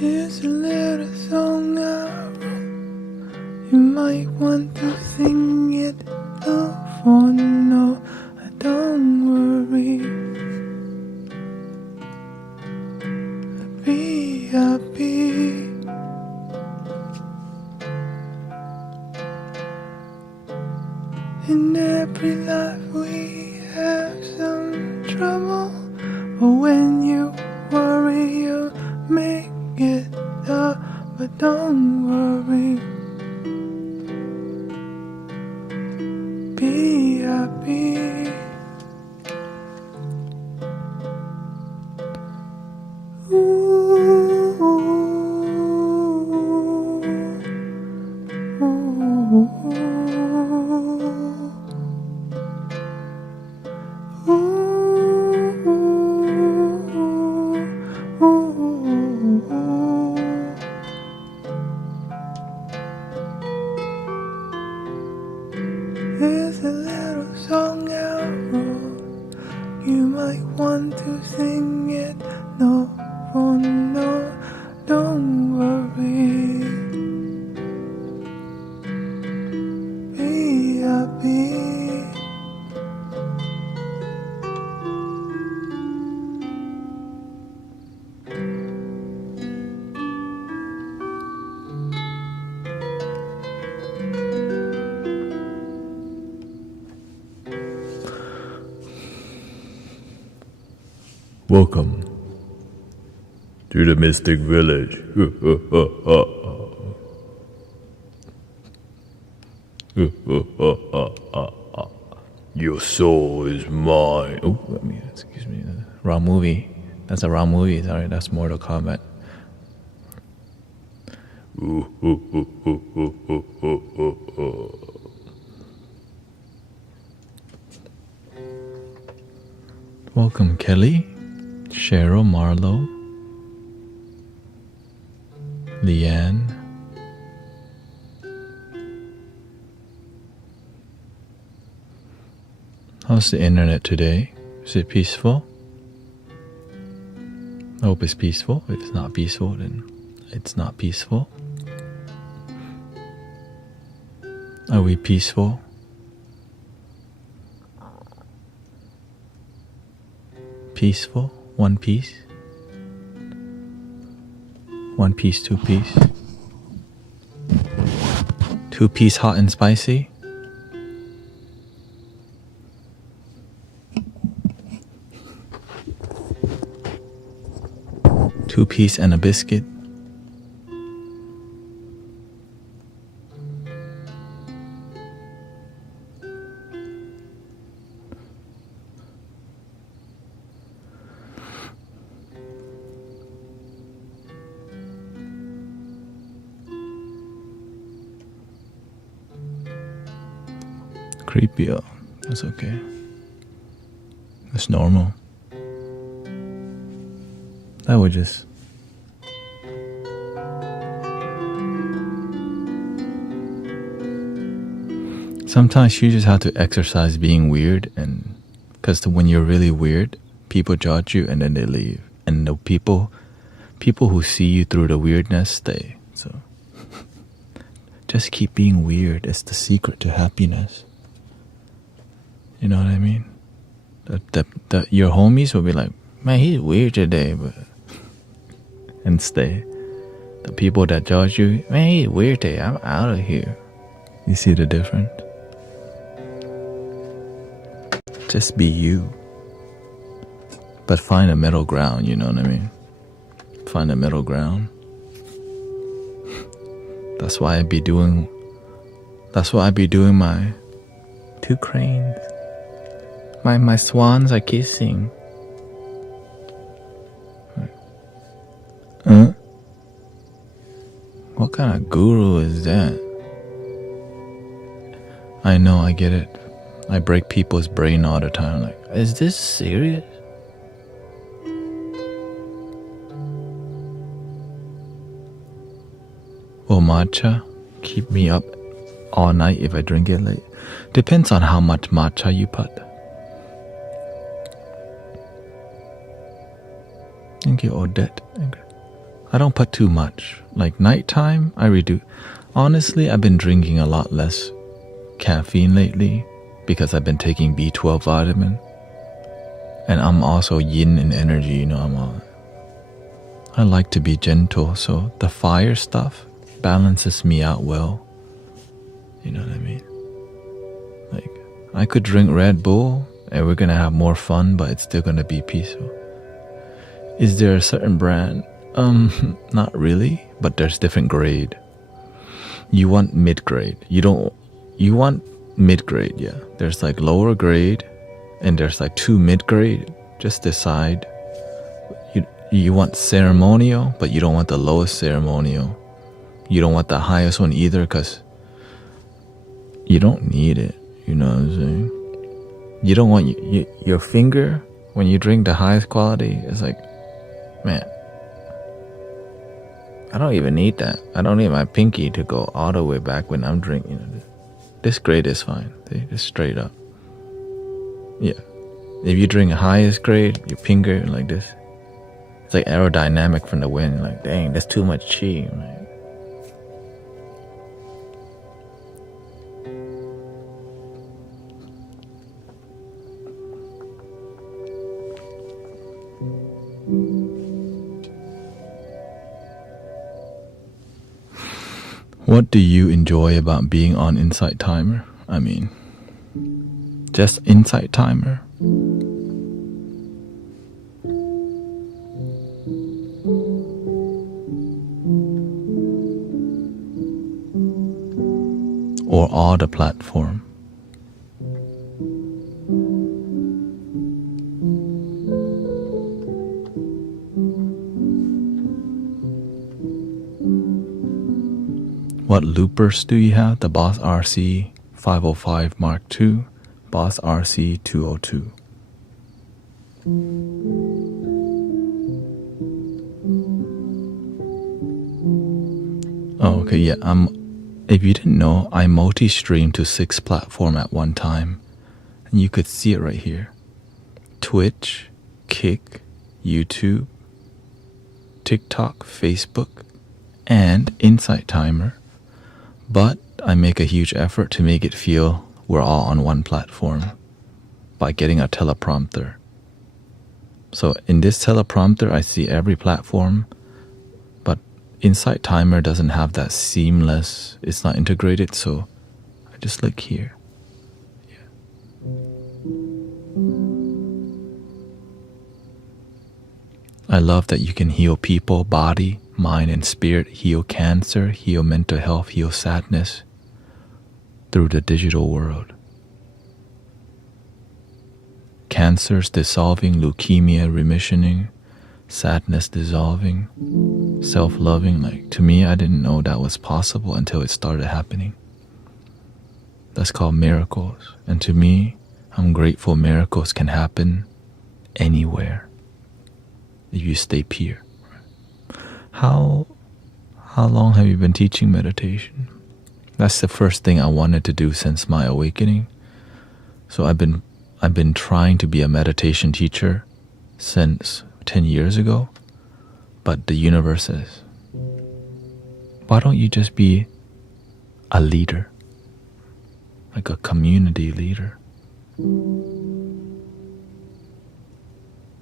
Here's a little song I wrote. You might want to sing it. Oh, for no, don't worry. Be happy. In every life we have some trouble, but when you worry you make it up. But don't worry, be happy. Here's a little song I wrote. You might want to sing it. No, for no, don't worry. Be happy. Welcome to the Mystic Village. Your soul is mine. Oh, excuse me. Wrong movie. That's a wrong movie. Sorry, that's Mortal Kombat. Welcome, Kelly, Cheryl, Marlowe, Leanne, how's the internet today? Is it peaceful? I hope it's peaceful. If it's not peaceful, then it's not peaceful. Are we peaceful? Peaceful? One piece? One piece, two piece? Two piece hot and spicy? Two piece and a biscuit? Creepy, oh, that's okay. That's normal. I would just sometimes you just have to exercise being weird, and because when you're really weird, people judge you and then they leave, and the people who see you through the weirdness stay. So just keep being weird. It's the secret to happiness. You know what I mean? Your homies will be like, man, he's weird today, but and stay. The people that judge you, man, he's weird today, I'm out of here. You see the difference? Just be you. But find a middle ground, you know what I mean? Find a middle ground. That's why I be doing my two cranes. My swans are kissing. Huh? What kind of guru is that? I know, I get it. I break people's brain all the time. Like, is this serious? Will matcha keep me up all night if I drink it late? Depends on how much matcha you put. Thank you, Odette. I don't put too much. Like nighttime, I redo. Honestly, I've been drinking a lot less caffeine lately because I've been taking B12 vitamin. And I'm also yin in energy, you know, I like to be gentle, so the fire stuff balances me out well. You know what I mean? Like, I could drink Red Bull and we're gonna have more fun, but it's still gonna be peaceful. Is there a certain brand? Not really, but there's different grade. You want mid-grade. You want mid-grade, yeah. There's like lower grade and there's like 2 mid-grade. Just decide. You want ceremonial, but you don't want the lowest ceremonial. You don't want the highest one either, because you don't need it. You know what I'm saying? You don't want your finger, when you drink the highest quality, it's like, man, I don't even need that. I don't need my pinky to go all the way back when I'm drinking. You know, this grade is fine. See, just straight up. Yeah. If you drink the highest grade, your finger like this, it's like aerodynamic from the wind. Like, dang, that's too much chi, man. What do you enjoy about being on Insight Timer? I mean, just Insight Timer? Or all the platform? What loopers do you have? The Boss RC 505 Mark II, Boss RC 202. Oh, okay, yeah. If you didn't know, I multi-stream to 6 platforms at one time. And you could see it right here. Twitch, Kick, YouTube, TikTok, Facebook, and Insight Timer. But I make a huge effort to make it feel we're all on one platform by getting a teleprompter. So in this teleprompter, I see every platform, but Insight Timer doesn't have that seamless, it's not integrated, so I just click here. Yeah. I love that you can heal people, body, mind, and spirit, heal cancer, heal mental health, heal sadness through the digital world. Cancers dissolving, leukemia remissioning, sadness dissolving, self-loving. Like, to me, I didn't know that was possible until it started happening. That's called miracles. And to me, I'm grateful miracles can happen anywhere if you stay pure. How long have you been teaching meditation? That's the first thing I wanted to do since my awakening. So I've been trying to be a meditation teacher since 10 years ago. But the universe says, why don't you just be a leader? Like a community leader.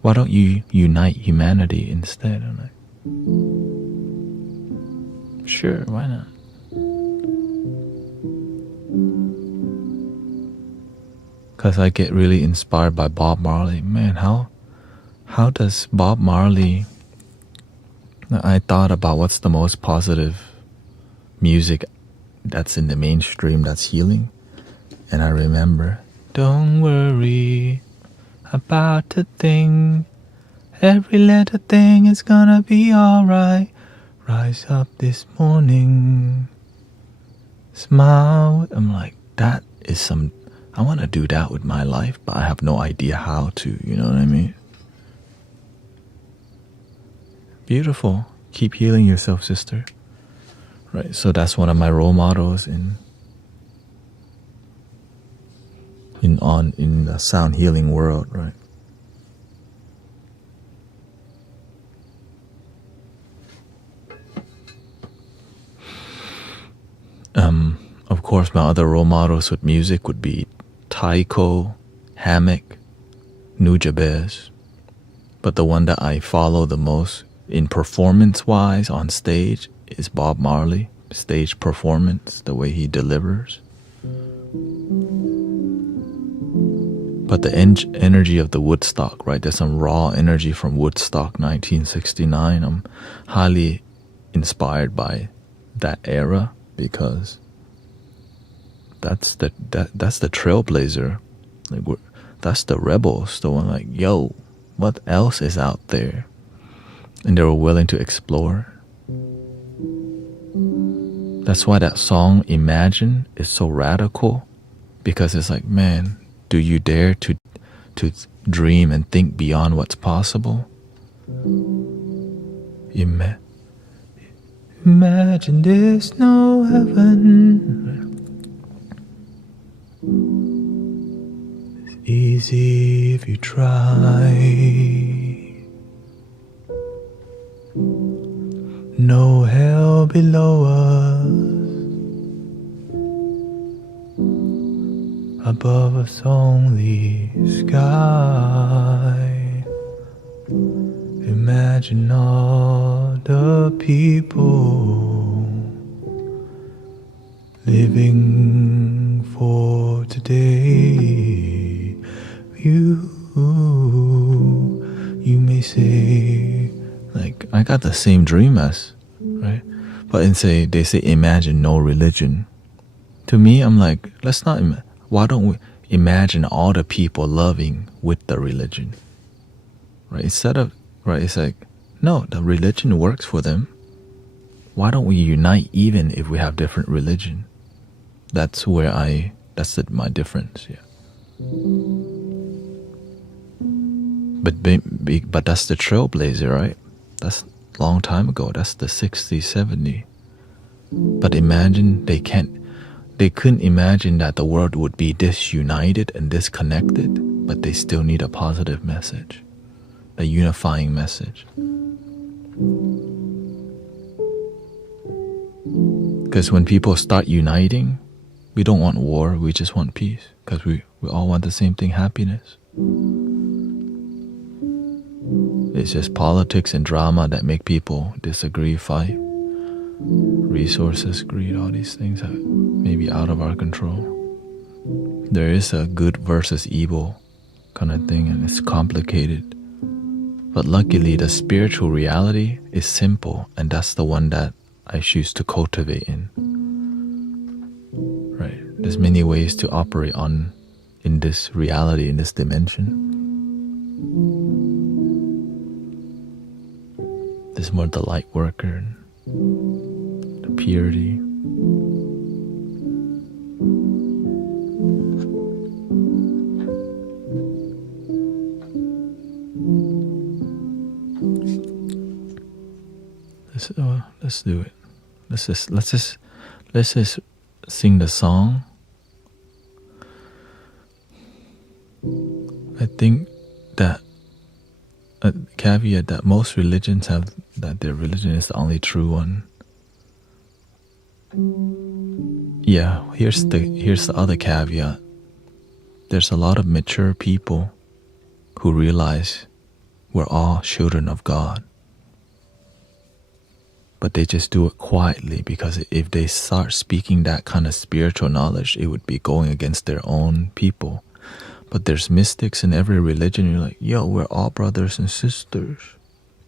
Why don't you unite humanity instead? I'm like, sure, why not? Because I get really inspired by Bob Marley. Man, how does Bob Marley... I thought about what's the most positive music that's in the mainstream that's healing. And I remember, don't worry about a thing. Every little thing is gonna be alright. Rise up this morning. Smile. I'm like, that is some... I want to do that with my life, but I have no idea how to, you know what I mean? Beautiful. Keep healing yourself, sister. Right, so that's one of my role models in the sound healing world, right? Of course, my other role models with music would be Taiko, Hammock, Nujabes. But the one that I follow the most in performance-wise on stage is Bob Marley. Stage performance, the way he delivers. But the energy of the Woodstock, right? There's some raw energy from Woodstock 1969. I'm highly inspired by that era because that's the trailblazer. Like that's the rebels, the one like, yo, what else is out there? And they were willing to explore. That's why that song Imagine is so radical, because it's like, man, do you dare to dream and think beyond what's possible? Imagine there's no heaven. It's easy if you try. No hell below us, above us only sky. Imagine all the people living for today. You may say, like, I got the same dream as, right? But they say imagine no religion. To me, I'm like, why don't we imagine all the people loving with the religion, right? It's like, no, the religion works for them. Why don't we unite even if we have different religion? That's my difference, yeah. But that's the trailblazer, right? That's a long time ago. That's the 60s, 70s. But imagine they couldn't imagine that the world would be disunited and disconnected, but they still need a positive message, a unifying message. Because when people start uniting, we don't want war, we just want peace, because we all want the same thing, happiness. It's just politics and drama that make people disagree, fight. Resources, greed, all these things that may be out of our control. There is a good versus evil kind of thing, and it's complicated. But luckily, the spiritual reality is simple, and that's the one that I choose to cultivate in. Right? There's many ways to operate in this reality, in this dimension. There's more the light worker and the purity. Let's do it. Let's just sing the song. I think that a caveat that most religions have that their religion is the only true one. Yeah, here's the other caveat. There's a lot of mature people who realize we're all children of God. But they just do it quietly, because if they start speaking that kind of spiritual knowledge, it would be going against their own people. But there's mystics in every religion. You're like, yo, we're all brothers and sisters.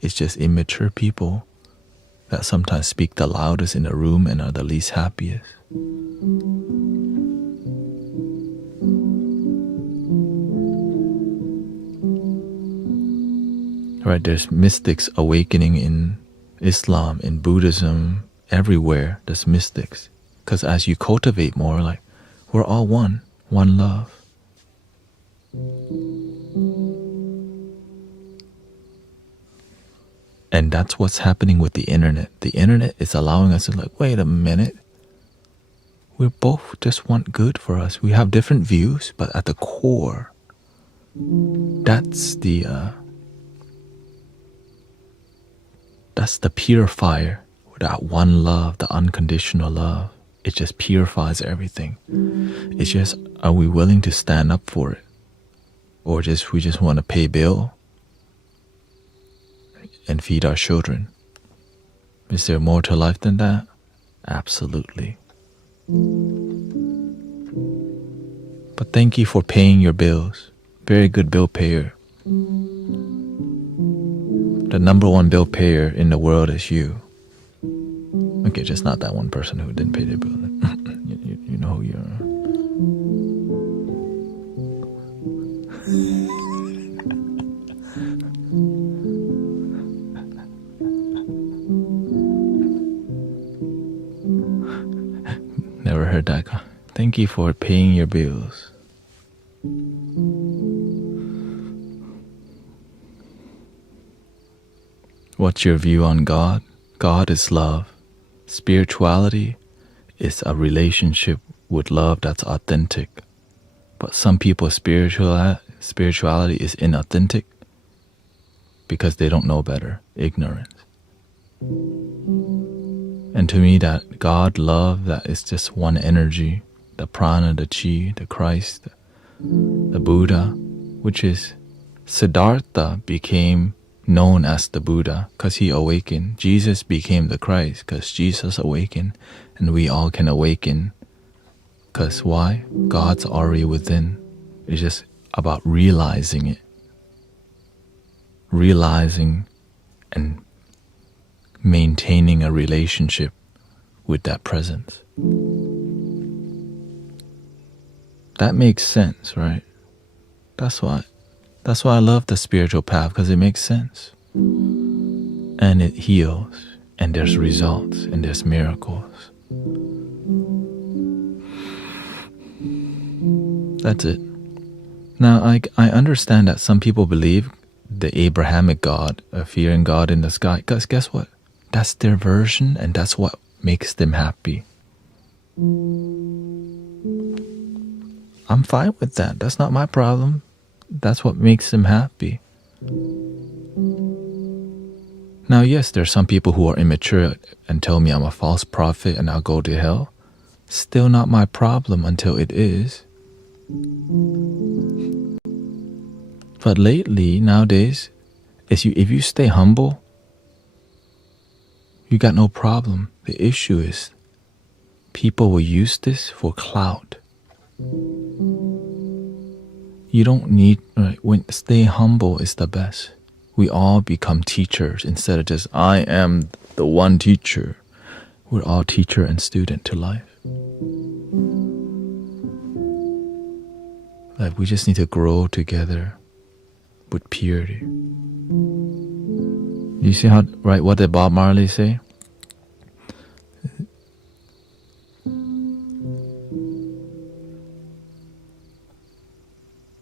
It's just immature people that sometimes speak the loudest in a room and are the least happiest. Right, there's mystics awakening in Islam, in Buddhism, everywhere there's mystics. Because as you cultivate more, like, we're all one love. And that's what's happening with the internet. The internet is allowing us to like, wait a minute. We both just want good for us. We have different views, but at the core, that's the purifier, that one love, the unconditional love. It just purifies everything. It's just, are we willing to stand up for it? Or we just want to pay bill and feed our children? Is there more to life than that? Absolutely. But thank you for paying your bills. Very good bill payer. The number one bill payer in the world is you. Okay, just not that one person who didn't pay their bill. You know who you are. Never heard that. Thank you for paying your bills. What's your view on God? God is love. Spirituality is a relationship with love that's authentic. But some people's spirituality is inauthentic because they don't know better. Ignorance. And to me, that God, love, that is just one energy. The prana, the chi, the Christ, the Buddha, which is Siddhartha became known as the Buddha because he awakened. Jesus became the Christ because Jesus awakened. And we all can awaken because why? God's already within. It's just about realizing it. Realizing and maintaining a relationship with that presence. That makes sense, right? That's why I love the spiritual path, because it makes sense. And it heals, and there's results, and there's miracles. That's it. Now, I understand that some people believe the Abrahamic God, a fearing God in the sky, because guess what? That's their version, and that's what makes them happy. I'm fine with that. That's not my problem. That's what makes them happy. Now, yes, there's some people who are immature and tell me I'm a false prophet and I'll go to hell. Still not my problem until it is. But lately, nowadays, if you stay humble, you got no problem. The issue is people will use this for clout. You don't need, when stay humble is the best. We all become teachers instead of just, I am the one teacher. We're all teacher and student to life. Like, we just need to grow together with purity. You see how, right, what did Bob Marley say?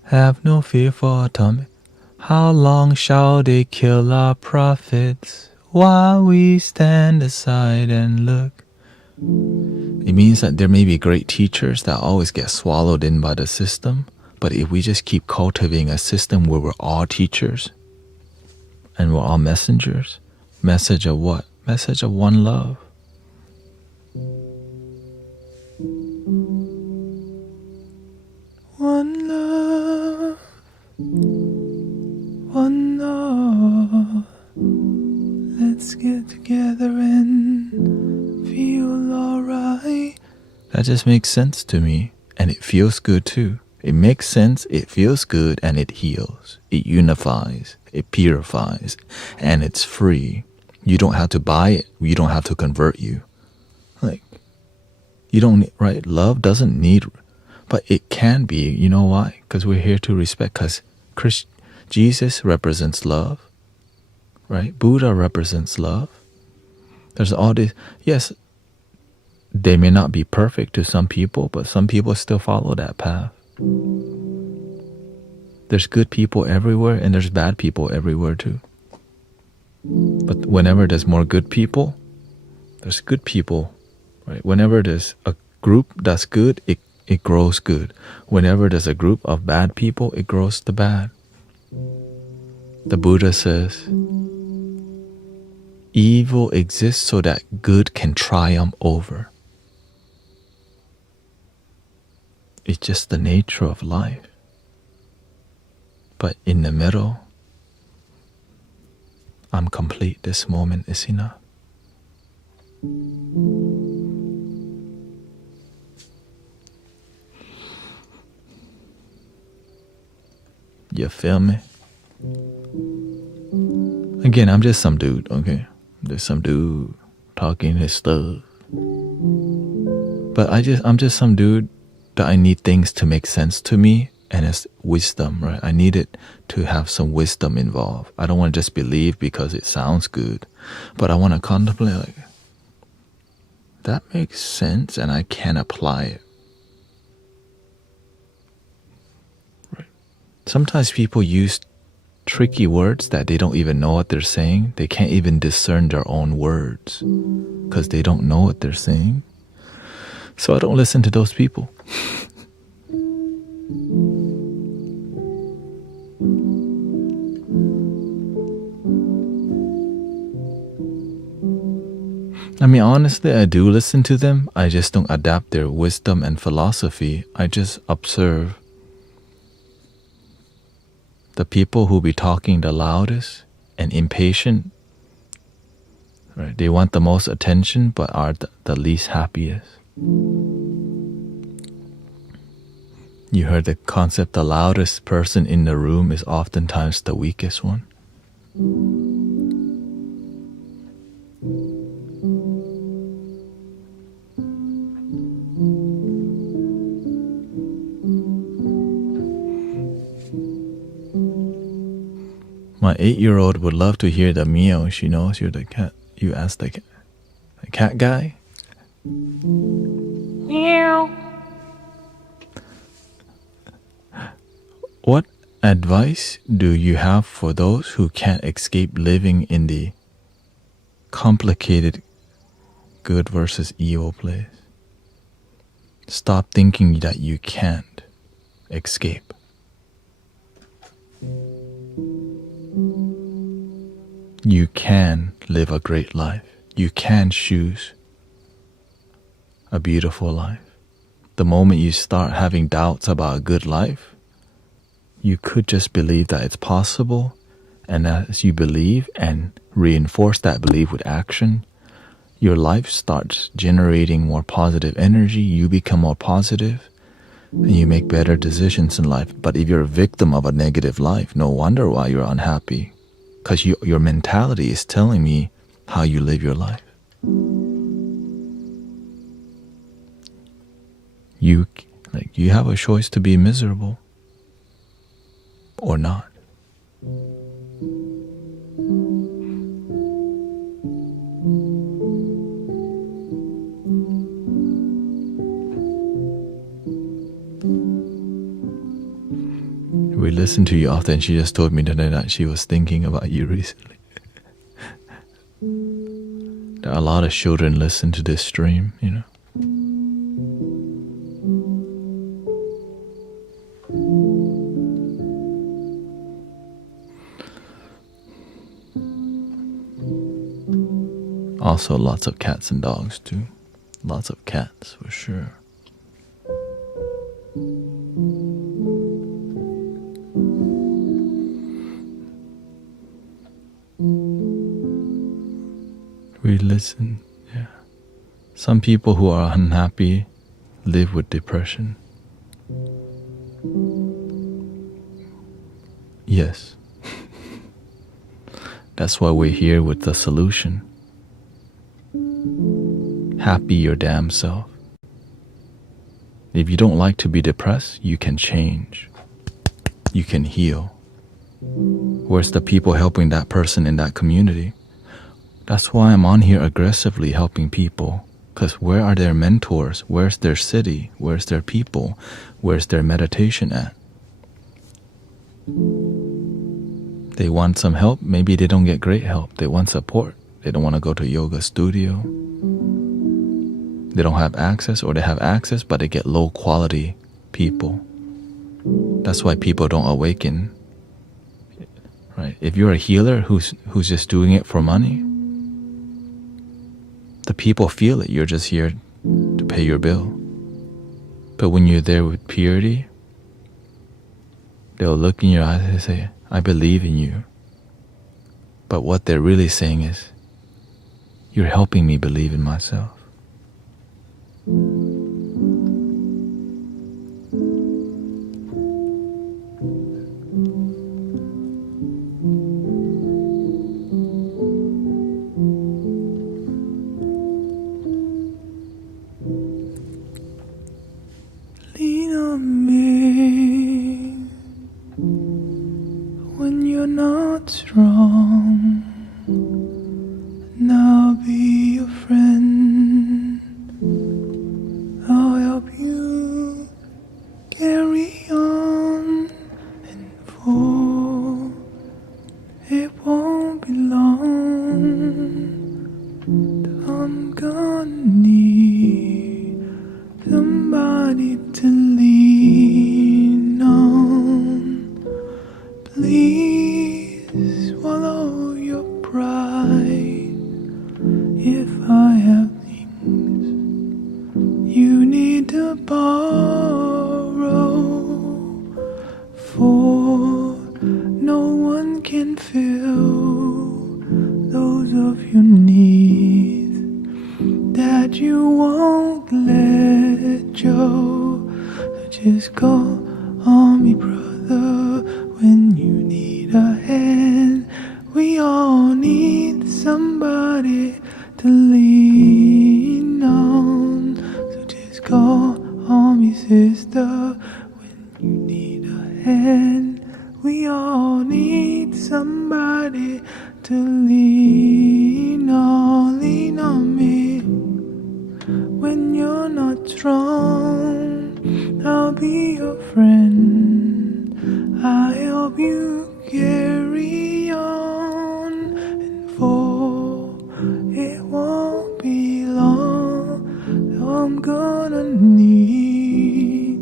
Have no fear for atomic. How long shall they kill our prophets while we stand aside and look? It means that there may be great teachers that always get swallowed in by the system, but if we just keep cultivating a system where we're all teachers and we're all messengers, message of what? Message of one love. One love, one love. Let's get together and feel alright. That just makes sense to me, and it feels good too. It makes sense, it feels good, and it heals. It unifies, it purifies, and it's free. You don't have to buy it. You don't have to convert you. Like, you don't need, right? Love doesn't need, but it can be. You know why? Because we're here to respect, because Jesus represents love, right? Buddha represents love. There's all this, yes, they may not be perfect to some people, but some people still follow that path. There's good people everywhere, and there's bad people everywhere too. But whenever there's more good people, there's good people, right? Whenever there's a group that's good, it grows good. Whenever there's a group of bad people, it grows the bad. The Buddha says, evil exists so that good can triumph over. It's just the nature of life. But in the middle, I'm complete. This moment is enough. You feel me? Again, I'm just some dude, okay? There's some dude talking his stuff. But I'm just some dude that I need things to make sense to me, and it's wisdom, right? I need it to have some wisdom involved. I don't want to just believe because it sounds good, but I want to contemplate, like, that makes sense and I can apply it. Right. Sometimes people use tricky words that they don't even know what they're saying. They can't even discern their own words because they don't know what they're saying. So I don't listen to those people. I mean, honestly, I do listen to them. I just don't adapt their wisdom and philosophy. I just observe the people who be talking the loudest and impatient. Right? They want the most attention but are the least happiest. You heard the concept, the loudest person in the room is oftentimes the weakest one. My 8-year-old would love to hear the meow. She knows you're the cat. You asked the cat guy? Meow. What advice do you have for those who can't escape living in the complicated good versus evil place? Stop thinking that you can't escape. You can live a great life. You can choose a beautiful life. The moment you start having doubts about a good life, you could just believe that it's possible, and as you believe and reinforce that belief with action, your life starts generating more positive energy, you become more positive, and you make better decisions in life. But if you're a victim of a negative life, no wonder why you're unhappy, because your mentality is telling me how you live your life. You have a choice to be miserable or not. We listen to you often. She just told me today that she was thinking about you recently. There are a lot of children listen to this stream, you know. Also lots of cats and dogs too. Lots of cats for sure. We listen, yeah. Some people who are unhappy live with depression. Yes. That's why we're here with the solution. Happy your damn self. If you don't like to be depressed, you can change. You can heal. Where's the people helping that person in that community? That's why I'm on here aggressively helping people. Because where are their mentors? Where's their city? Where's their people? Where's their meditation at? They want some help. Maybe they don't get great help. They want support. They don't want to go to a yoga studio. They don't have access, or they have access but they get low quality people. That's why people don't awaken. Right? If you're a healer who's just doing it for money, the people feel it. You're just here to pay your bill. But when you're there with purity, they'll look in your eyes and say, I believe in you. But what they're really saying is, you're helping me believe in myself. Lean on me when you're not strong, and I'll be your friend. I'll help you carry on, and for it won't be long till I'm gonna need somebody to lean on. Please swallow your pride. If I have things you need to borrow, for no one can fill those of your needs that you won't let go. So just call on me, brother, when you need a hand. We all need somebody to lean on. So just call on me, sister, when you need a hand. We all need somebody to lean on. Lean on me when you're not strong. I'll be your friend. I'll help you carry on, and for it won't be long, I'm gonna need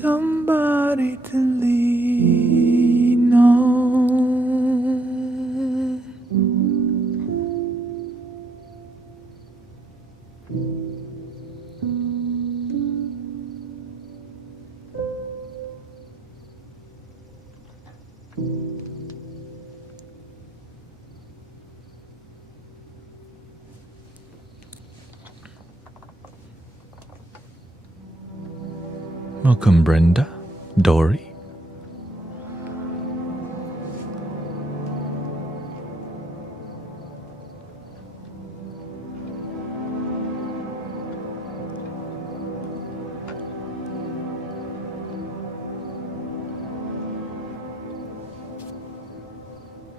somebody to lean on. Welcome, Brenda, Dory.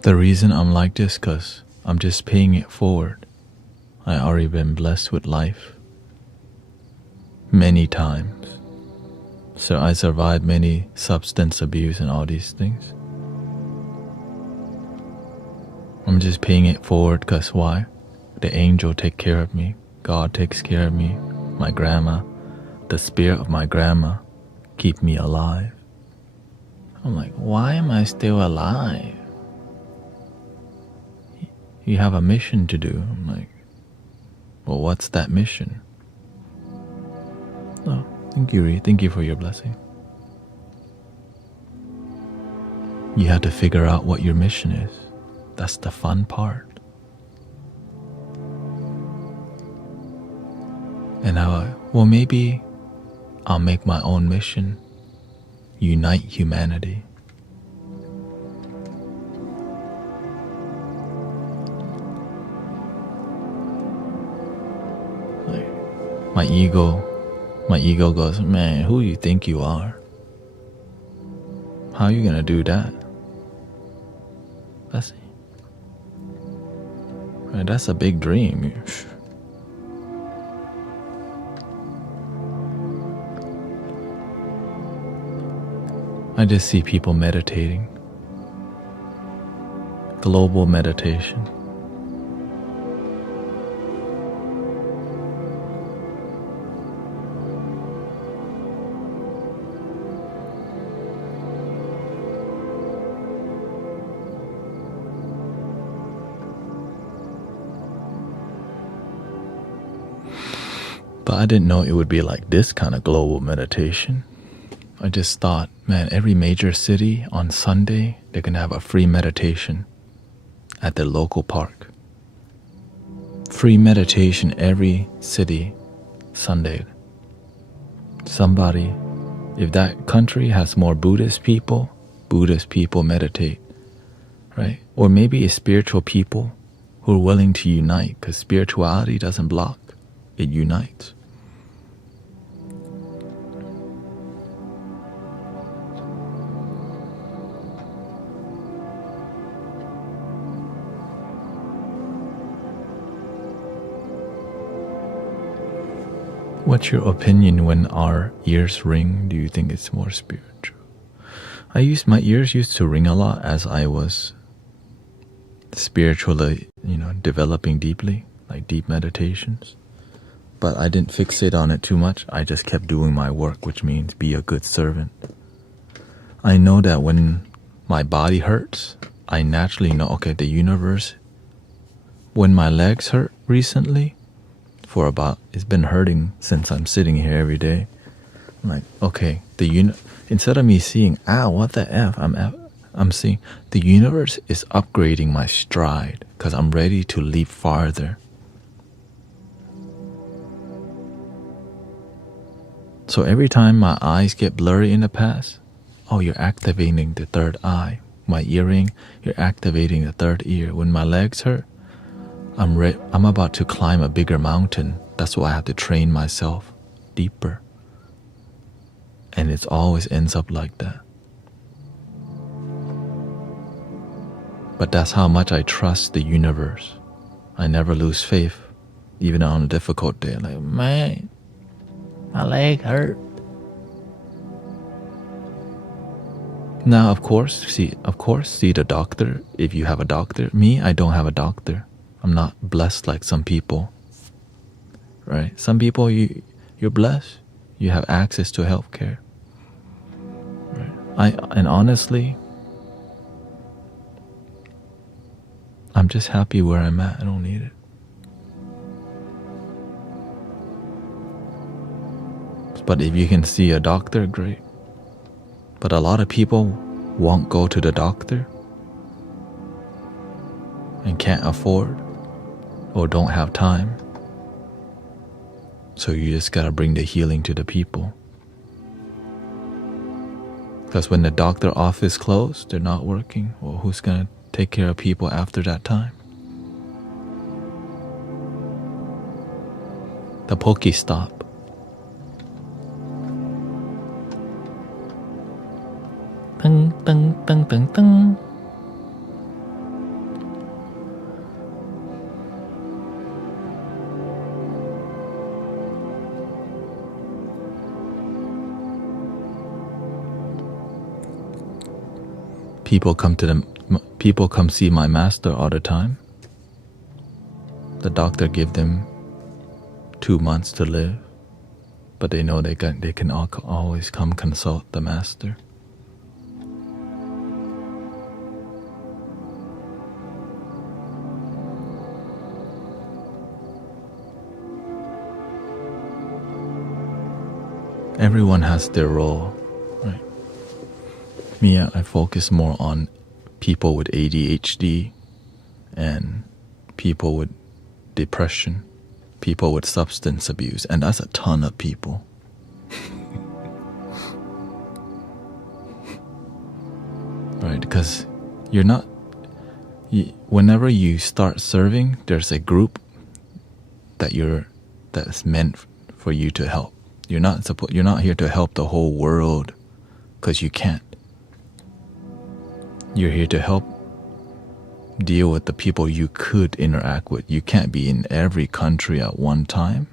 The reason I'm like this, 'cause I'm just paying it forward. I already been blessed with life many times. So I survived many substance abuse and all these things. I'm just paying it forward, 'cause why? The angel take care of me. God takes care of me. My grandma, the spirit of my grandma keep me alive. I'm like, why am I still alive? You have a mission to do. I'm like, well, what's that mission? Oh, thank you, Ree. Thank you for your blessing. You have to figure out what your mission is. That's the fun part. And maybe I'll make my own mission. Unite humanity. Like, my ego goes, man, who you think you are? How are you gonna do that? That's a big dream. I just see people meditating. Global meditation. But I didn't know it would be like this kind of global meditation. I just thought, man, every major city on Sunday, they're going to have a free meditation at their local park. Free meditation every city, Sunday. Somebody, if that country has more Buddhist people meditate, right? Or maybe it's spiritual people who are willing to unite, because spirituality doesn't block, it unites. What's your opinion when our ears ring? Do you think it's more spiritual? My ears used to ring a lot as I was spiritually, developing deeply, like deep meditations. But I didn't fixate on it too much. I just kept doing my work, which means be a good servant. I know that when my body hurts, I naturally know, okay, the universe, when my legs hurt recently, it's been hurting since I'm sitting here every day. I'm like, okay, instead of me seeing, what the F, I'm seeing the universe is upgrading my stride because I'm ready to leap farther. So every time my eyes get blurry in the past, you're activating the third eye. My earring, you're activating the third ear. When my legs hurt, I'm about to climb a bigger mountain. That's why I have to train myself deeper. And it always ends up like that. But that's how much I trust the universe. I never lose faith, even on a difficult day. Like, man, my leg hurt. Now, of course, see the doctor if you have a doctor. Me, I don't have a doctor. I'm not blessed like some people, right? Some people, you're blessed. You have access to healthcare. Right? And honestly, I'm just happy where I'm at. I don't need it. But if you can see a doctor, great. But a lot of people won't go to the doctor and can't afford or don't have time. So you just gotta bring the healing to the people. Because when the doctor office closed, they're not working. Well, who's gonna take care of people after that time? The Pokestop. Ding, ding, ding, ding, ding. People come see my master all the time. The doctor give them 2 months to live, but they know they can always come consult the master. Everyone has their role, right? Me, I focus more on people with ADHD and people with depression, people with substance abuse, and that's a ton of people. Right? Because whenever you start serving, there's a group that's meant for you to help. You're not here to help the whole world, because you can't. You're here to help deal with the people you could interact with. You can't be in every country at one time.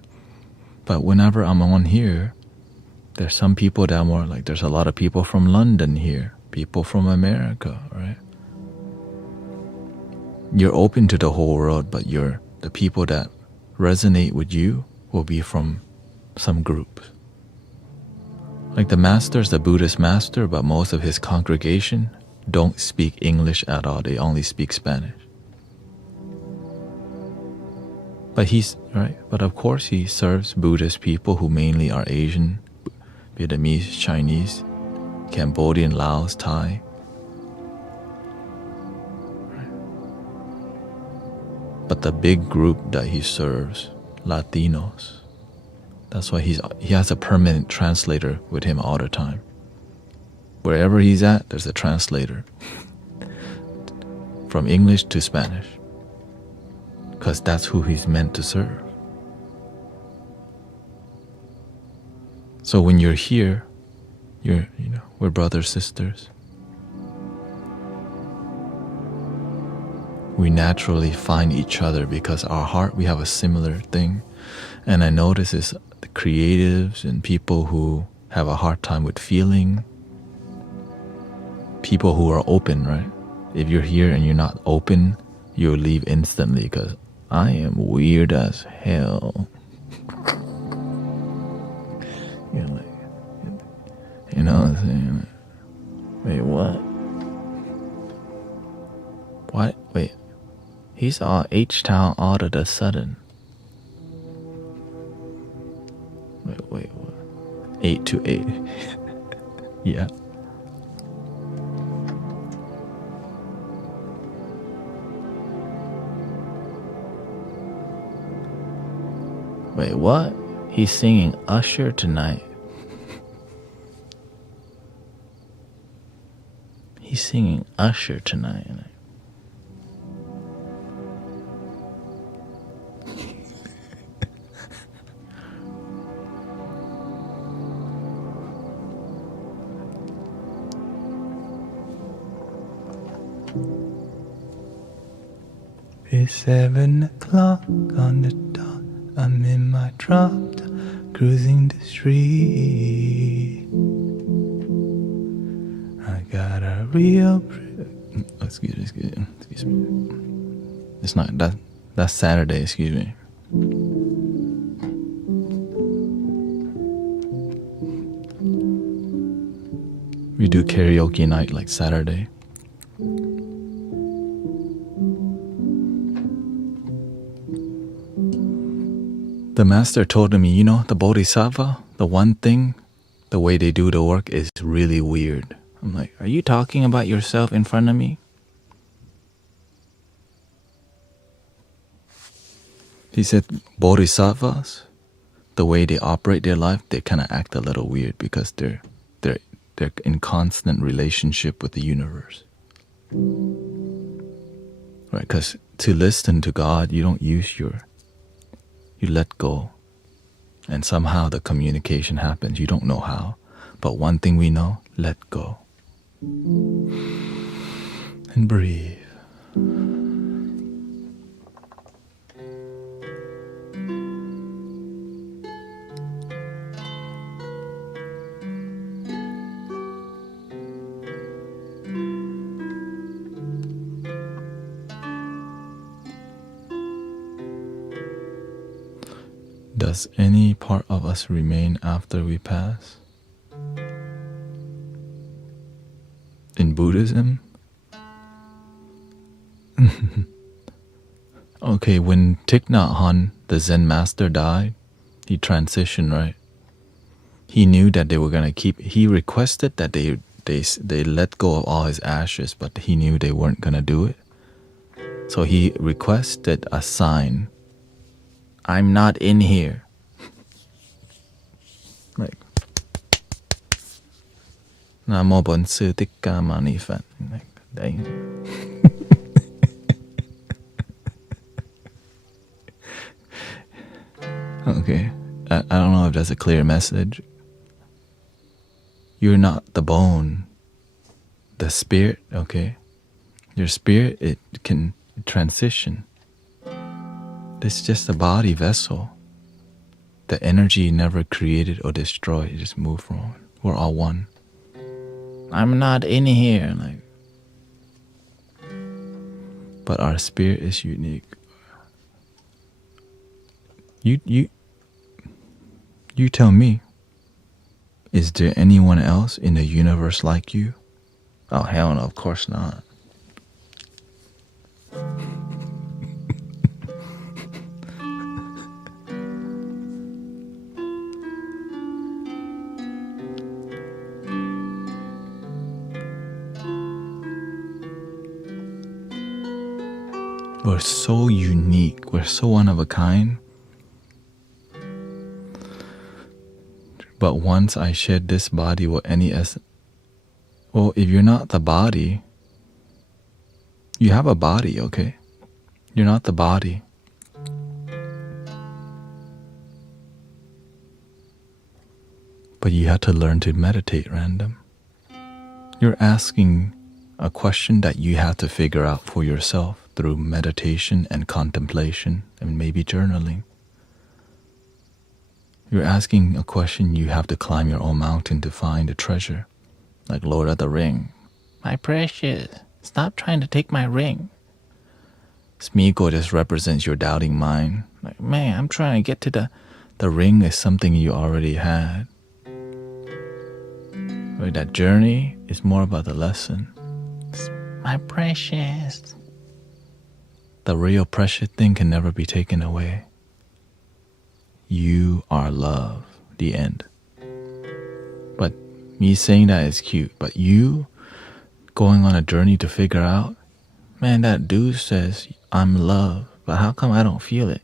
But whenever I'm on here, there's some people that are more like, there's a lot of people from London here, people from America, right? You're open to the whole world, but the people that resonate with you will be from some groups. Like the master's the Buddhist master, but most of his congregation don't speak English at all. They only speak Spanish. But he's right. But of course, he serves Buddhist people who mainly are Asian, Vietnamese, Chinese, Cambodian, Laos, Thai. But the big group that he serves, Latinos. That's why he has a permanent translator with him all the time. Wherever he's at, there's a translator. From English to Spanish. Because that's who he's meant to serve. So when you're here, we're brothers, sisters. We naturally find each other because our heart, we have a similar thing. And I notice is the creatives and people who have a hard time with feeling, people who are open, right? If you're here and you're not open, you'll leave instantly because I am weird as hell. You're like, you know what I'm saying? Wait, what? What? Wait. He's all H-Town all of a sudden. Wait, what? 8 to 8. Yeah. Wait, what? He's singing Usher tonight. He's singing Usher tonight. It's 7 o'clock on the dot. I'm in my drop top, cruising the street. I got a real Excuse me. It's not that's Saturday, excuse me. We do karaoke night like Saturday. The master told me, the bodhisattva, the one thing, the way they do the work is really weird. I'm like, are you talking about yourself in front of me? He said, bodhisattvas, the way they operate their life, they kind of act a little weird because they're in constant relationship with the universe. Right? Because to listen to God, you don't use you let go. And somehow the communication happens. You don't know how. But one thing we know, let go. And breathe. Does any part of us remain after we pass? In Buddhism? Okay, when Thich Nhat Hanh, the Zen master, died, he transitioned, right? He knew that they were going to he requested that they let go of all his ashes, but he knew they weren't going to do it. So he requested a sign. I'm not in here. Like, Namo Bonsu Tikka Mani Phat. Like, dang. Okay, I don't know if that's a clear message. You're not the bone, the spirit, okay? Your spirit, it can transition. It's just a body vessel. The energy never created or destroyed. It just moved forward. We're all one. I'm not in here. Like, but our spirit is unique. You tell me. Is there anyone else in the universe like you? Oh, hell no, of course not. We're so unique. We're so one of a kind. But once I shed this body, if you're not the body, you have a body, okay? You're not the body. But you have to learn to meditate, random. You're asking a question that you have to figure out for yourself through meditation and contemplation and maybe journaling. You're asking a question you have to climb your own mountain to find a treasure. Like Lord of the Ring. My precious, stop trying to take my ring. Smiko just represents your doubting mind. Like, man, I'm trying to get to the ring is something you already had. Right, that journey is more about the lesson. My precious. The real precious thing can never be taken away. You are love. The end. But me saying that is cute. But you going on a journey to figure out, man, that dude says I'm love, but how come I don't feel it?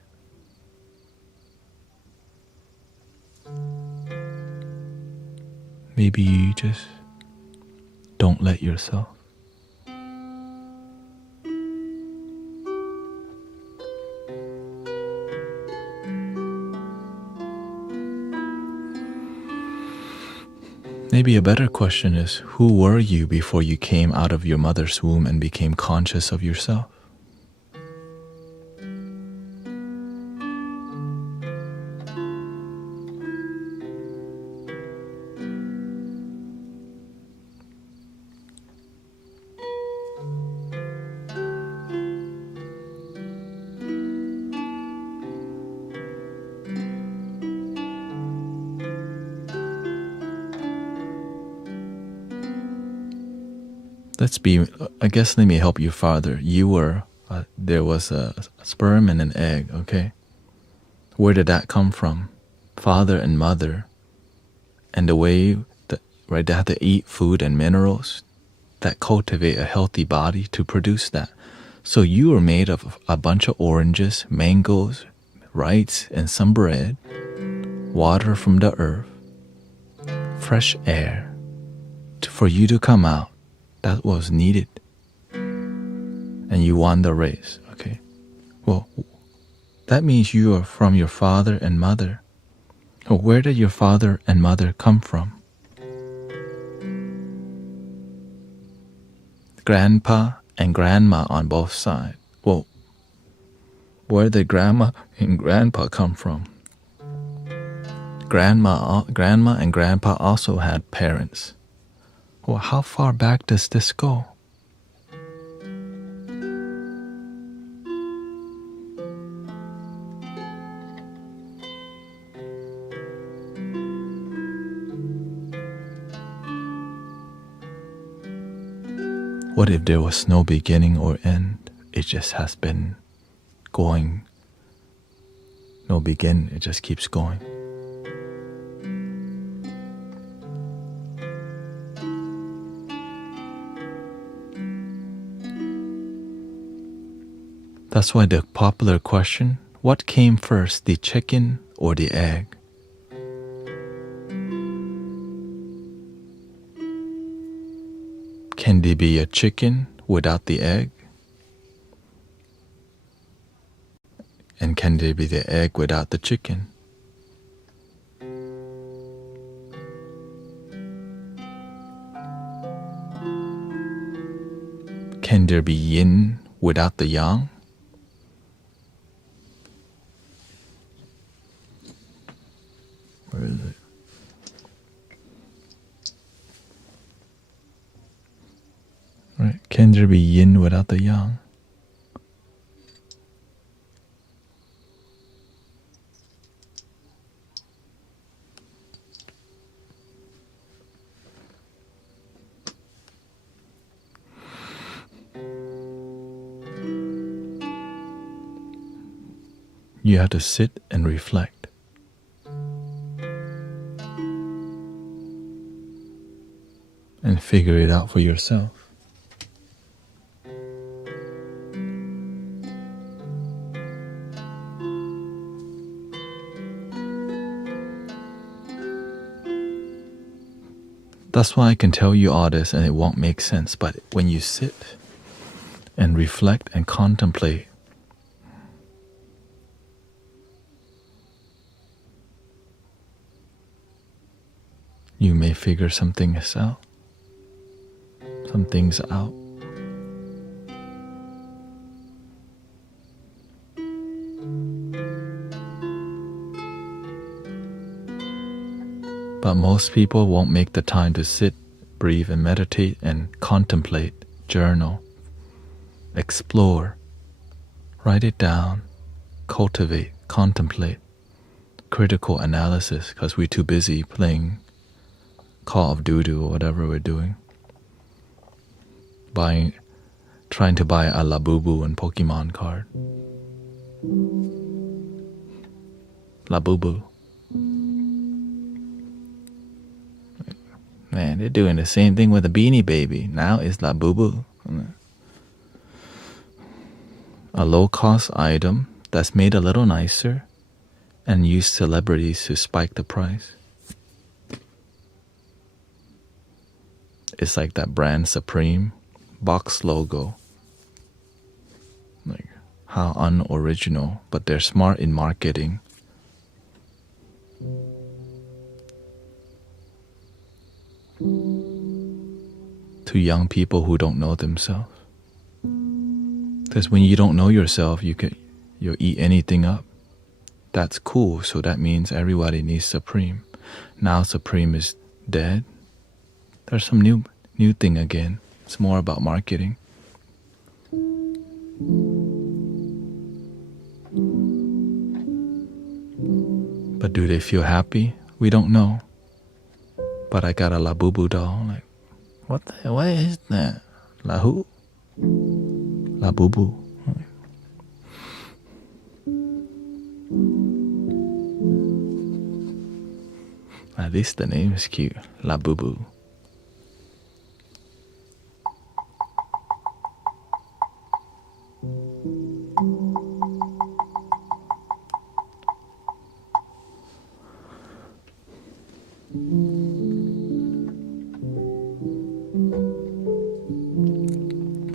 Maybe you just don't let yourself. Maybe a better question is, who were you before you came out of your mother's womb and became conscious of yourself? Let me help you farther. There was a sperm and an egg, okay? Where did that come from? Father and mother. And the way that, right, they have to eat food and minerals that cultivate a healthy body to produce that. So you were made of a bunch of oranges, mangoes, rice, and some bread, water from the earth, fresh air. For you to come out, that was needed. And you won the race, okay? Well, that means you are from your father and mother. Well, where did your father and mother come from? Grandpa and grandma on both sides. Well, where did grandma and grandpa come from? Grandma and grandpa also had parents. Well, how far back does this go? What if there was no beginning or end? It just has been going. No begin, it just keeps going. That's why the popular question, what came first, the chicken or the egg? Can there be a chicken without the egg? And can there be the egg without the chicken? Can there be yin without the yang? Where is it? Right. Can there be yin without the yang? You have to sit and reflect. And figure it out for yourself. That's why I can tell you all this and it won't make sense. But when you sit and reflect and contemplate, you may figure some things out. But most people won't make the time to sit, breathe, and meditate and contemplate, journal, explore, write it down, cultivate, contemplate, critical analysis, because we're too busy playing Call of Duty or whatever we're doing. Trying to buy a Labubu and Pokemon card. Labubu. Man, they're doing the same thing with a Beanie Baby. Now it's Labubu. A low-cost item that's made a little nicer and use celebrities to spike the price. It's like that brand Supreme box logo. Like, how unoriginal, but they're smart in marketing. To young people who don't know themselves. Because when you don't know yourself, you'll eat anything up. That's cool, so that means everybody needs Supreme. Now Supreme is dead. There's some new thing again. It's more about marketing. But do they feel happy? We don't know. But I got a Labubu doll. Like, what is that? La who? Labubu. At least the name is cute. Labubu.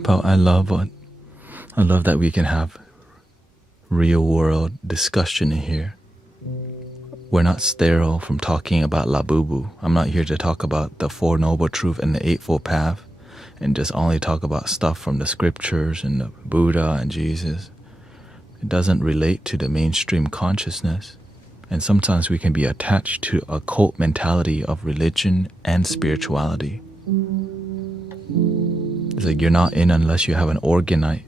But I love that we can have real world discussion in here. We're not sterile from talking about Labubu. I'm not here to talk about the Four Noble Truths and the Eightfold Path and just only talk about stuff from the scriptures and the Buddha and Jesus. It doesn't relate to the mainstream consciousness. And sometimes we can be attached to a cult mentality of religion and spirituality. It's like you're not in unless you have an organite.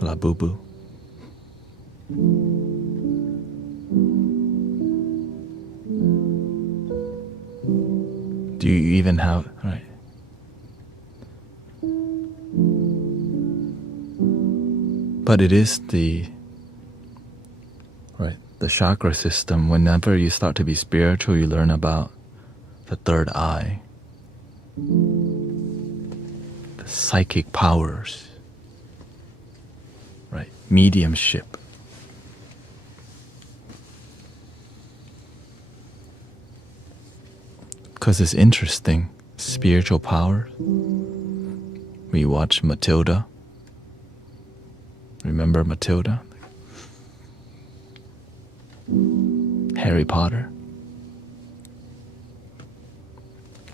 Labubu. Do you even have, right? But it is the chakra system. Whenever you start to be spiritual, you learn about the third eye, the psychic powers, right? Mediumship. Because it's interesting. Spiritual powers. We watch Matilda. Remember Matilda? Harry Potter.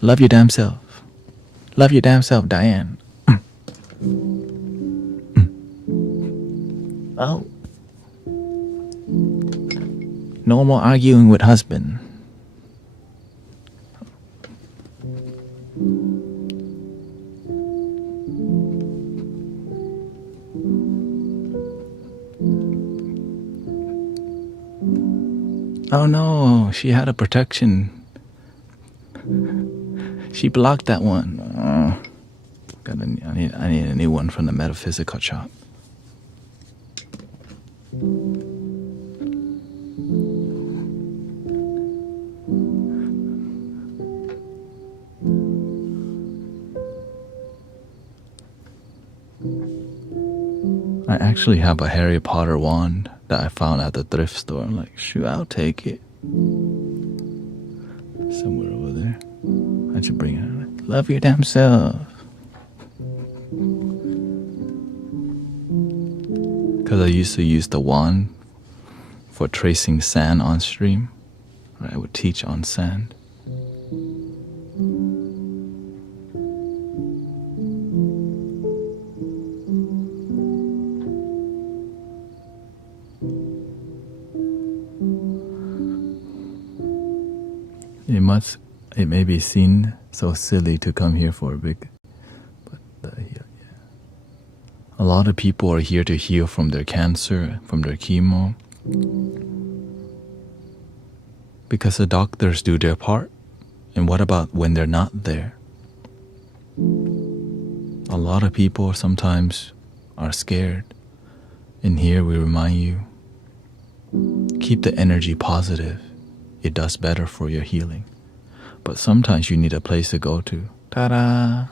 Love your damn self. Love your damn self, Diane. Oh. No more arguing with husband. Oh no, she had a protection. She blocked that one. I need a new one from the metaphysical shop. I actually have a Harry Potter wand that I found at the thrift store. I'm like, shoot, I'll take it. Somewhere over there. I should bring it. Love your damn self. Because I used to use the wand for tracing sand on stream. I would teach on sand. It may be seen so silly to come here for a big, but yeah. A lot of people are here to heal from their cancer, from their chemo, because the doctors do their part. And what about when they're not there? A lot of people sometimes are scared. And here we remind you, keep the energy positive. It does better for your healing. But sometimes you need a place to go to. Ta-da!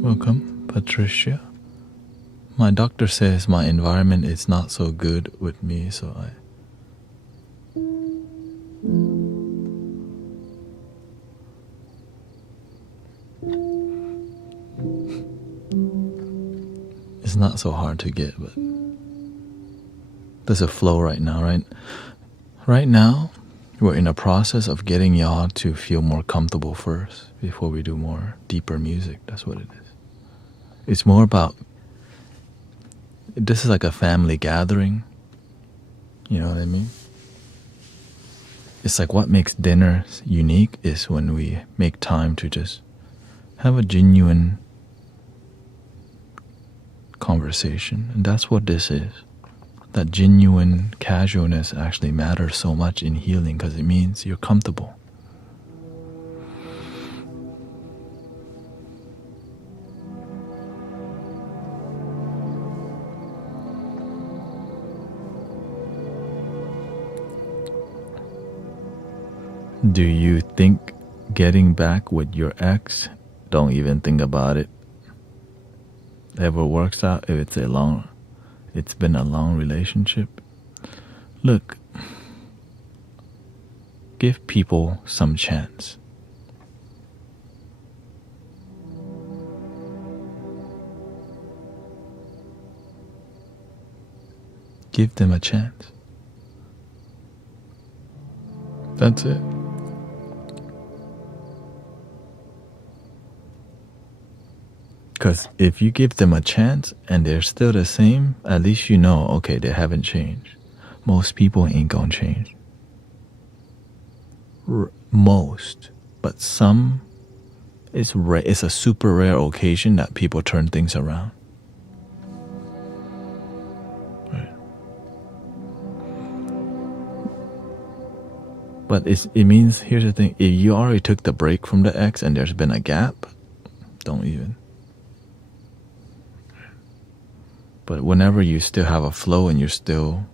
Welcome, Patricia. My doctor says my environment is not so good with me, so it's not so hard to get, but there's a flow right now, right? Right now, we're in a process of getting y'all to feel more comfortable first before we do more deeper music. That's what it is. It's more about, this is like a family gathering. You know what I mean? It's like what makes dinner unique is when we make time to just have a genuine conversation. And that's what this is. That genuine casualness actually matters so much in healing because it means you're comfortable. Do you think getting back with your ex? Don't even think about it. Ever works out if it's been a long relationship? Look, give people some chance. Give them a chance. That's it. Because if you give them a chance and they're still the same, at least you know, okay, they haven't changed. Most people ain't gonna change. Most. But some, it's a super rare occasion that people turn things around. Right. But it means, here's the thing, if you already took the break from the ex and there's been a gap, don't even. But whenever you still have a flow and you're still,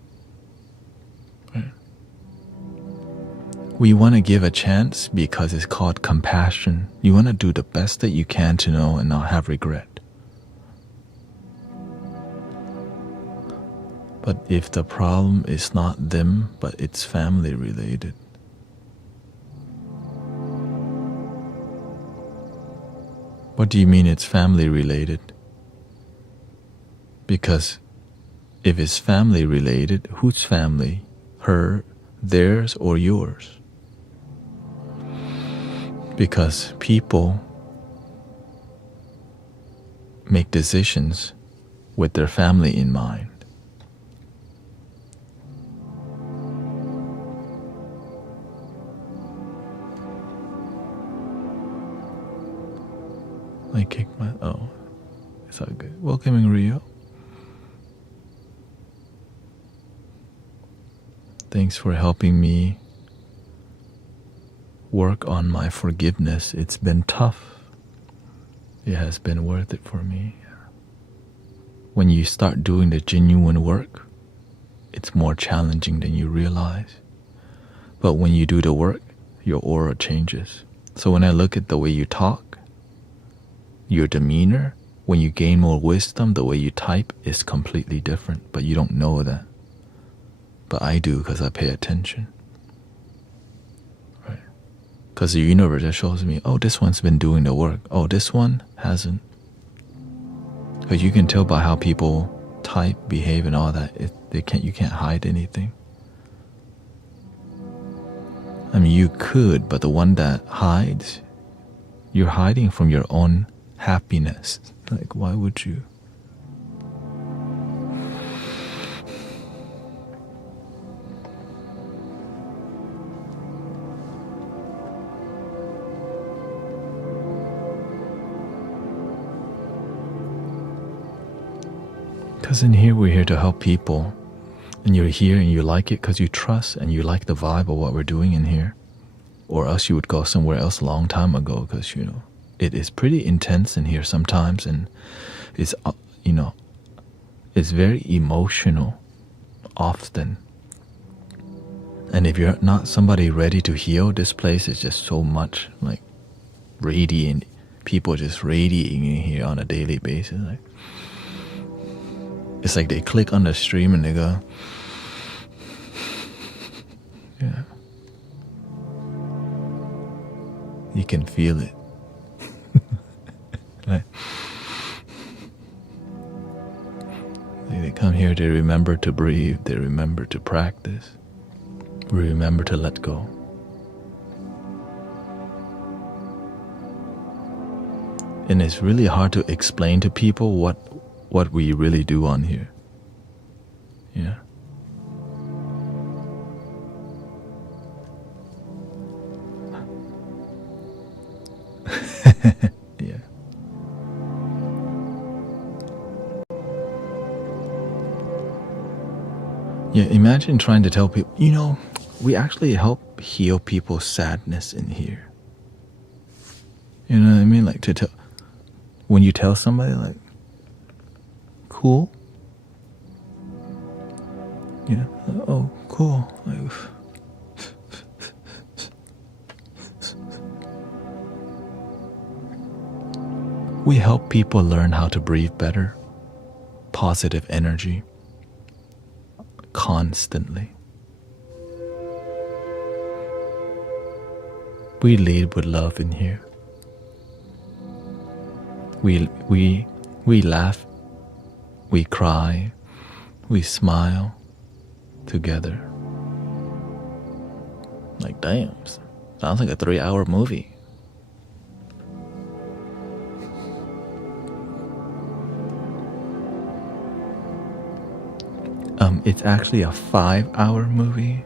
right? We want to give a chance because it's called compassion. You want to do the best that you can to know and not have regret. But if the problem is not them, but it's family related, what do you mean it's family related? Because if it's family related, whose family? Her, theirs, or yours? Because people make decisions with their family in mind. I kicked my, oh, it's all good. Welcoming Rio. Thanks for helping me work on my forgiveness. It's been tough. It has been worth it for me. When you start doing the genuine work, it's more challenging than you realize. But when you do the work, your aura changes. So when I look at the way you talk, your demeanor, when you gain more wisdom, the way you type is completely different, but you don't know that. But I do because I pay attention. Right? Because the universe just shows me, oh, this one's been doing the work. Oh, this one hasn't. Because you can tell by how people type, behave, and all that. You can't hide anything. I mean, you could, but the one that hides, you're hiding from your own happiness. Like, why would you? Because in here, we're here to help people. And you're here and you like it because you trust and you like the vibe of what we're doing in here. Or else you would go somewhere else a long time ago because, it is pretty intense in here sometimes. And it's, it's very emotional often. And if you're not somebody ready to heal, this place is just so much like radiant. People just radiating in here on a daily basis. Like, it's like they click on the stream and they go, yeah. You can feel it. Like, they come here, they remember to breathe, they remember to practice, remember to let go. And it's really hard to explain to people what we really do on here. Yeah. Yeah. Yeah, imagine trying to tell people, we actually help heal people's sadness in here. You know what I mean? Like when you tell somebody like, cool. Yeah. Oh, cool. Like, we help people learn how to breathe better, positive energy, constantly. We lead with love in here. We laugh, we cry, we smile together. Like, damn, sounds like a 3-hour movie. It's actually a 5-hour movie.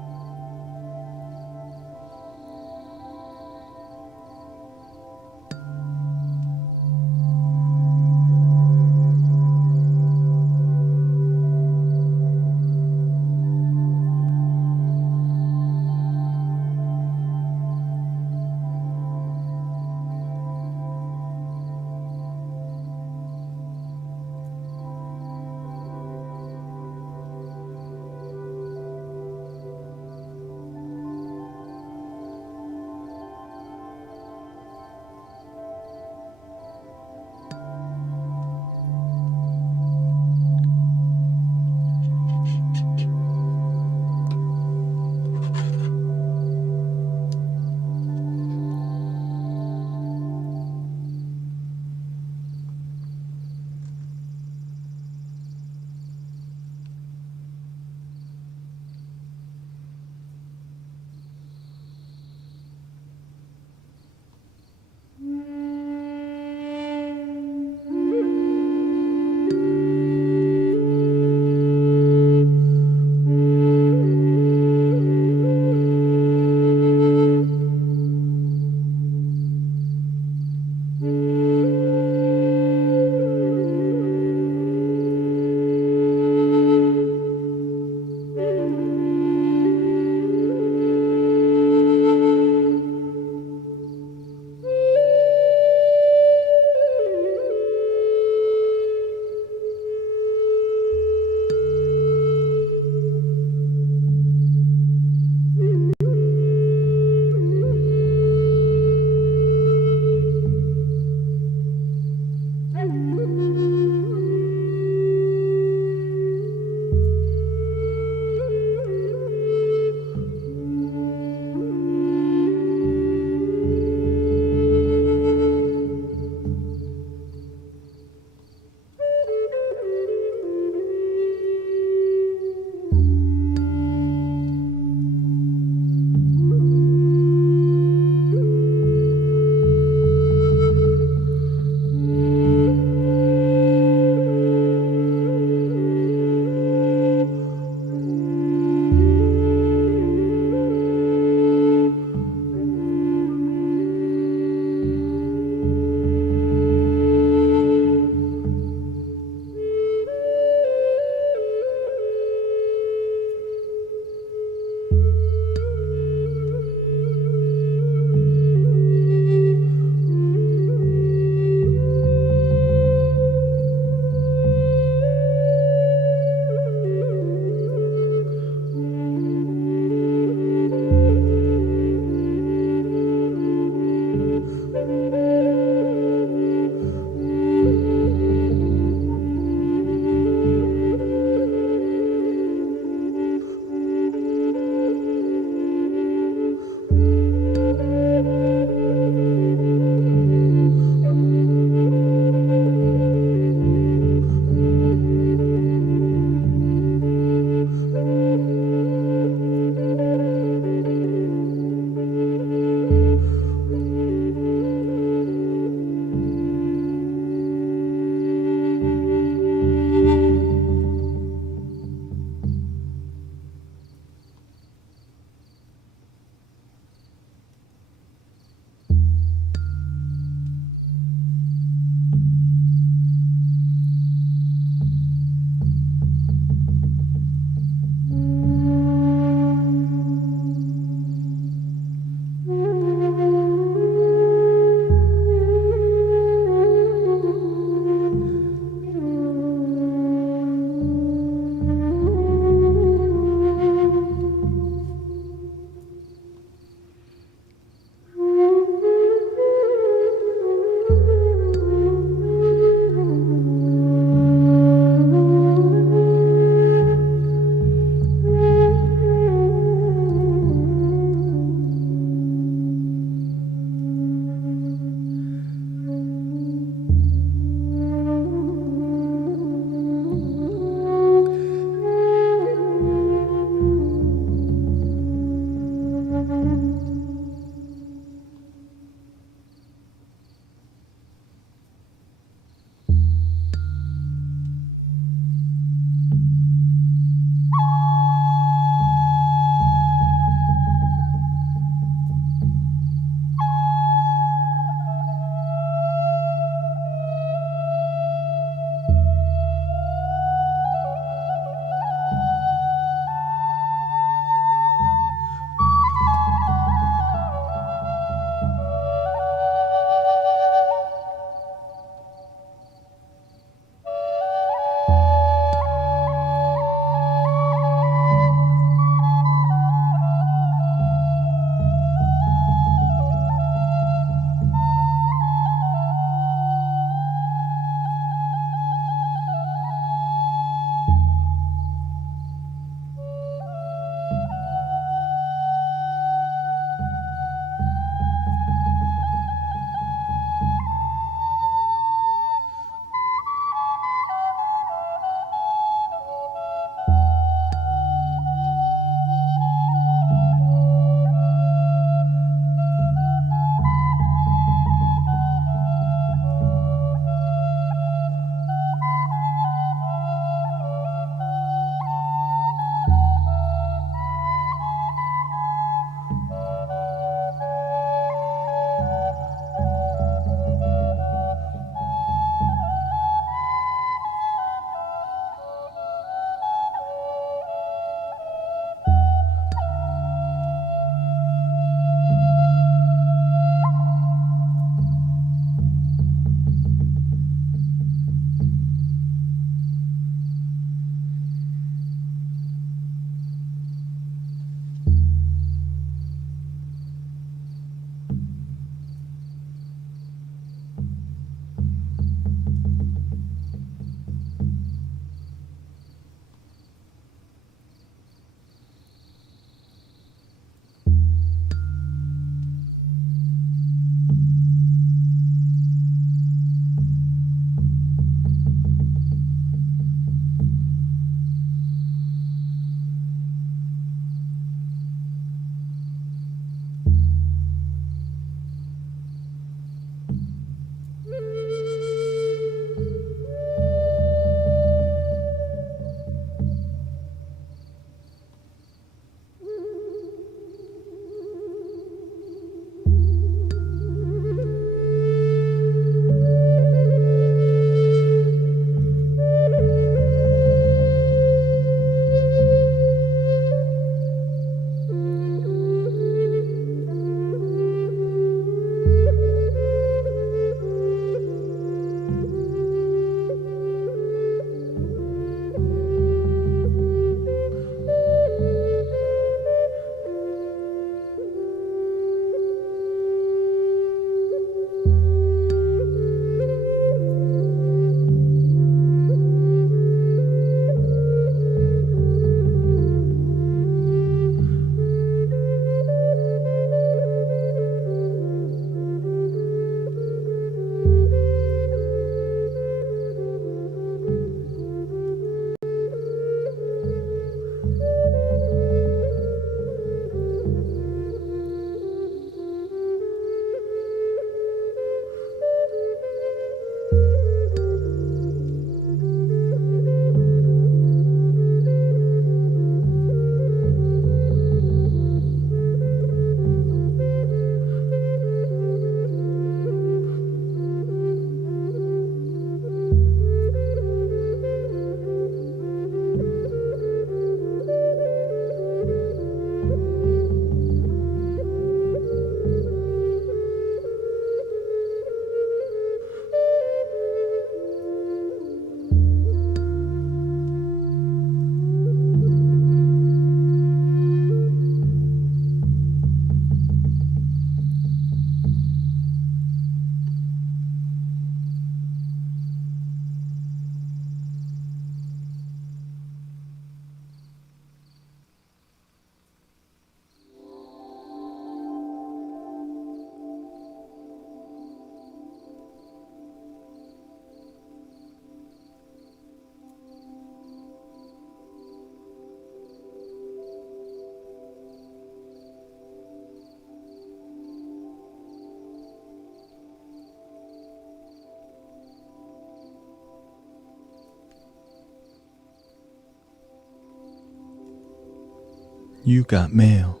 You got mail.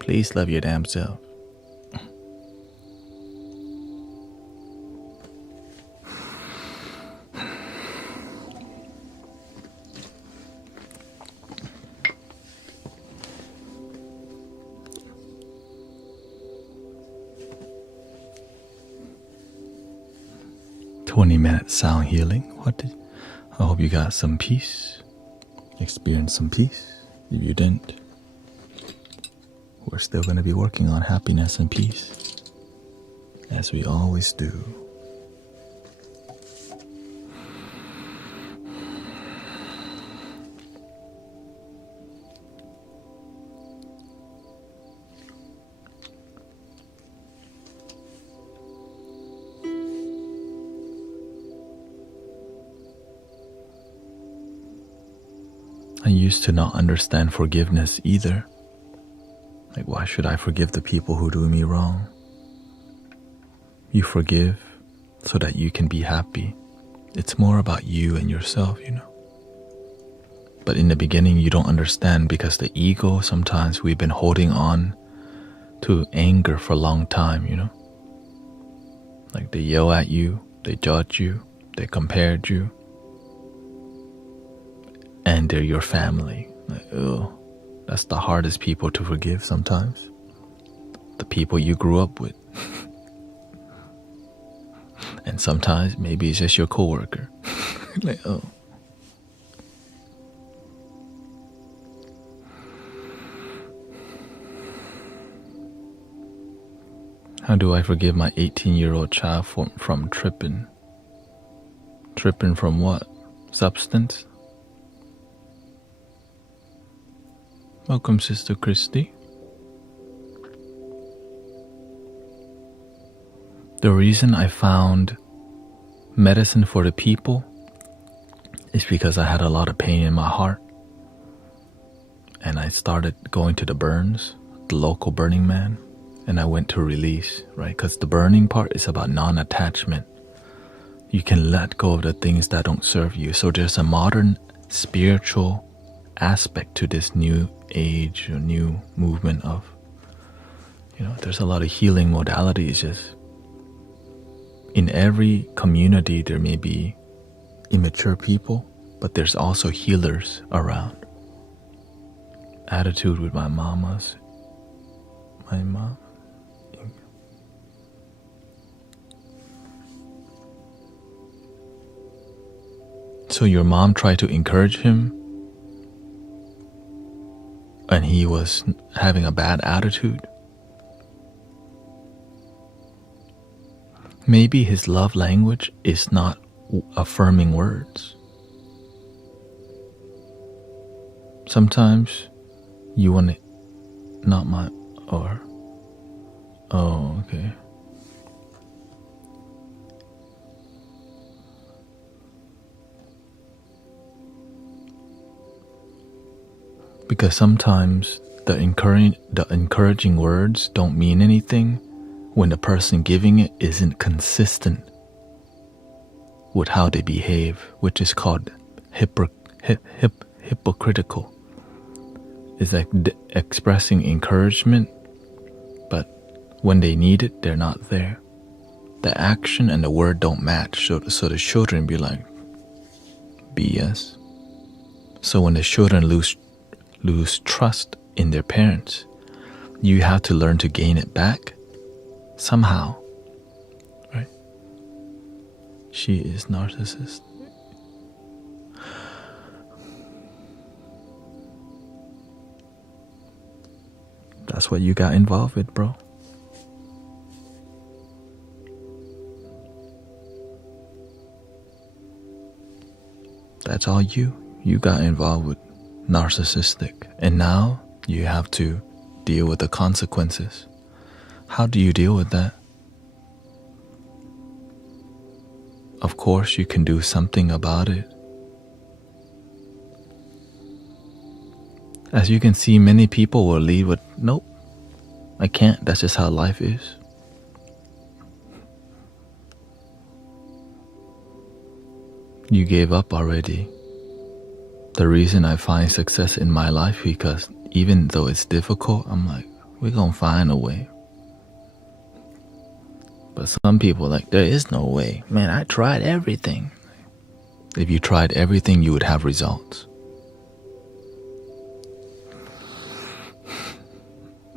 Please love your damn self. "20-minute sound healing." I hope you got some peace. Experience some peace. If you didn't, we're still going to be working on happiness and peace, as we always do. I used to not understand forgiveness either. Like, why should I forgive the people who do me wrong? You forgive so that you can be happy. It's more about you and yourself, you know. But in the beginning, you don't understand because the ego, sometimes we've been holding on to anger for a long time, you know. Like, they yell at you, they judge you, they compared you. And they're your family. Like, oh, that's the hardest people to forgive sometimes. The people you grew up with. And sometimes maybe it's just your coworker. Like, oh. How do I forgive my 18-year-old child from tripping? Tripping from what? Substance? Welcome, Sister Christy. The reason I found medicine for the people is because I had a lot of pain in my heart. And I started going to the burns, the local Burning Man, and I went to release, right? Because the burning part is about non-attachment. You can let go of the things that don't serve you. So there's a modern spiritual aspect to this new age or new movement of, you know, there's a lot of healing modalities. Just in every community there may be immature people, but there's also healers around. Attitude with my mom. So your mom tried to encourage him and he was having a bad attitude. Maybe his love language is not affirming words. Sometimes you want to, not my, or, oh, okay. Because sometimes the encouraging words don't mean anything when the person giving it isn't consistent with how they behave, which is called hypocritical. It's like expressing encouragement, but when they need it, they're not there. The action and the word don't match, so the children be like, BS. So when the children lose trust in their parents, you have to learn to gain it back somehow, right? She is narcissist. That's what you got involved with, bro. That's all you got involved with. Narcissistic, and now you have to deal with the consequences. How do you deal with that? Of course, you can do something about it. As you can see, many people will lead with, nope, I can't, that's just how life is. You gave up already. The reason I find success in my life because even though it's difficult, I'm like, we're gonna find a way. But some people like, there is no way. Man, I tried everything. If you tried everything, you would have results.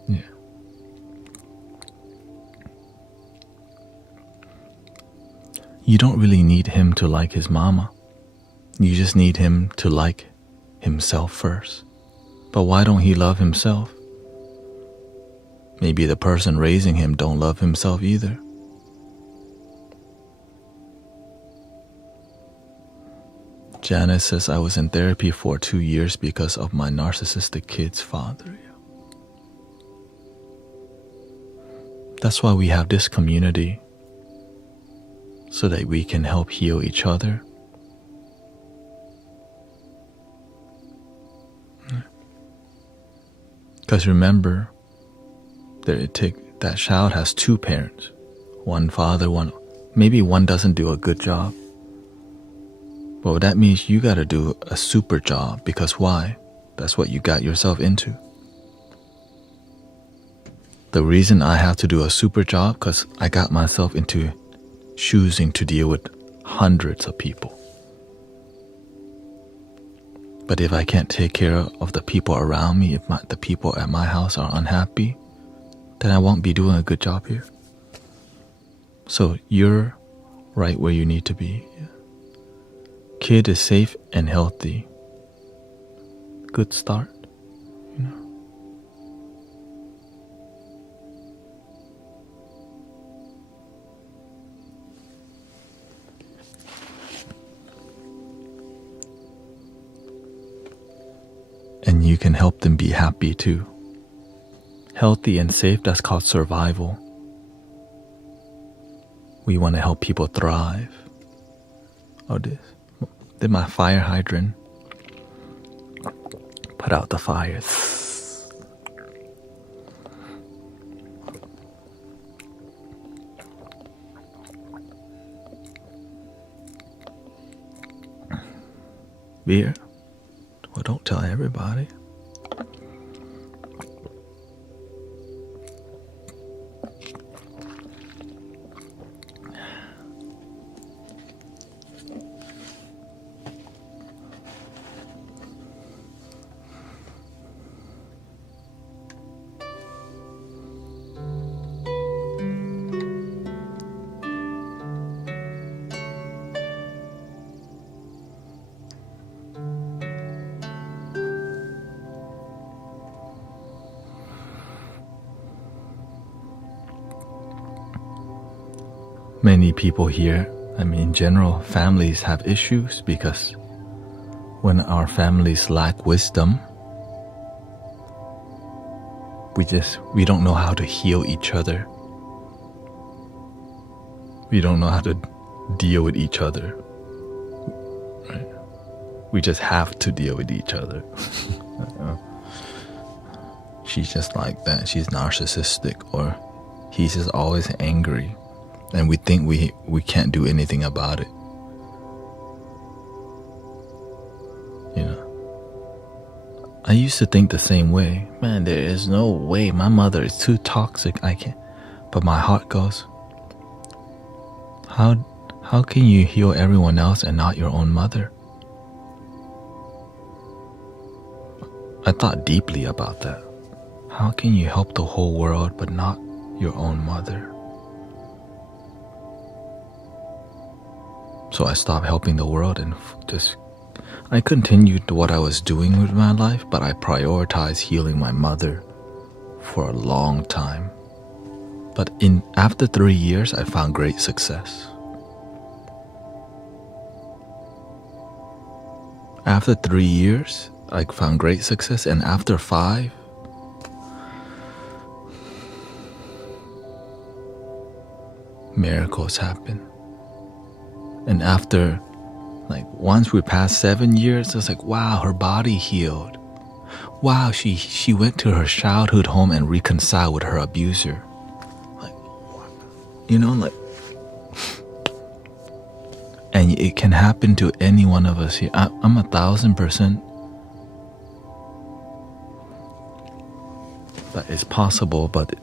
Yeah. You don't really need him to like his mama. You just need him to like himself first. But why don't he love himself? Maybe the person raising him don't love himself either. Janice says, I was in therapy for 2 years because of my narcissistic kid's father. That's why we have this community, so that we can help heal each other. Because remember, that child has two parents. One father, maybe one doesn't do a good job. Well, that means you gotta do a super job, because why? That's what you got yourself into. The reason I have to do a super job, because I got myself into choosing to deal with hundreds of people. But if I can't take care of the people around me, if the people at my house are unhappy, then I won't be doing a good job here. So you're right where you need to be. Kid is safe and healthy. Good start, you know. And you can help them be happy too. Healthy and safe, that's called survival. We want to help people thrive. Oh, did my fire hydrant put out the fire? Beer? Well, don't tell everybody. Many people here, in general, families have issues because when our families lack wisdom, we don't know how to heal each other. We don't know how to deal with each other. Right? We just have to deal with each other. She's just like that. She's narcissistic, or he's just always angry. And we think we can't do anything about it. You know, I used to think the same way. Man, there is no way. My mother is too toxic. I can't. But my heart goes, how can you heal everyone else and not your own mother? I thought deeply about that. How can you help the whole world but not your own mother? So I stopped helping the world and I continued what I was doing with my life, but I prioritized healing my mother for a long time. But after 3 years, I found great success. After 3 years, I found great success, and after 5, miracles happen. And after, once we passed 7 years, it's like, wow, her body healed. Wow, she went to her childhood home and reconciled with her abuser. And it can happen to any one of us here. I'm 1,000%. that it's possible, but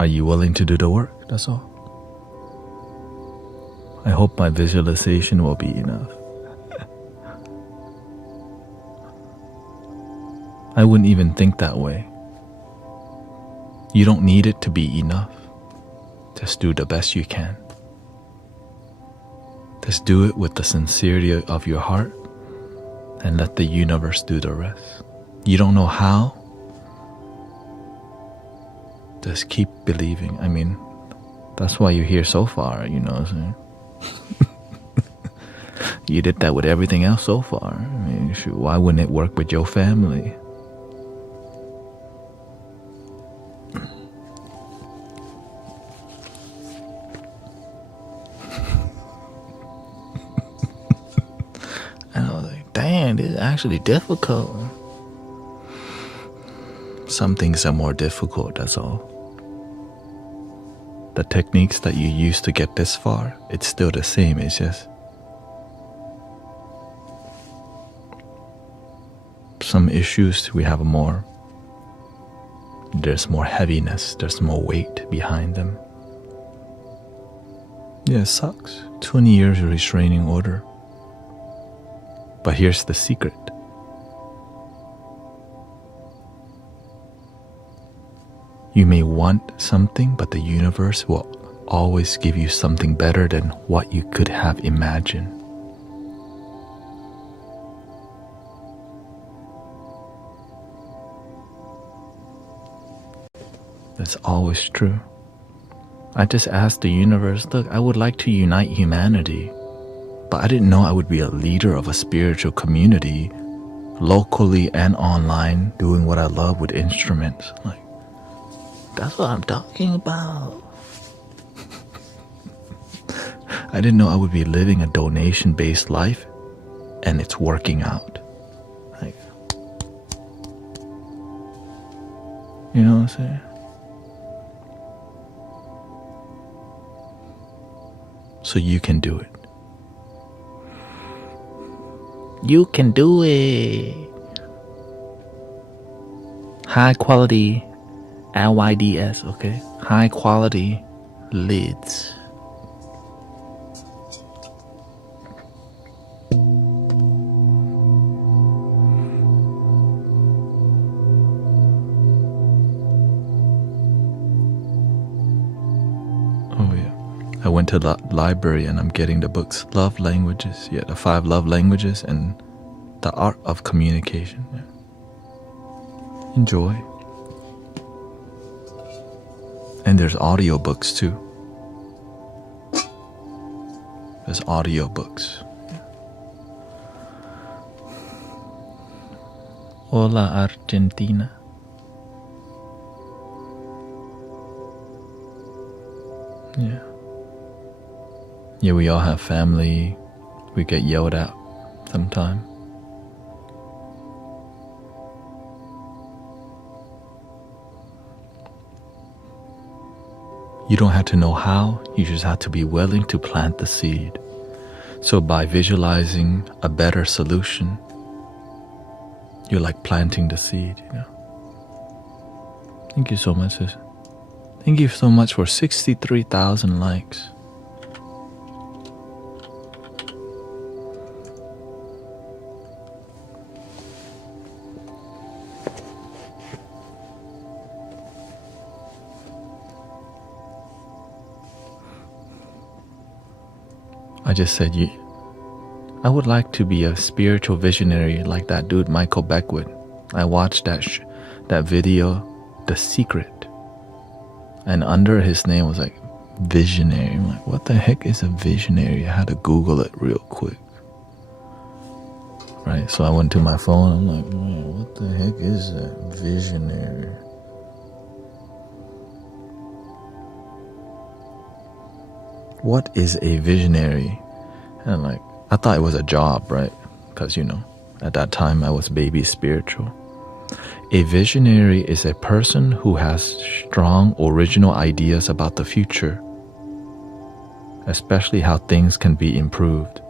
are you willing to do the work? That's all. I hope my visualization will be enough. I wouldn't even think that way. You don't need it to be enough. Just do the best you can. Just do it with the sincerity of your heart and let the universe do the rest. You don't know how? Just keep believing. I mean, that's why you're here so far, you know what I'm saying? You did that with everything else so far. I mean, shoot, why wouldn't it work with your family? And I was like, damn, this is actually difficult. Some things are more difficult, that's all. The techniques that you use to get this far, it's still the same. It's just some issues we have more. There's more heaviness. There's more weight behind them. Yeah, it sucks. 20 years of restraining order. But here's the secret. You may want something, but the universe will always give you something better than what you could have imagined. That's always true. I just asked the universe, look, I would like to unite humanity, but I didn't know I would be a leader of a spiritual community, locally and online, doing what I love with instruments. Like, that's what I'm talking about. I didn't know I would be living a donation-based life, and it's working out. Like, you know what I'm saying? So you can do it. You can do it. High quality LYDS, okay? High quality lids. Oh yeah. I went to the library and I'm getting the books Love Languages. Yeah, the 5 love languages and the art of communication. Yeah. Enjoy. And there's audiobooks too. There's audiobooks. Yeah. Hola, Argentina. Yeah. Yeah, we all have family. We get yelled at sometime. You don't have to know how, you just have to be willing to plant the seed. So by visualizing a better solution, you're like planting the seed, you know. Thank you so much, sis. Thank you so much for 63,000 likes. I just said, I would like to be a spiritual visionary like that dude Michael Beckwith. I watched that video, The Secret, and under his name was like visionary. I'm like, what the heck is a visionary? I had to Google it real quick. Right, so I went to my phone. I'm like, man, what the heck is that? Visionary. What is a visionary? And like, I thought it was a job, right? Because, you know, at that time I was baby spiritual. A visionary is a person who has strong original ideas about the future, especially how things can be improved.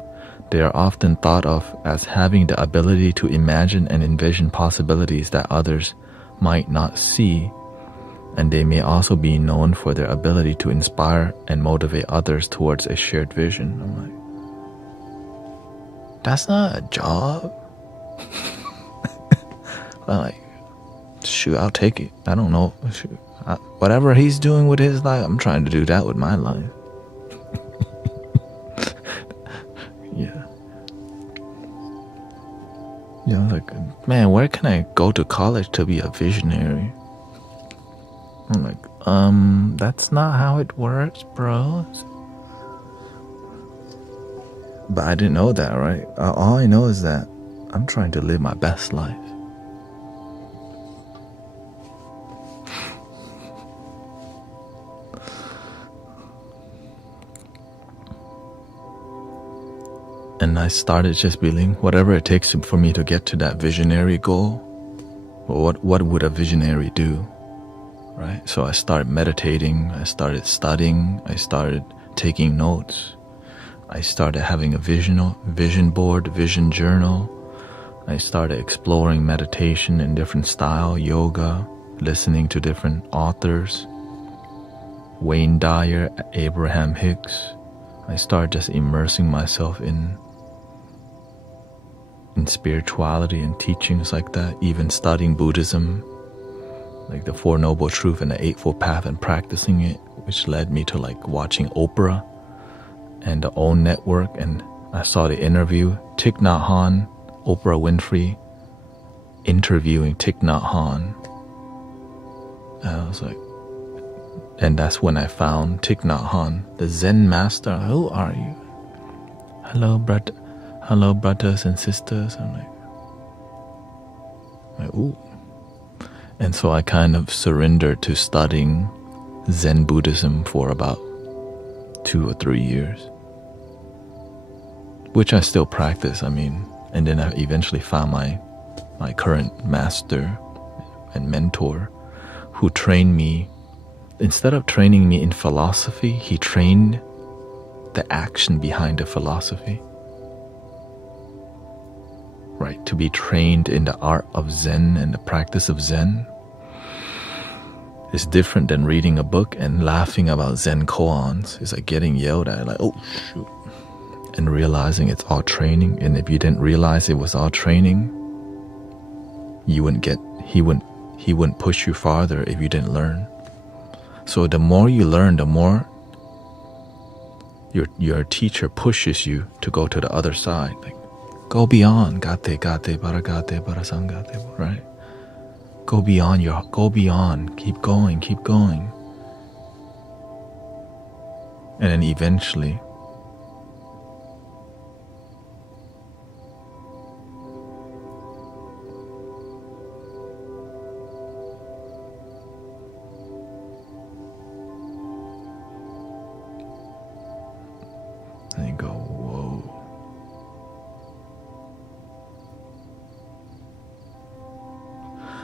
They are often thought of as having the ability to imagine and envision possibilities that others might not see. And they may also be known for their ability to inspire and motivate others towards a shared vision. I'm like, that's not a job. I'm like, shoot, I'll take it. I don't know. Shoot, whatever he's doing with his life, I'm trying to do that with my life. Yeah. You know, like, man, where can I go to college to be a visionary? I'm like, that's not how it works, bro. But I didn't know that, right? All I know is that I'm trying to live my best life. And I started just believing whatever it takes for me to get to that visionary goal. Well, what would a visionary do? Right? So I started meditating, I started studying, I started taking notes. I started having a vision board, vision journal. I started exploring meditation in different style, yoga, listening to different authors, Wayne Dyer, Abraham Hicks. I started just immersing myself in spirituality and teachings like that, even studying Buddhism, like the Four Noble Truths and the Eightfold Path, and practicing it, which led me to like watching Oprah and the OWN Network. And I saw the interview, Thich Nhat Hanh, Oprah Winfrey interviewing Thich Nhat Hanh. And I was like, and that's when I found Thich Nhat Hanh, the Zen master. Who are you? Hello, brothers and sisters. I'm like, ooh. And so I kind of surrendered to studying Zen Buddhism for about 2 or 3 years, which I still practice. I mean, and then I eventually found my current master and mentor, who trained me. Instead of training me in philosophy, he trained the action behind the philosophy. Right, to be trained in the art of Zen and the practice of Zen is different than reading a book and laughing about Zen koans. It's like getting yelled at, like, oh shoot, and realizing it's all training. And if you didn't realize it was all training, he wouldn't push you farther if you didn't learn. So the more you learn, the more your teacher pushes you to go to the other side. Like, go beyond, gate, paragate, parasangate, right? Go beyond, keep going. And then eventually, and you go, whoa.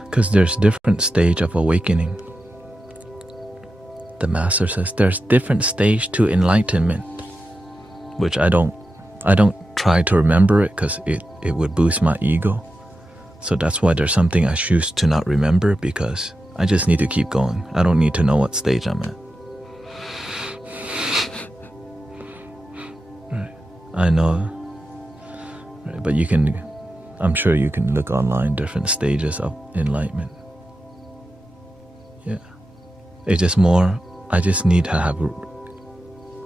Because there's different stage of awakening. The master says there's different stage to enlightenment, which I don't try to remember it because it would boost my ego. So that's why there's something I choose to not remember, because I just need to keep going. I don't need to know what stage I'm at. Right. I know. Right. But I'm sure you can look online, different stages of enlightenment. Yeah. It's just more, I just need to have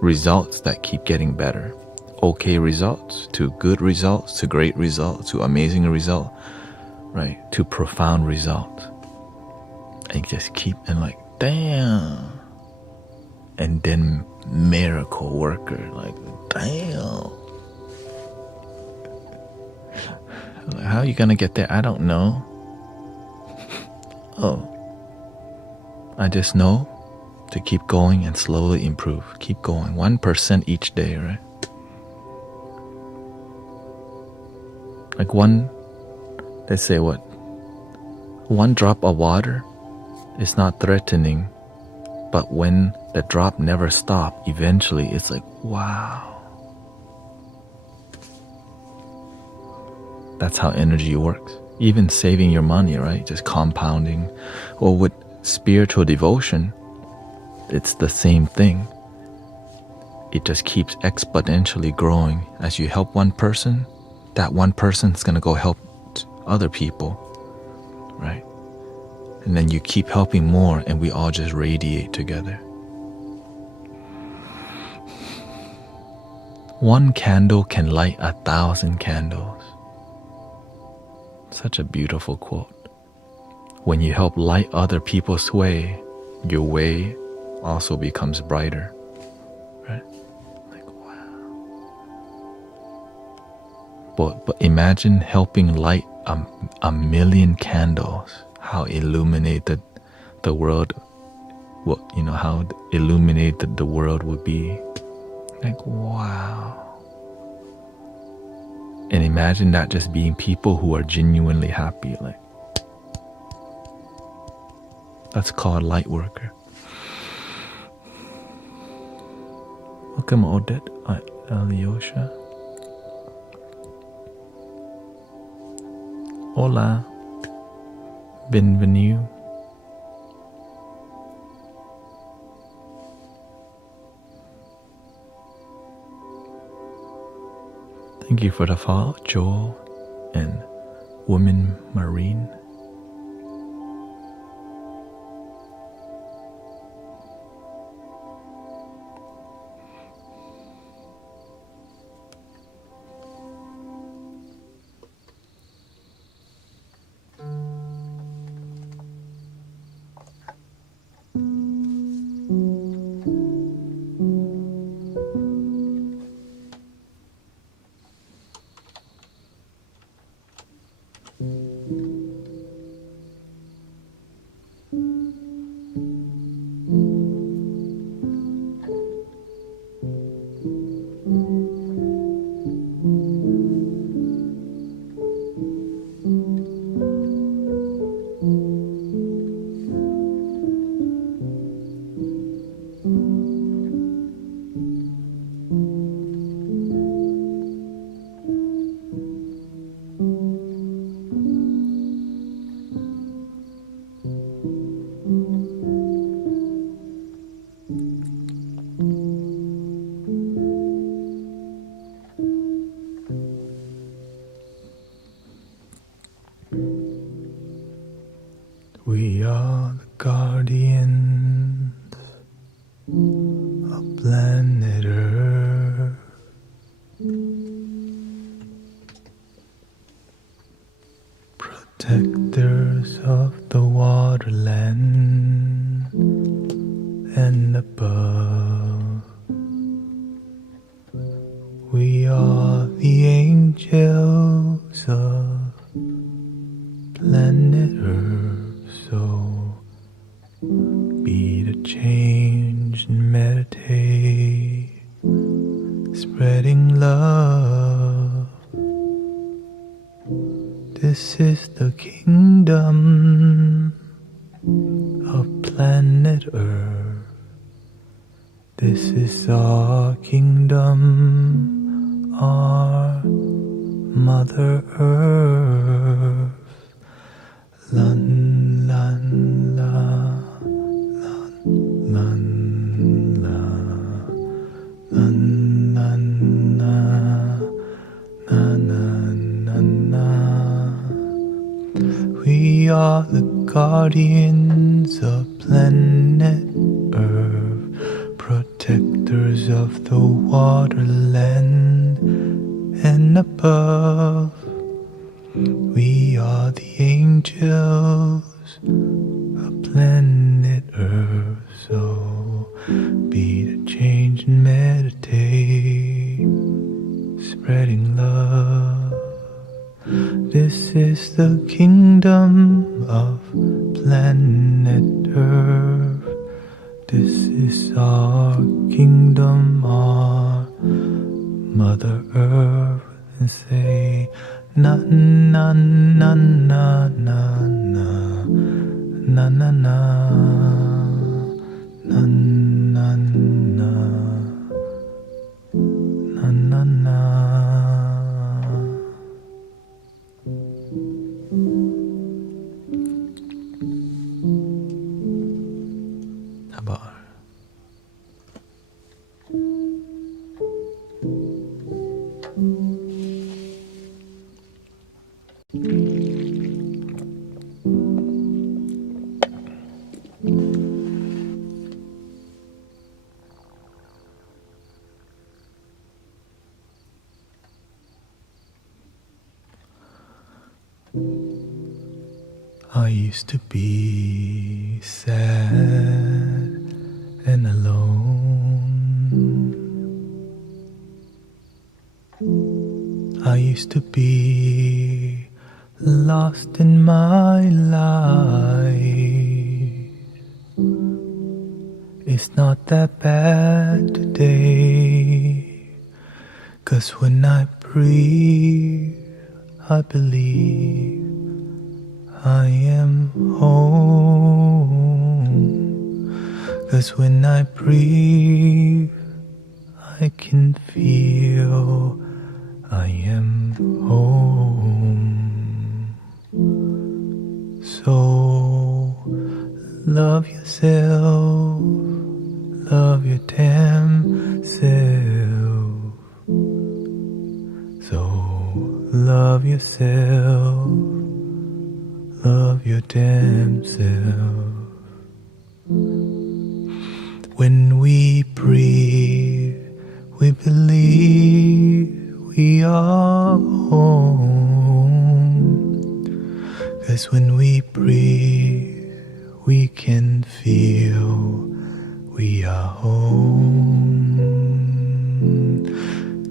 results that keep getting better. Okay results, to good results, to great results, to amazing results, right? To profound results. And just keep, and like, damn. And then miracle worker, like, damn. How are you gonna get there? I don't know. Oh. I just know to keep going and slowly improve. Keep going. 1% each day, right? Like let's say what? 1 drop of water is not threatening, but when the drop never stops, eventually it's like, wow. That's how energy works. Even saving your money, right? Just compounding. Or with spiritual devotion, it's the same thing. It just keeps exponentially growing. As you help one person, that one person's gonna go help other people, right? And then you keep helping more, and we all just radiate together. One candle can light 1,000 candles. Such a beautiful quote. When you help light other people's way, your way also becomes brighter, right? Like, wow. But imagine helping light a million candles. How illuminated the world, how illuminated the world would be. Like, wow. And imagine that just being people who are genuinely happy. Like, that's called light worker. Welcome, Odette, Alyosha. Hola. Bienvenue. Thank you for the follow, Joel and Woman Marine. We are the guardians of planet Earth. Protectors of the waterland and above. We are the angels of planet Earth. So be the change and meditate, spreading love. This is the kingdom of planet Earth. This is our kingdom, our Mother Earth. Lun, lun, la, lun, lun, la, lun, lun, la, na, na, na, na. We are the guardians of planet Earth, protectors of the waterland and above. We are the angels of planet Earth. So be the change and meditate, spreading love. This is the kingdom of planet Earth. This is our kingdom, our Mother Earth. And say, na na na na na na na na na na na na na na. I used to be sad and alone. I used to be lost in my life. It's not that bad today, 'cause when I breathe, I believe I am home. 'Cause when I breathe, I can feel I am home. So love yourself, love your damn self. So love yourself, love your damn self. When we breathe, we believe we are home. 'Cause when we breathe, we can feel we are home.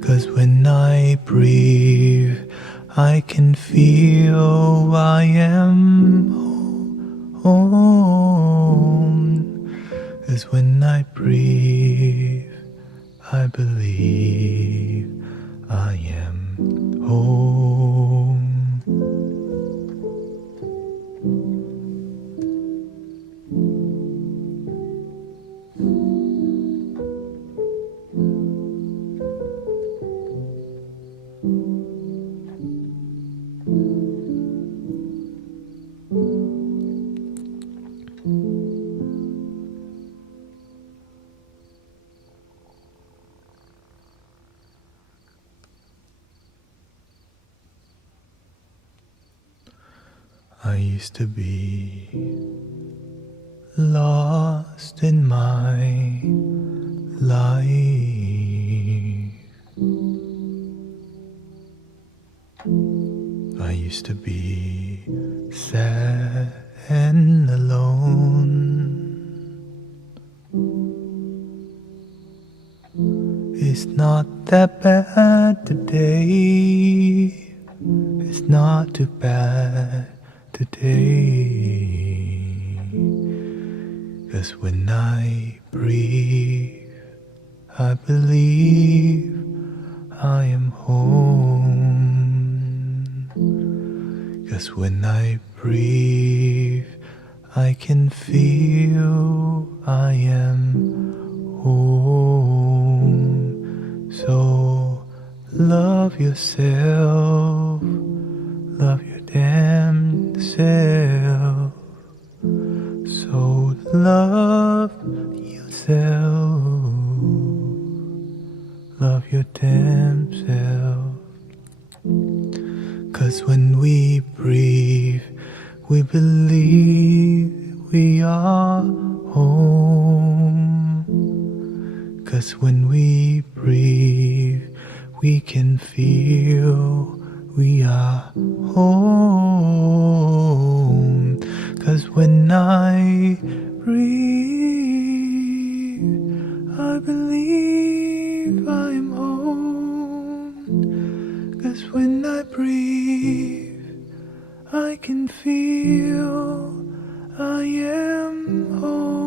'Cause when I breathe, I can feel I am home. 'Cause when I breathe, I believe I am home. I used to be lost in my life. I used to be sad and alone. It's not that bad today. It's not too bad today. 'Cause when I breathe, I believe I am home. 'Cause when I breathe, I can feel I am home. So love yourself, love your damn self. So love yourself, love your damn self. 'Cause when we breathe, we believe we are home. 'Cause when we breathe, we can feel we are home. 'Cause when I breathe, I believe I'm home. 'Cause when I breathe, I can feel I am home.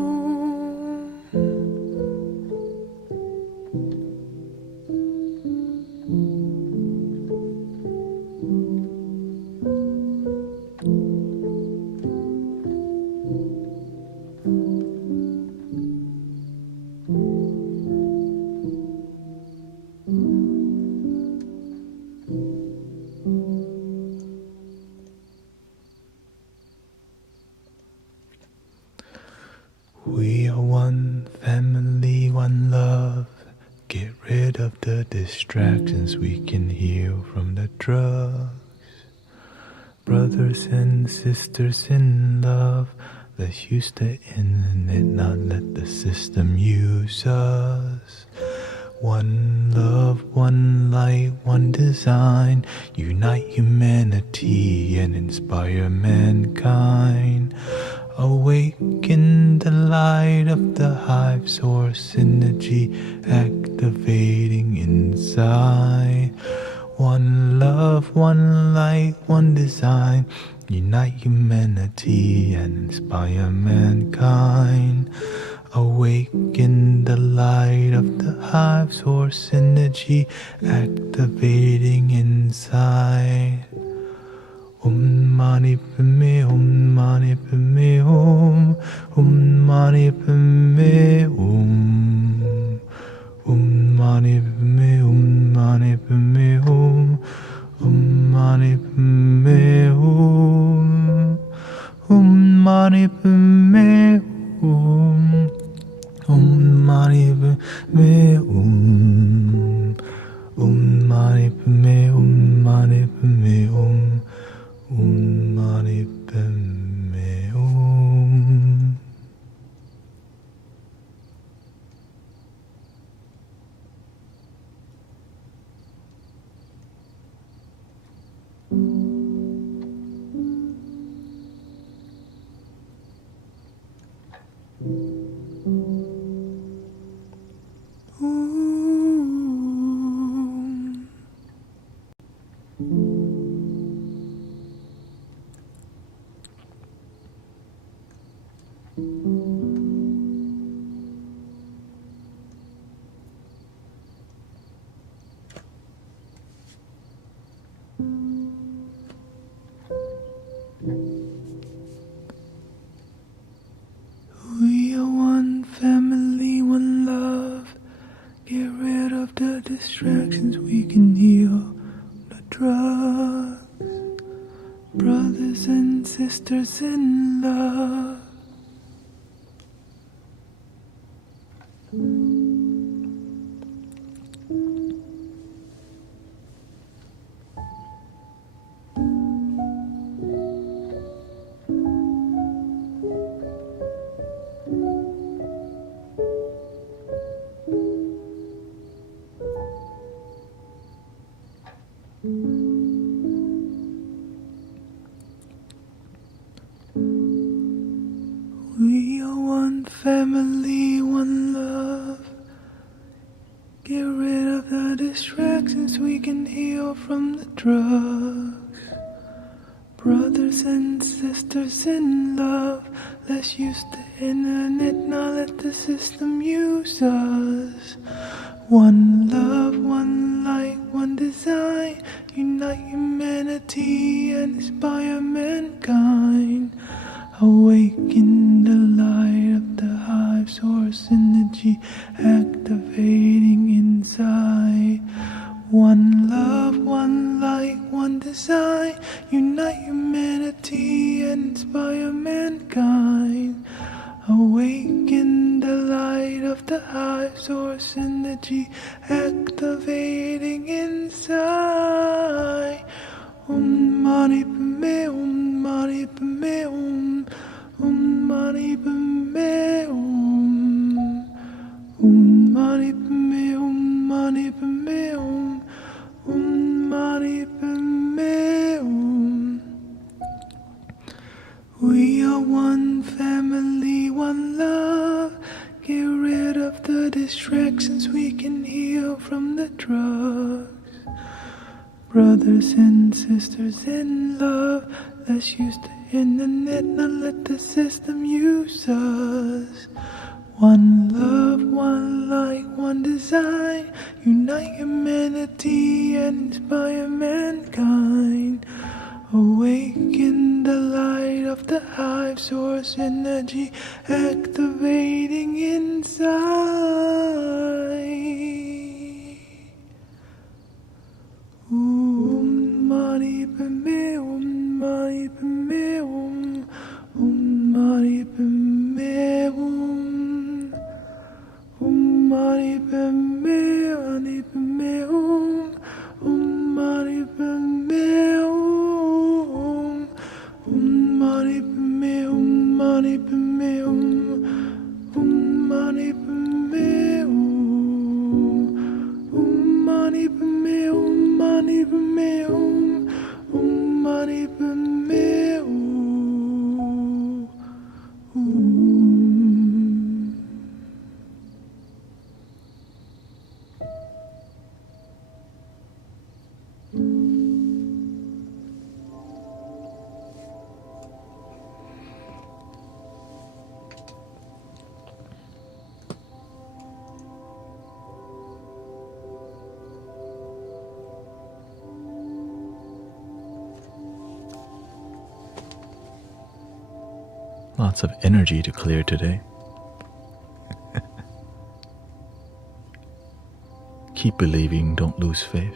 We are one family, one love. Get rid of the distractions, we can heal from the drugs. Brothers and sisters in love, let's use the internet, not let the system use us. One love, one light, one design. Unite humanity and inspire mankind. Awaken the light of the hive source energy activating inside. One love, one light, one design. Unite humanity and inspire mankind. Awaken the light of the hive source energy activating inside. Mani Padme Hum, Mani Padme Hum, Mani Padme Hum, Mani Padme Hum, Mani Padme Hum, Mani Padme Hum, Mani Padme Hum, Mani Padme Hum, Mani Padme Hum, Mani Padme Hum. Mani Padme Hum. We are one family, one love. Get rid of the distractions, we can heal the drugs. Brothers and sisters in love. We are one family, one love. Get rid of the distractions, we can heal from the drugs. Brothers and sisters in love, let's use the internet, not let the system use us. One love, one light, one design. Unite humanity and inspire mankind. Awaken the light of the hive source energy activating inside. One love, one light, one design. Unite humanity and inspire mankind. Awaken the light of the hive source energy activating inside. Mani Padme Hum, Mani Padme Hum, Mani Padme Hum, Mani Padme Hum, Mani Padme Hum, Mani Padme Hum. We are one family, one love. Get rid of the distractions, we can heal from the drugs. Brothers and sisters in love, let's use the internet, not let the system use us. One love, one light, one design. Unite humanity and inspire mankind. Awaken the light of the hive source energy activating inside. Mani Padme Hum, Mani Padme Hum, Mani Padme Hum, Mani Padme, Mani Padme Hum, Mani Padme Hum, Mani Padme Hum, Mani Padme Hum, Mani Padme Hum, Lots of energy to clear today. Keep believing, don't lose faith.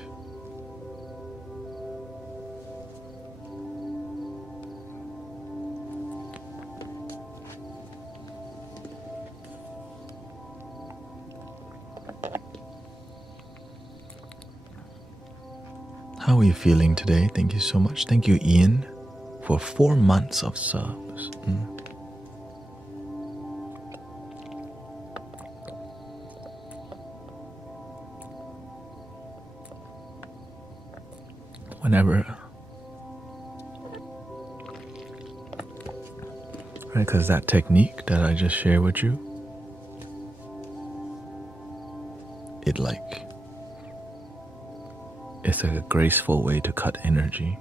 How are you feeling today? Thank you so much. Thank you, Ian, for 4 months of subs. Whenever, right? Because that technique that I just shared with you, it's like a graceful way to cut energy.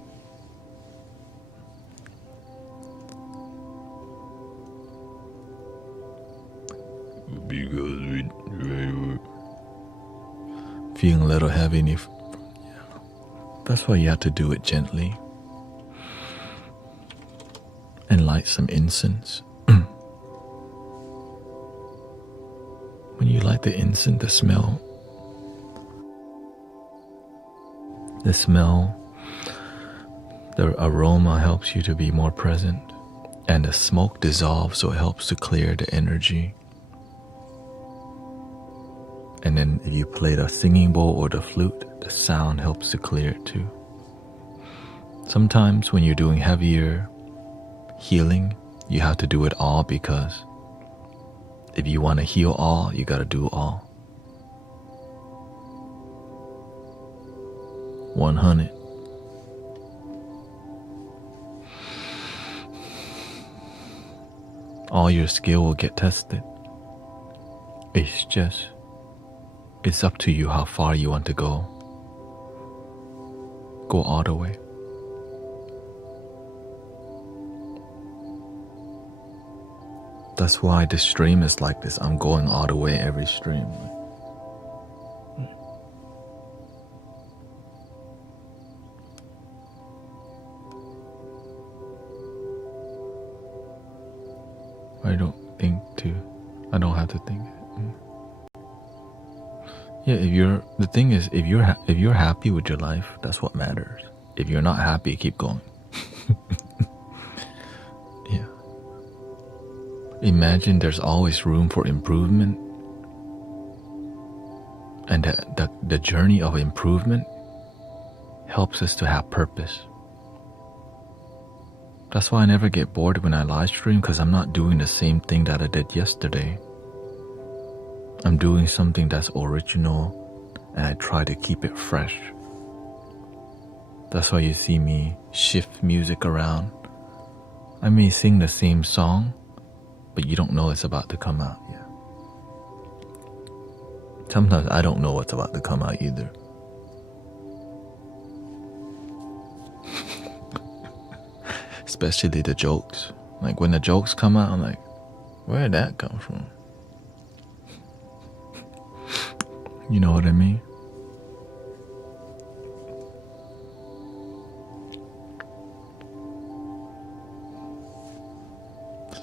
Because we feeling a little heavy, and that's why you have to do it gently and light some incense. When you light the incense, the smell, the aroma helps you to be more present, and the smoke dissolves, so it helps to clear the energy. And then if you play the singing bowl or the flute, the sound helps to clear it too. Sometimes when you're doing heavier healing, you have to do it all, because if you want to heal all, you got to do all. 100. All your skill will get tested. It's up to you how far you want to go. Go all the way. That's why this stream is like this. I'm going all the way every stream. I don't have to think. Yeah, if you're happy with your life, that's what matters. If you're not happy, keep going. Yeah. Imagine there's always room for improvement, and the journey of improvement helps us to have purpose. That's why I never get bored when I live stream, because I'm not doing the same thing that I did yesterday. I'm doing something that's original, and I try to keep it fresh. That's why you see me shift music around. I may sing the same song, but you don't know it's about to come out yet. Sometimes I don't know what's about to come out either. Especially the jokes. Like when the jokes come out, I'm like, where did that come from? You know what I mean?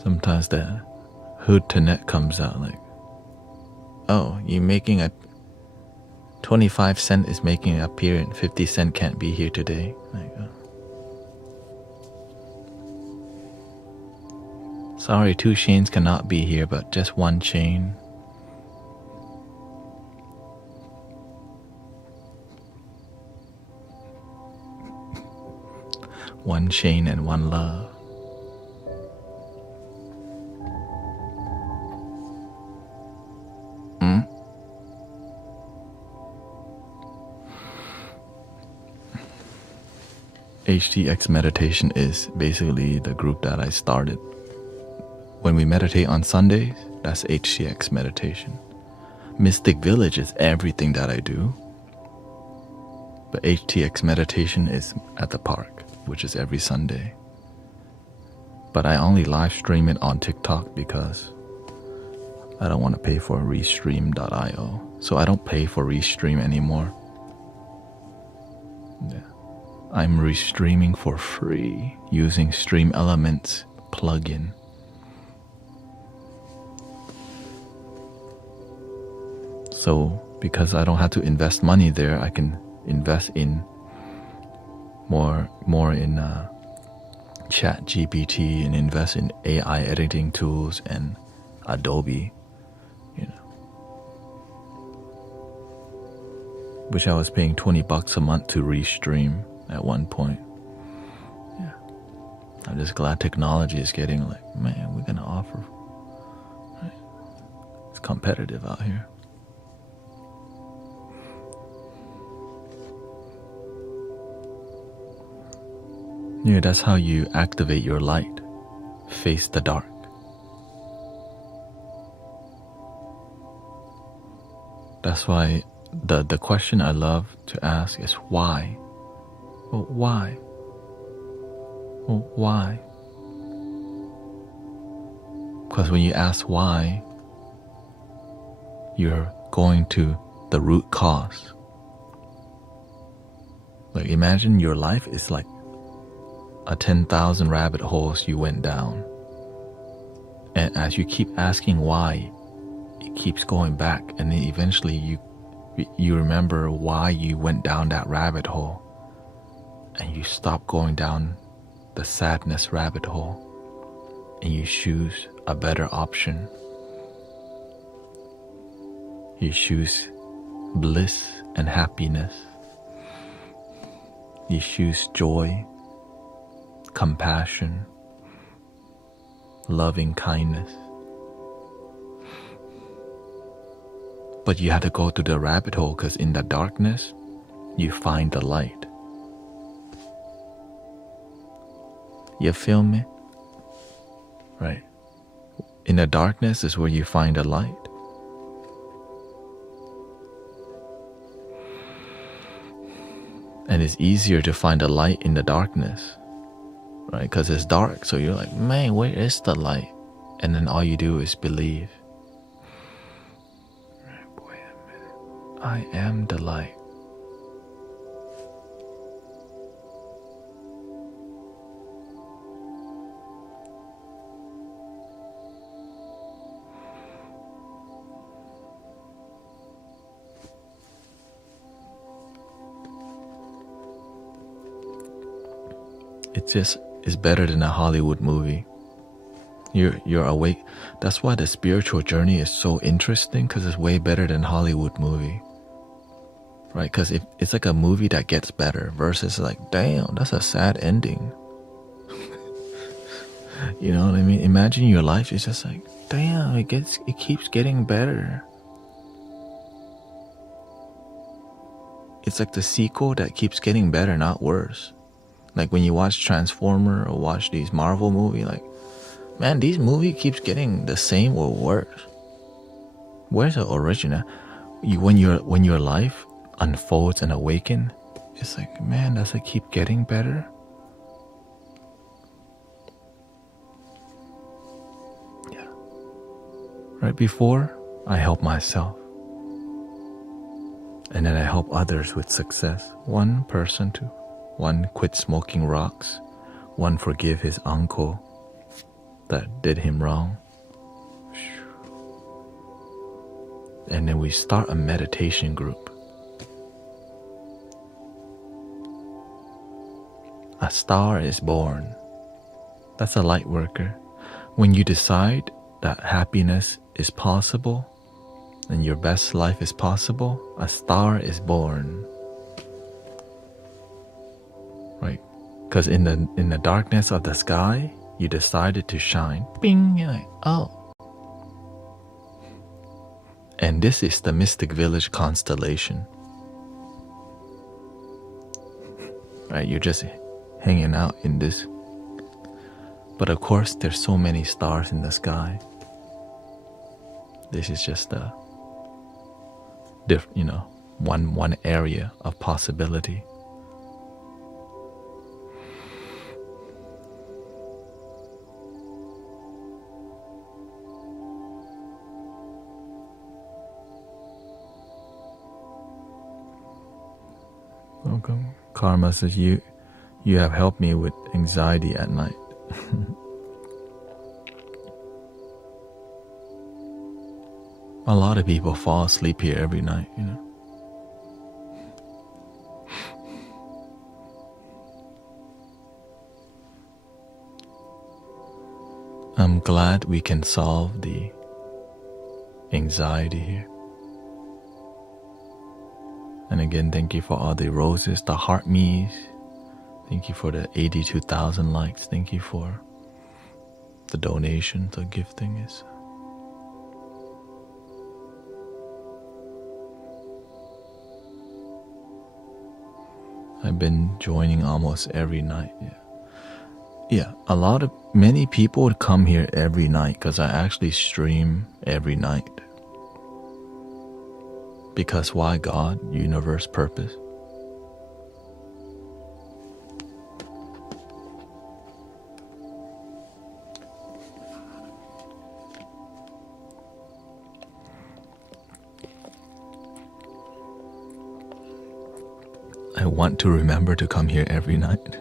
Sometimes the hood Thanet comes out like, oh, you making a 25 cent is making an appearance, 50 cent can't be here today. Like, sorry, 2 chains cannot be here, but just 1 chain. One chain and one love. HTX meditation is basically the group that I started. When we meditate on Sundays, that's HTX meditation. Mystic Village is everything that I do. But HTX meditation is at the park, which is every Sunday. But I only live stream it on TikTok because I don't want to pay for restream.io. So I don't pay for Restream anymore. Yeah. I'm restreaming for free using Stream Elements plugin. So because I don't have to invest money there, I can invest in more in Chat GPT and invest in AI editing tools and Adobe, which I was paying $20 a month to restream at one point. Yeah, I'm just glad technology is getting like, man, we're gonna offer. Right? It's competitive out here. Yeah, that's how you activate your light. Face the dark. That's why the question I love to ask is why? Well, why? Well, why? Because when you ask why, you're going to the root cause. Like imagine your life is like a 10,000 rabbit holes you went down. And as you keep asking why, it keeps going back, and then eventually you remember why you went down that rabbit hole, and you stop going down the sadness rabbit hole, and you choose a better option. You choose bliss and happiness. You choose joy, compassion, loving kindness. But you had to go to the rabbit hole because in the darkness, you find the light. You feel me? Right. In the darkness is where you find the light. And it's easier to find the light in the darkness, right? Because it's dark, so you're like, man, where is the light? And then all you do is believe. Wait a minute. I am the light. It just is better than a Hollywood movie. You're awake. That's why the spiritual journey is so interesting, because it's way better than Hollywood movie, right? Because it's like a movie that gets better versus like, damn, that's a sad ending. You know what I mean? Imagine your life is just like, damn, it keeps getting better. It's like the sequel that keeps getting better, not worse. Like when you watch Transformer or watch these Marvel movie, like, man, these movie keeps getting the same or worse. Where's the original? When your life unfolds and awakens, it's like, man, does it keep getting better? Yeah. Right before, I help myself. And then I help others with success. One person to one quit smoking rocks, one forgive his uncle that did him wrong. And then we start a meditation group. A star is born. That's a light worker. When you decide that happiness is possible and your best life is possible, a star is born. Right? Because in the darkness of the sky, you decided to shine. Bing! You're like, oh. And this is the Mystic Village constellation. Right? You're just hanging out in this. But of course, there's so many stars in the sky. This is just a one area of possibility. Welcome. Karma says you have helped me with anxiety at night. A lot of people fall asleep here every night, you know. I'm glad we can solve the anxiety here. And again, thank you for all the roses, the heart me's. Thank you for the 82,000 likes. Thank you for the donation, the gifting is. I've been joining almost every night. Yeah, many people would come here every night because I actually stream every night. Because why God? Universe, purpose. I want to remember to come here every night.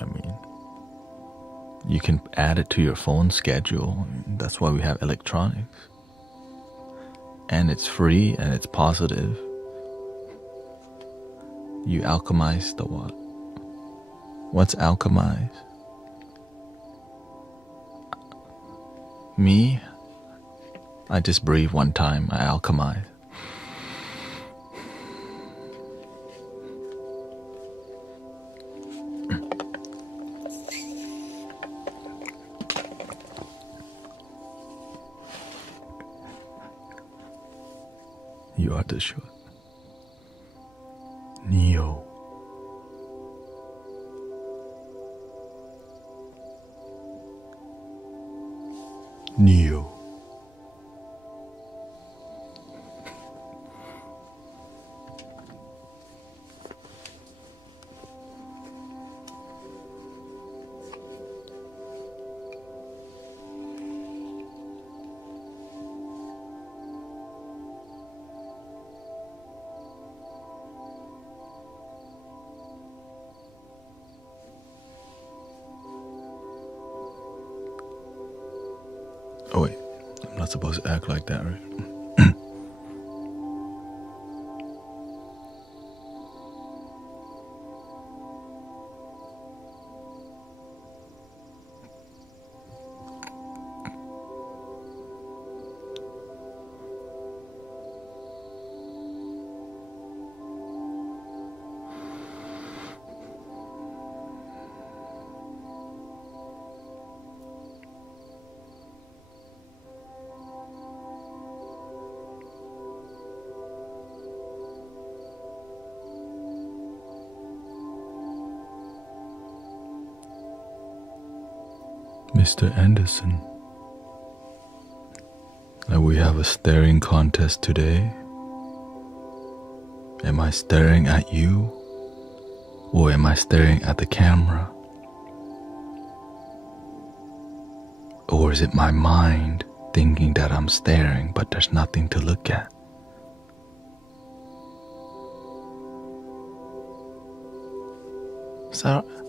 I mean, you can add it to your phone schedule. That's why we have electronics. And it's free and it's positive. You alchemize the what? What's alchemize? Me? I just breathe one time, I alchemize. You are the short. Neo. Neo. Oh wait, I'm not supposed to act like that, right? Mr. Anderson, we have a staring contest today. Am I staring at you, or am I staring at the camera? Or is it my mind thinking that I'm staring but there's nothing to look at?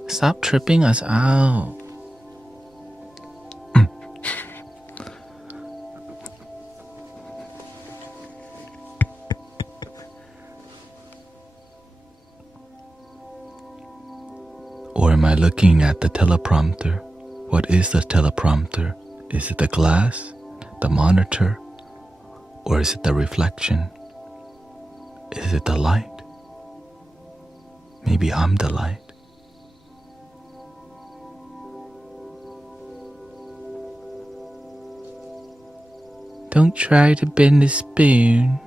Stop tripping us out. Or am I looking at the teleprompter? What is the teleprompter? Is it the glass, the monitor, or is it the reflection? Is it the light? Maybe I'm the light. Don't try to bend the spoon.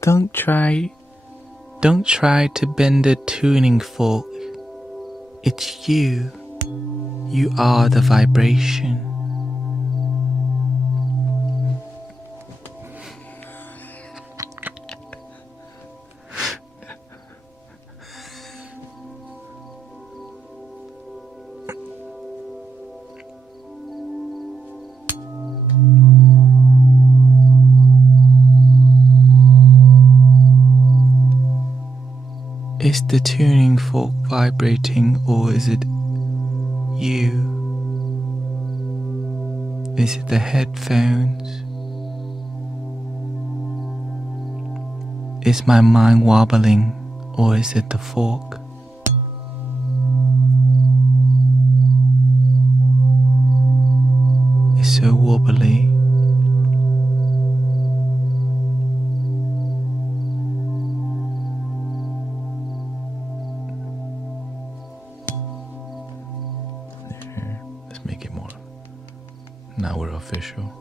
Don't try to bend the tuning fork. It's you. You are the vibration. Is the tuning fork vibrating, or is it you? Is it the headphones? Is my mind wobbling, or is it the fork? It's so wobbly. There, let's make it more. Now we're official.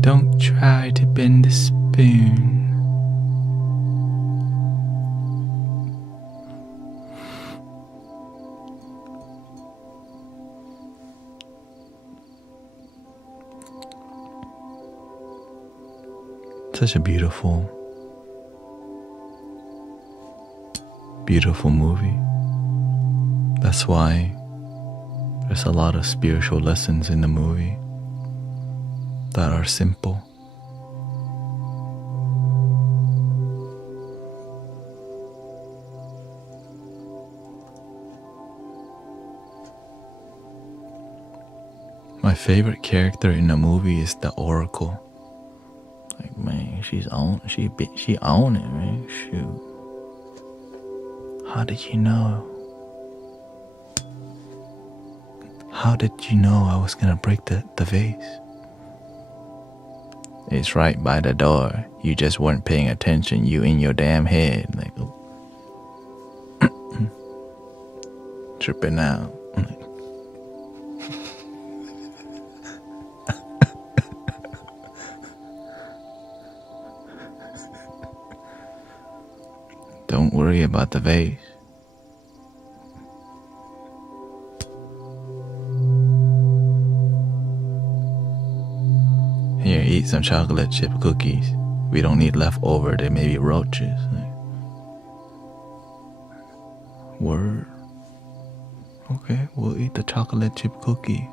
Don't try to bend the spoon. Such a beautiful, beautiful movie. That's why there's a lot of spiritual lessons in the movie that are simple. My favorite character in the movie is the Oracle. Like, man, she own it, man. Shoot. How did you know? How did you know I was gonna break the vase? It's right by the door. You just weren't paying attention. You in your damn head. Like, tripping out. Don't worry about the vase. Here, eat some chocolate chip cookies. We don't need leftover. There may be roaches. Word. Okay, we'll eat the chocolate chip cookie.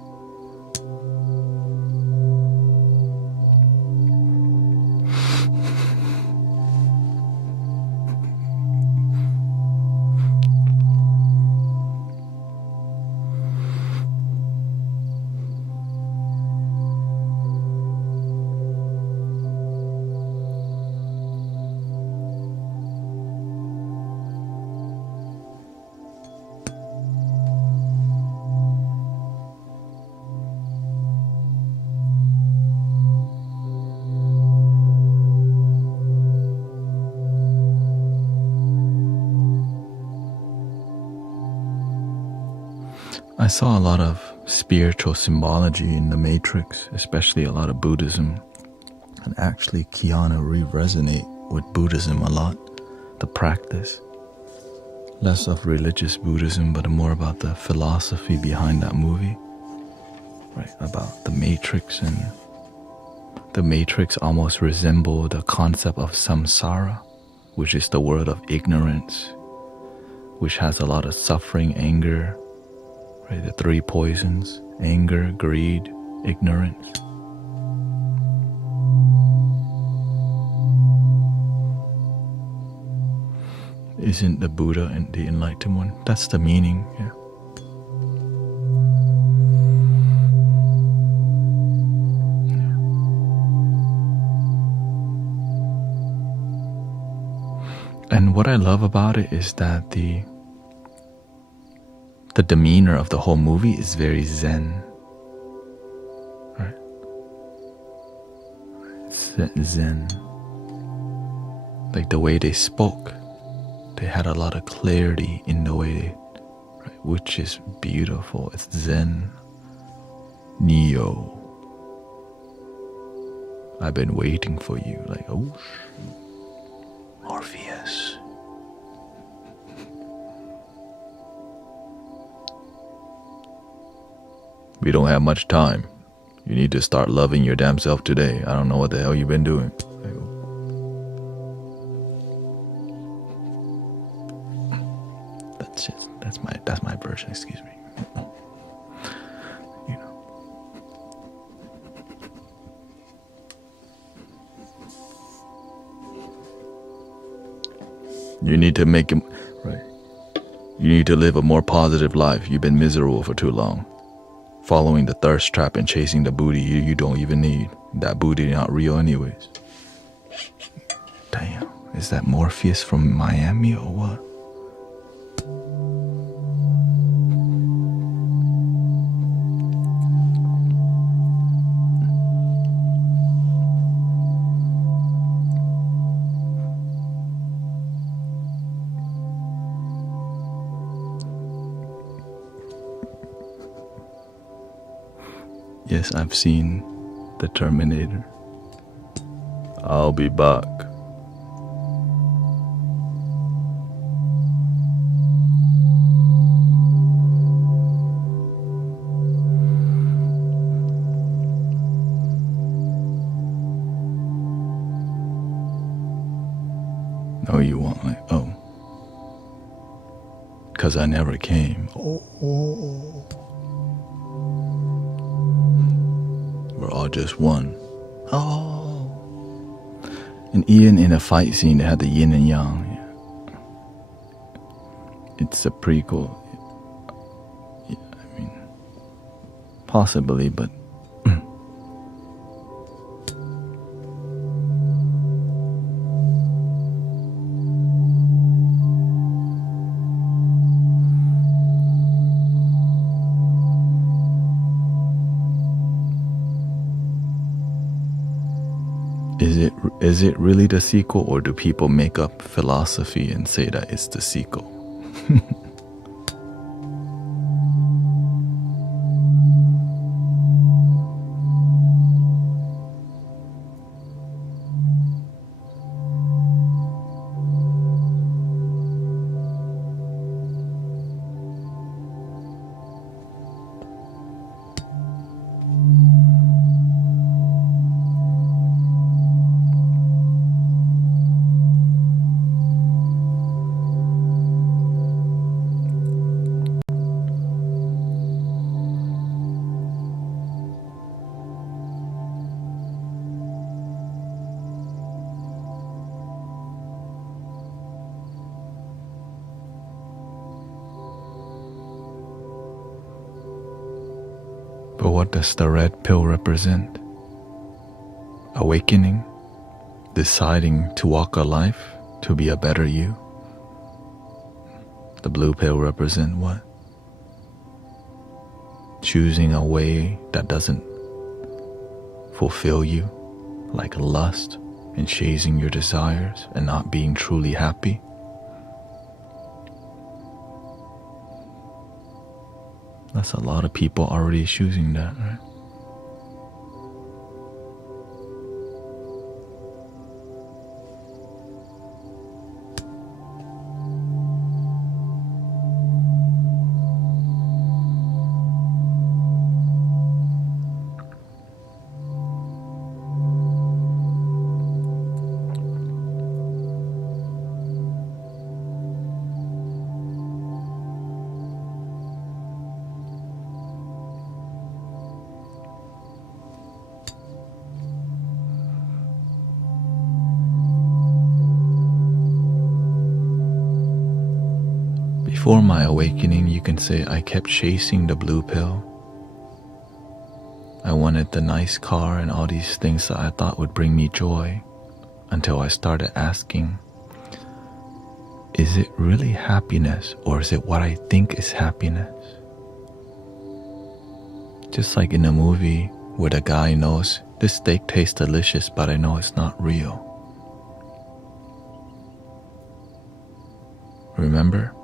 I saw a lot of spiritual symbology in the Matrix, especially a lot of Buddhism. And actually, Keanu resonate with Buddhism a lot, the practice. Less of religious Buddhism, but more about the philosophy behind that movie. Right, about the Matrix, and the Matrix almost resembled the concept of samsara, which is the world of ignorance, which has a lot of suffering, anger, right? The three poisons: anger, greed, ignorance. Isn't the Buddha and the enlightened one? That's the meaning, yeah. And what I love about it is that the demeanor of the whole movie is very zen, right? Zen. Like the way they spoke, they had a lot of clarity in the way, right? Which is beautiful. It's zen. Neo. I've been waiting for you. Like, oh, Morpheus. We don't have much time. You need to start loving your damn self today. I don't know what the hell you've been doing. That's my version, excuse me. You know. You need to make him right. You need to live a more positive life. You've been miserable for too long. Following the thirst trap and chasing the booty you don't even need. That booty not real anyways. Damn, is that Morpheus from Miami or what? Yes, I've seen the Terminator. I'll be back. No, you won't. Like, oh. 'Cause I never came. Oh. We're all just one. Oh. And even in a fight scene, they had the yin and yang. Yeah. It's a prequel. Yeah, I mean, possibly, but Is it really the sequel, or do people make up philosophy and say that it's the sequel? But what does the red pill represent? Awakening? Deciding to walk a life, to be a better you? The blue pill represent what? Choosing a way that doesn't fulfill you, like lust and chasing your desires and not being truly happy? That's a lot of people already choosing that, right? Before my awakening, you can say I kept chasing the blue pill. I wanted the nice car and all these things that I thought would bring me joy, until I started asking, is it really happiness, or is it what I think is happiness? Just like in a movie where the guy knows this steak tastes delicious, but I know it's not real. Remember?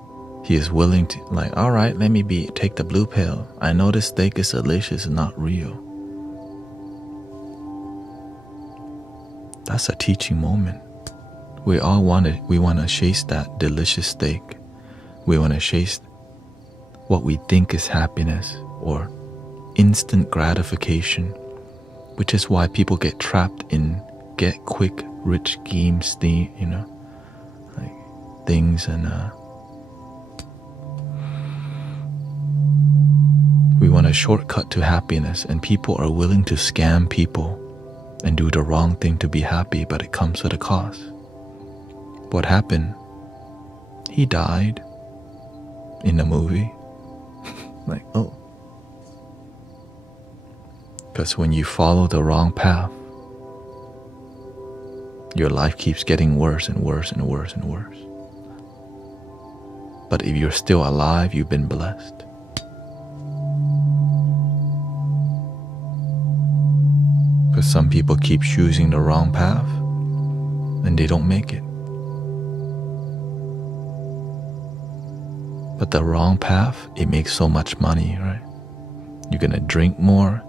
He is willing to, like, all right, let me take the blue pill. I know this steak is delicious and not real. That's a teaching moment. We want to chase that delicious steak. We want to chase what we think is happiness or instant gratification which is why people get trapped in get quick rich schemes, like things, and we want a shortcut to happiness, and people are willing to scam people and do the wrong thing to be happy, but it comes with a cost. What happened? He died in the movie. Like, oh. Because when you follow the wrong path, your life keeps getting worse and worse and worse and worse. But if you're still alive, you've been blessed. Because some people keep choosing the wrong path and they don't make it. But the wrong path, it makes so much money, right? You're gonna drink more,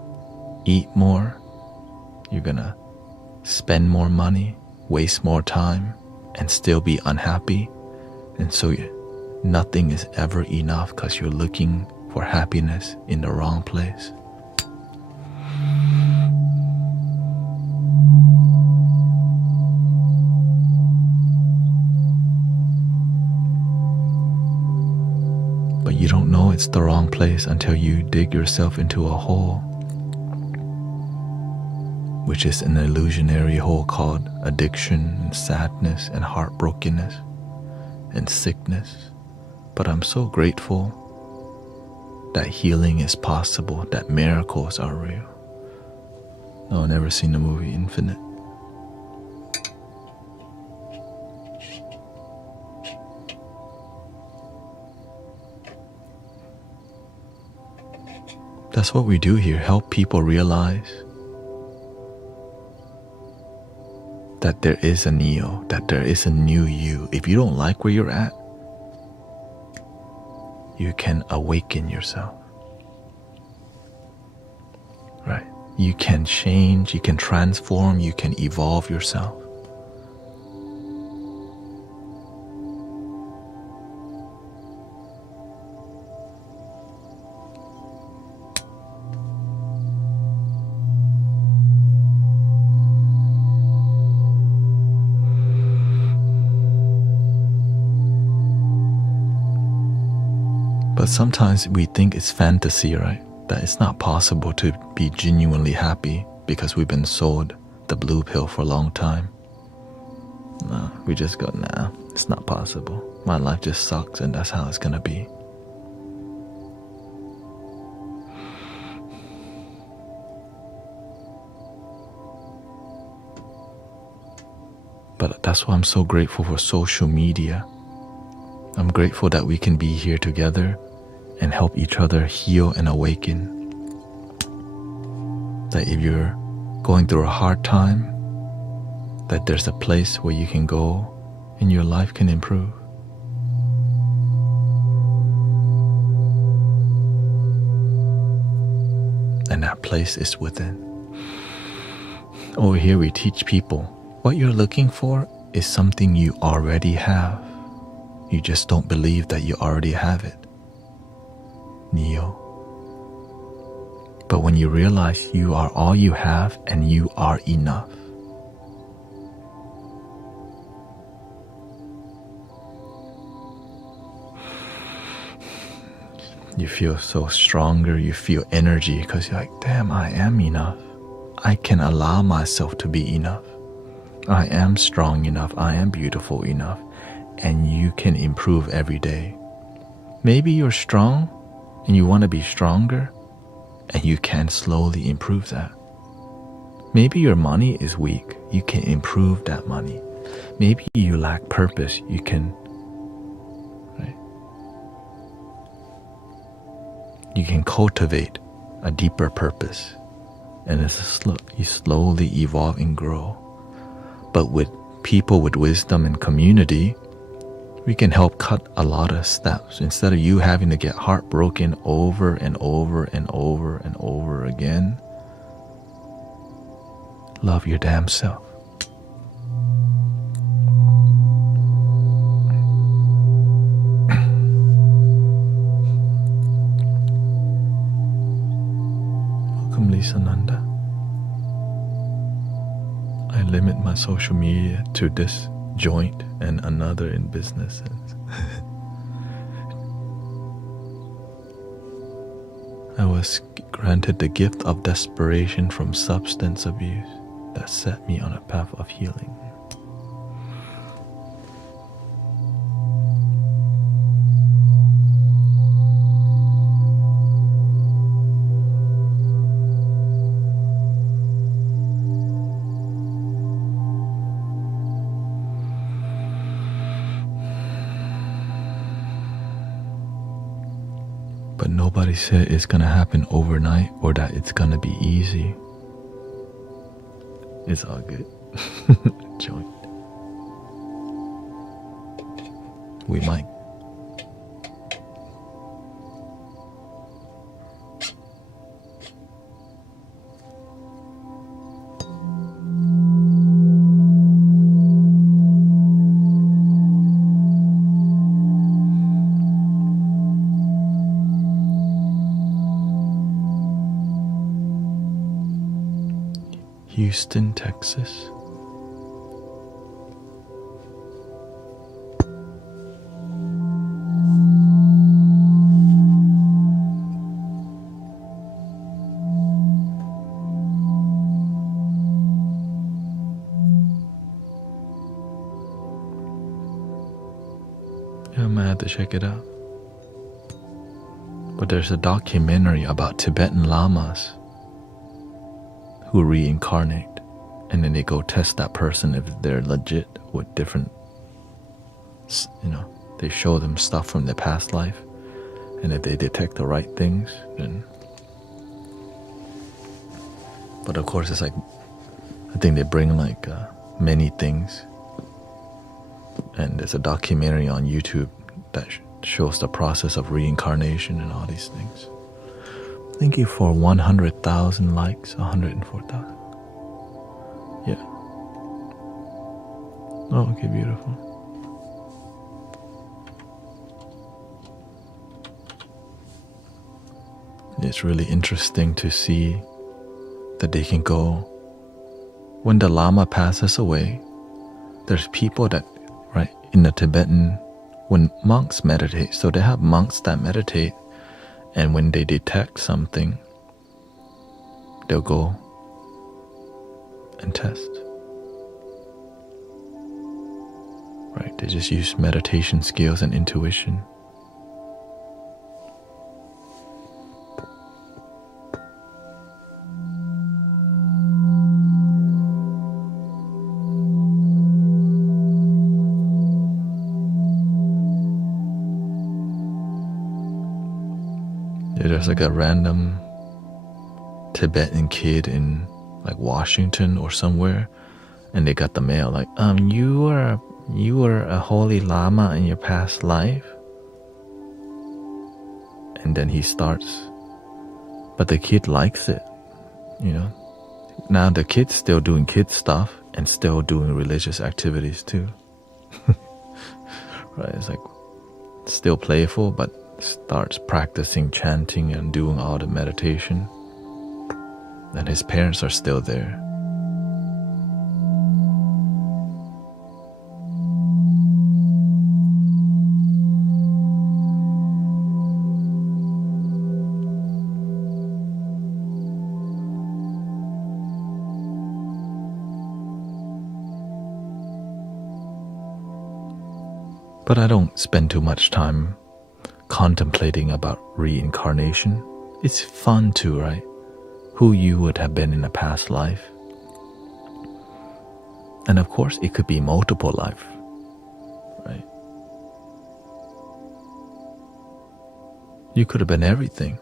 eat more, you're gonna spend more money, waste more time, and still be unhappy. And so nothing is ever enough because you're looking for happiness in the wrong place. But you don't know it's the wrong place until you dig yourself into a hole, which is an illusionary hole called addiction and sadness and heartbrokenness and sickness. But I'm so grateful that healing is possible, that miracles are real. No, I've never seen the movie Infinite. That's what we do here, help people realize that there is a Neo, that there is a new you. If you don't like where you're at, you can awaken yourself. Right? You can change, you can transform, you can evolve yourself. But sometimes we think it's fantasy, right? That it's not possible to be genuinely happy because we've been sold the blue pill for a long time. No, we just go, nah, it's not possible. My life just sucks and that's how it's gonna be. But that's why I'm so grateful for social media. I'm grateful that we can be here together and help each other heal and awaken. That if you're going through a hard time, that there's a place where you can go and your life can improve. And that place is within. Over here we teach people, what you're looking for is something you already have. You just don't believe that you already have it. Neo. But when you realize you are all you have and you are enough, you feel so stronger, you feel energy because you're like, damn, I am enough. I can allow myself to be enough. I am strong enough, I am beautiful enough, and you can improve every day. Maybe you're strong and you want to be stronger, and you can slowly improve that. Maybe your money is weak, you can improve that money. Maybe you lack purpose, you can, right? You can cultivate a deeper purpose, and you slowly evolve and grow. But with people with wisdom and community, we can help cut a lot of steps. Instead of you having to get heartbroken over and over and over and over again, love your damn self. Welcome, Lisa Nanda. limit my social media to this joint and another in business. I was granted the gift of desperation from substance abuse that set me on a path of healing. But nobody said it's gonna happen overnight or that it's gonna be easy. It's all good. Joint. We might. Houston, Texas. Yeah, I might have to check it out. But there's a documentary about Tibetan lamas who reincarnate, and then they go test that person if they're legit with different, they show them stuff from their past life, and if they detect the right things, then. But of course, it's like, I think they bring like many things, and there's a documentary on YouTube that shows the process of reincarnation and all these things. Thank you for 100,000 likes, 104,000. Yeah. Oh, okay, beautiful. It's really interesting to see that they can go, when the Lama passes away, there's people that, right, in the Tibetan, when monks meditate, so they have monks that meditate, and when they detect something, they'll go and test. Right? They just use meditation skills and intuition. There's like a random Tibetan kid in like Washington or somewhere, and they got the mail like, you were a holy lama in your past life. And then he starts, but the kid likes it, Now the kid's still doing kid stuff and still doing religious activities too. Right? It's like still playful, but starts practicing chanting and doing all the meditation. And his parents are still there. But I don't spend too much time contemplating about reincarnation. It's fun too, right? Who you would have been in a past life. And of course, it could be multiple life, right? You could have been everything.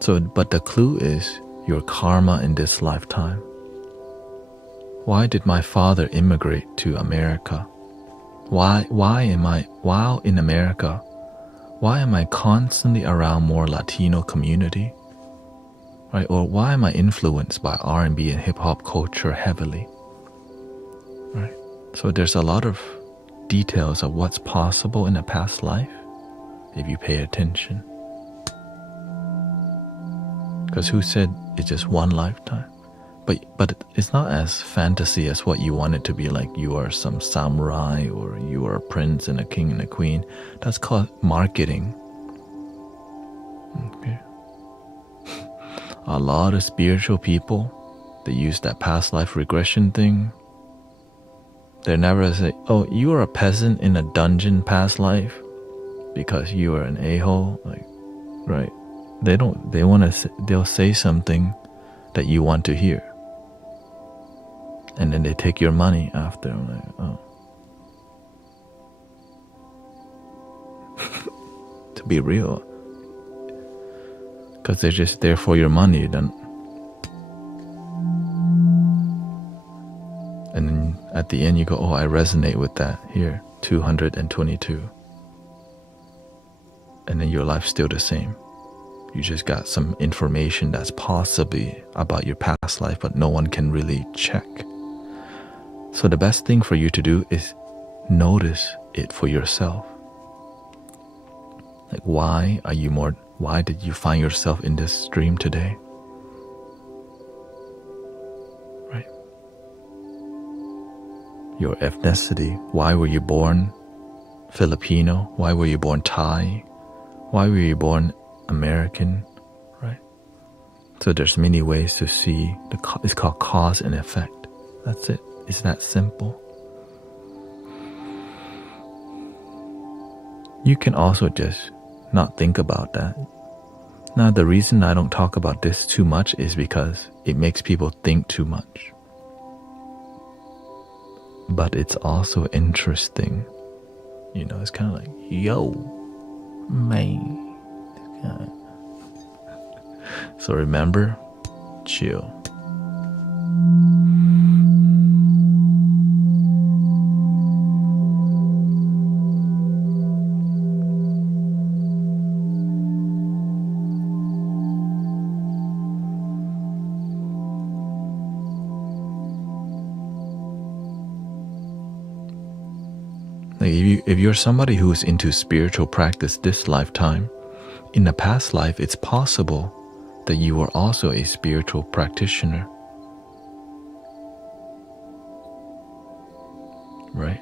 So, but the clue is your karma in this lifetime. Why did my father immigrate to America? Why am I, while in America, why am I constantly around more Latino community? Right? Or why am I influenced by R&B and hip-hop culture heavily? Right? So there's a lot of details of what's possible in a past life if you pay attention. Because who said it's just one lifetime? But it's not as fantasy as what you want it to be, like you are some samurai or you are a prince and a king and a queen. That's called marketing. Okay. A lot of spiritual people, they use that past life regression thing. They never say, oh, you are a peasant in a dungeon past life because you are an a-hole. Like, right. They'll say something that you want to hear. And then they take your money after. I'm like, oh. To be real. Because they're just there for your money. Then. And then at the end you go, oh, I resonate with that. Here, 222. And then your life's still the same. You just got some information that's possibly about your past life, but no one can really check. So the best thing for you to do is notice it for yourself. Like, why did you find yourself in this dream today? Right? Your ethnicity. Why were you born Filipino? Why were you born Thai? Why were you born American? Right? So there's many ways to see. It's called cause and effect. That's it. It's that simple. You can also just not think about that. Now, the reason I don't talk about this too much is because it makes people think too much. But it's also interesting. You know, it's kind of like, yo, man. So remember, chill. Like if you're somebody who is into spiritual practice this lifetime, in the past life, it's possible that you were also a spiritual practitioner. Right?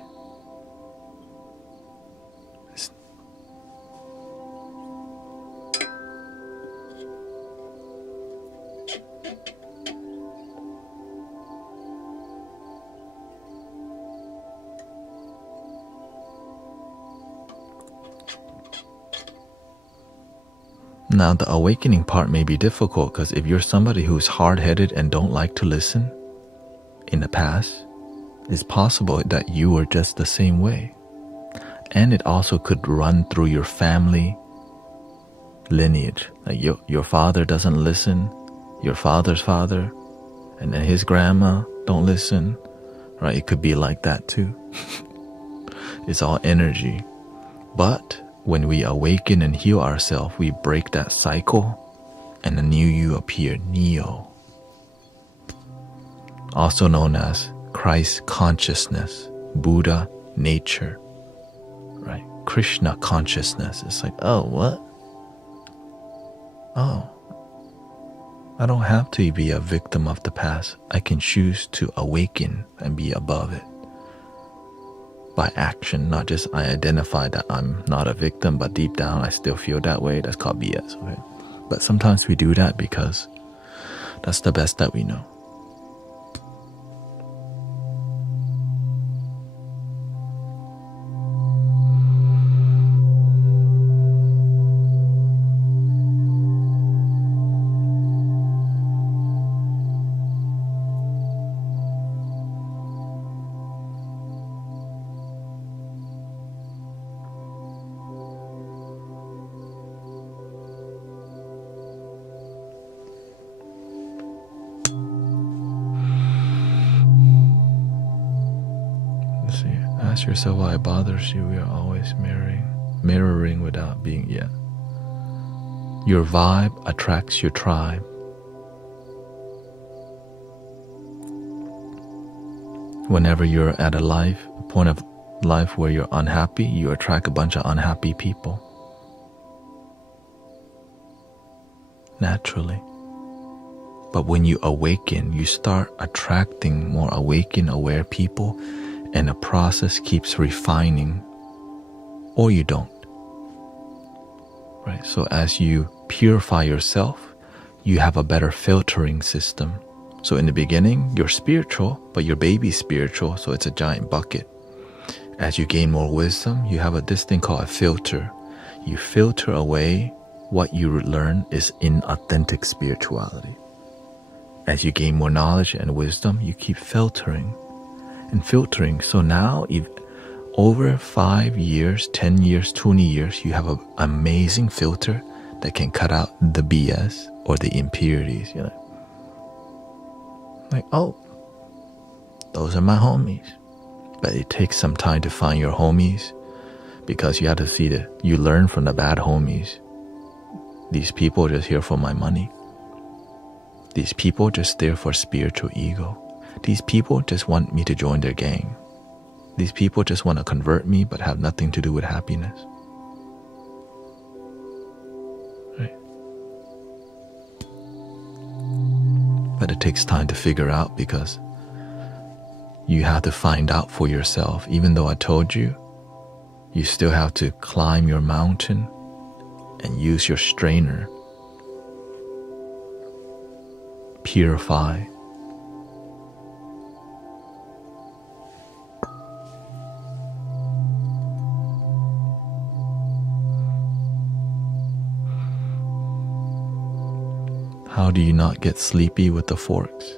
Now, the awakening part may be difficult because if you're somebody who's hard-headed and don't like to listen in the past, it's possible that you were just the same way. And it also could run through your family lineage. Like your father doesn't listen, your father's father, and then his grandma don't listen, right? It could be like that too. It's all energy. But when we awaken and heal ourselves, we break that cycle and a new you appear, Neo. Also known as Christ consciousness, Buddha nature, right? Krishna consciousness. It's like, oh, what? Oh, I don't have to be a victim of the past. I can choose to awaken and be above it. By action, not just I identify that I'm not a victim, but deep down I still feel that way. That's called BS, okay? But sometimes we do that because that's the best that we know. Ask yourself why it bothers you. We are always mirroring without being yet. Your vibe attracts your tribe. Whenever you're at a point of life where you're unhappy, you attract a bunch of unhappy people. Naturally. But when you awaken, you start attracting more awakened, aware people, and the process keeps refining, or you don't. Right? So as you purify yourself, you have a better filtering system. So in the beginning, you're spiritual, but your baby's spiritual, so it's a giant bucket. As you gain more wisdom, you have this thing called a filter. You filter away what you learn is inauthentic spirituality. As you gain more knowledge and wisdom, you keep filtering and filtering. So now, if over 5 years, 10 years, 20 years, you have an amazing filter that can cut out the BS or the impurities. You're like, oh, those are my homies. But it takes some time to find your homies, because you have to see that you learn from the bad homies. These people are just here for my money. These people are just there for spiritual ego. These people just want me to join their gang. These people just want to convert me but have nothing to do with happiness. Right? But it takes time to figure out, because you have to find out for yourself. Even though I told you, you still have to climb your mountain and use your strainer. Purify. How do you not get sleepy with the forks?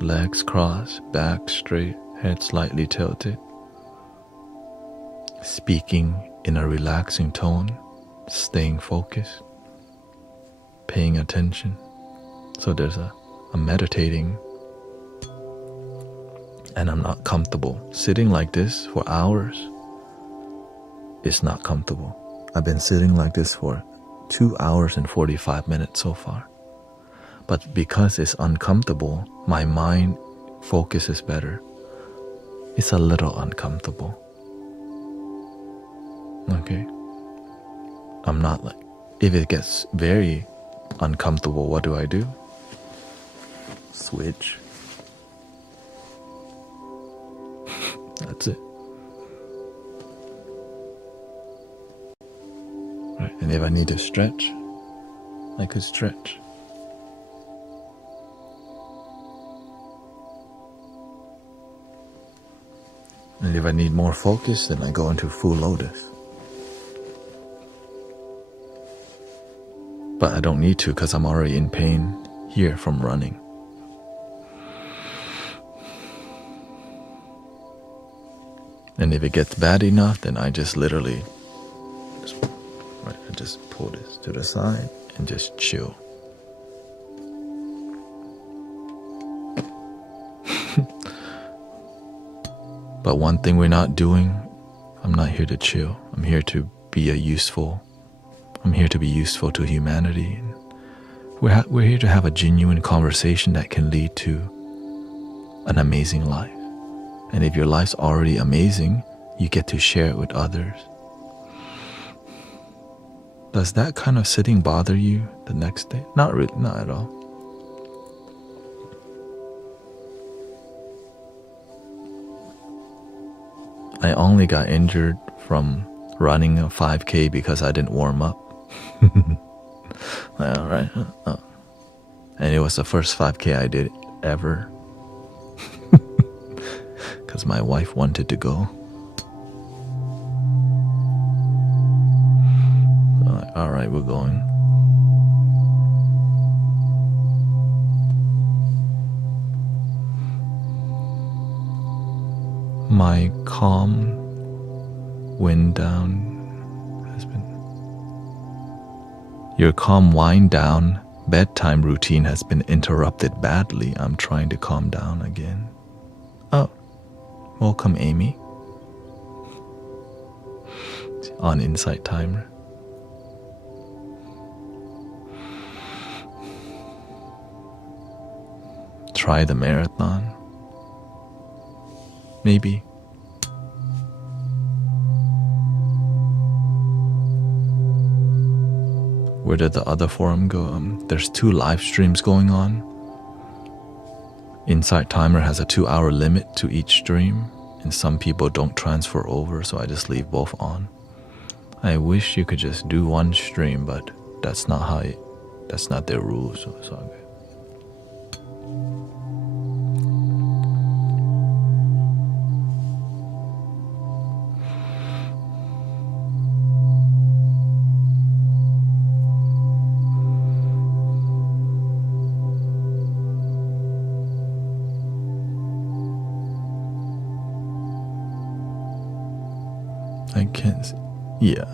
Legs crossed, back straight, head slightly tilted. Speaking in a relaxing tone, staying focused, paying attention. So there's a meditating, and I'm not comfortable. Sitting like this for hours is not comfortable. I've been sitting like this for 2 hours and 45 minutes so far. But because it's uncomfortable, my mind focuses better. It's a little uncomfortable. Okay? I'm not like, if it gets very uncomfortable, what do? Switch. That's it. Right, and if I need to stretch, I could stretch. And if I need more focus, then I go into full lotus. But I don't need to, because I'm already in pain here from running. And if it gets bad enough, then I just literally I just pull this to the side and just chill. But one thing we're not doing, I'm not here to chill. I'm here to be useful to humanity. And we're here to have a genuine conversation that can lead to an amazing life. And if your life's already amazing, you get to share it with others. Does that kind of sitting bother you the next day? Not really, not at all. I only got injured from running a 5K because I didn't warm up. All right. And it was the first 5K I did ever. Because my wife wanted to go. So, all right, we're going. My calm wind down has been. Your calm wind down bedtime routine has been interrupted badly. I'm trying to calm down again. Oh, welcome, Amy. On Insight Timer. Try the marathon. Maybe. Where did the other forum go? There's 2 live streams going on. Insight Timer has a 2-hour limit to each stream, and some people don't transfer over, so I just leave both on. I wish you could just do one stream, but that's not their rules, so it's all good. I can't see. Yeah.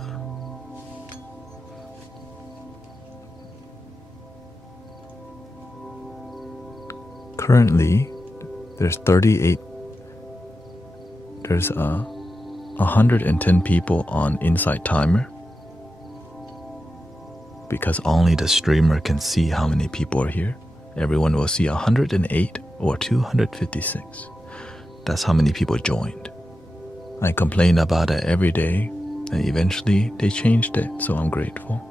Currently, there's 110 people on Insight Timer because only the streamer can see how many people are here. Everyone will see 108 or 256. That's how many people joined. I complain about it every day, and eventually they changed it, so I'm grateful.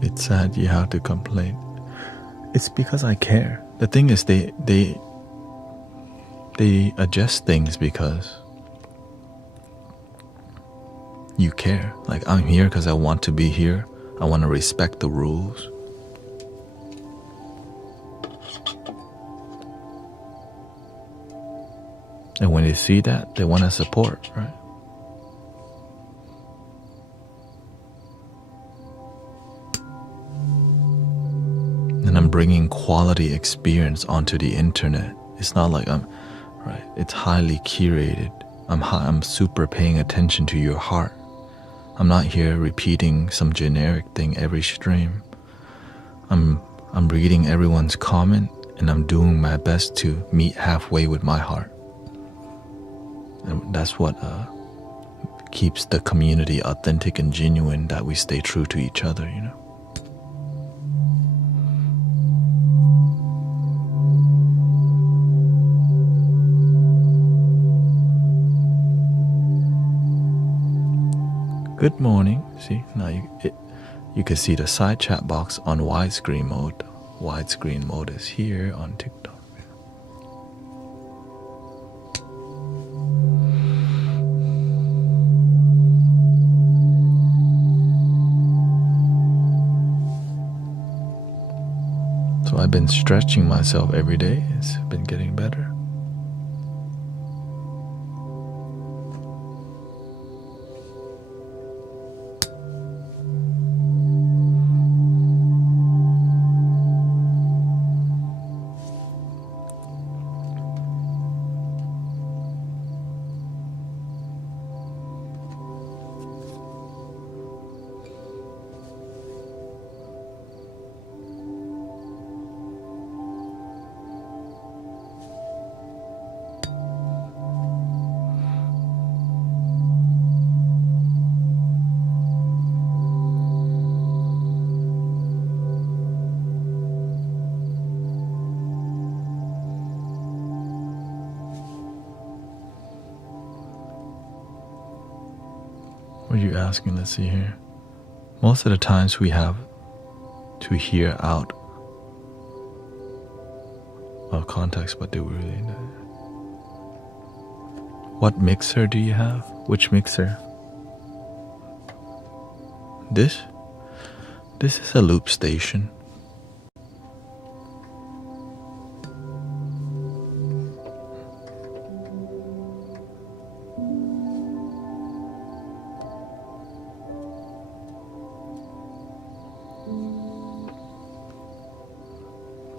It's sad you have to complain. It's because I care. The thing is, they adjust things because you care. Like, I'm here because I want to be here. I want to respect the rules. And when they see that, they want to support, right? And I'm bringing quality experience onto the internet. It's not like it's highly curated. I'm super paying attention to your heart. I'm not here repeating some generic thing every stream. I'm reading everyone's comment, and I'm doing my best to meet halfway with my heart. And that's what keeps the community authentic and genuine, that we stay true to each other, you know? Good morning. See, now you can see the side chat box on widescreen mode. Widescreen mode is here on TikTok. So I've been stretching myself every day. It's been getting better. What are you asking? Let's see here. Most of the times we have to hear out of context, but do we really know? What mixer do you have? Which mixer? This is a loop station.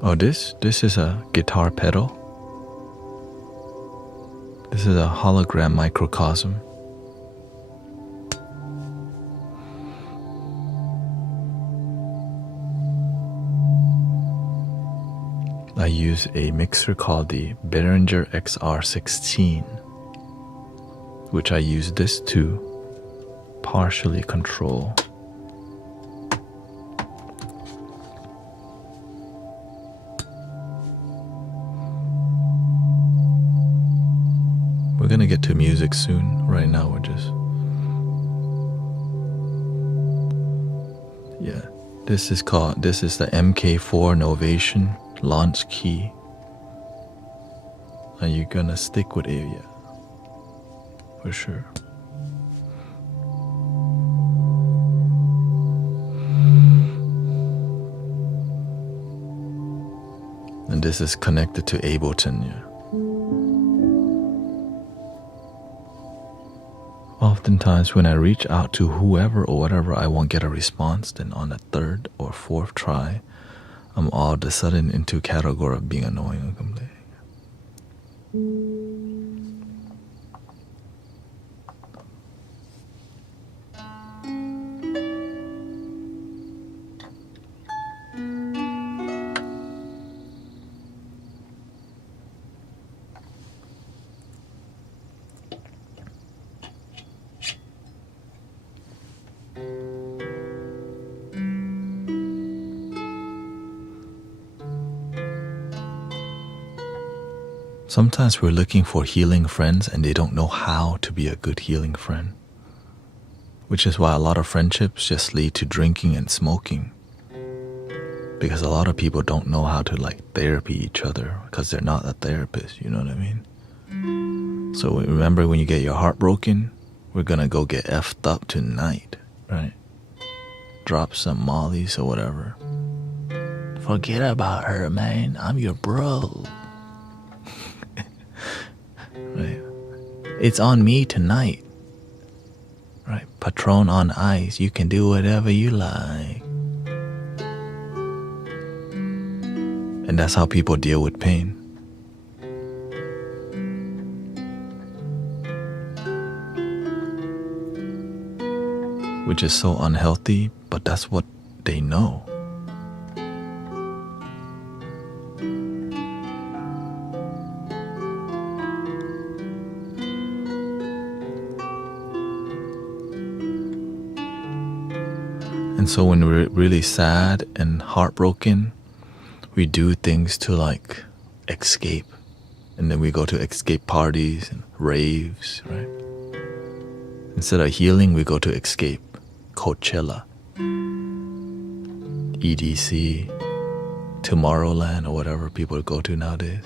Oh, this is a guitar pedal. This is a hologram microcosm. I use a mixer called the Behringer XR16, which I use this to partially control. We're gonna get to music soon. Right now we're just... Yeah. This is the MK4 Novation launch key. Are you gonna stick with it? Yeah. For sure. And this is connected to Ableton, yeah. Oftentimes when I reach out to whoever or whatever, I won't get a response. Then on the third or fourth try, I'm all of a sudden into a category of being annoying or complaining. Sometimes we're looking for healing friends and they don't know how to be a good healing friend. Which is why a lot of friendships just lead to drinking and smoking. Because a lot of people don't know how to therapy each other because they're not a therapist, you know what I mean? So remember when you get your heart broken, we're gonna go get effed up tonight, right? Drop some mollies or whatever. Forget about her, man. I'm your bro. Right. It's on me tonight. Right. Patron on ice. You can do whatever you like. And that's how people deal with pain. Which is so unhealthy, but that's what they know. And so when we're really sad and heartbroken, we do things to escape. And then we go to escape parties and raves, right? Instead of healing, we go to escape. Coachella, EDC, Tomorrowland, or whatever people go to nowadays.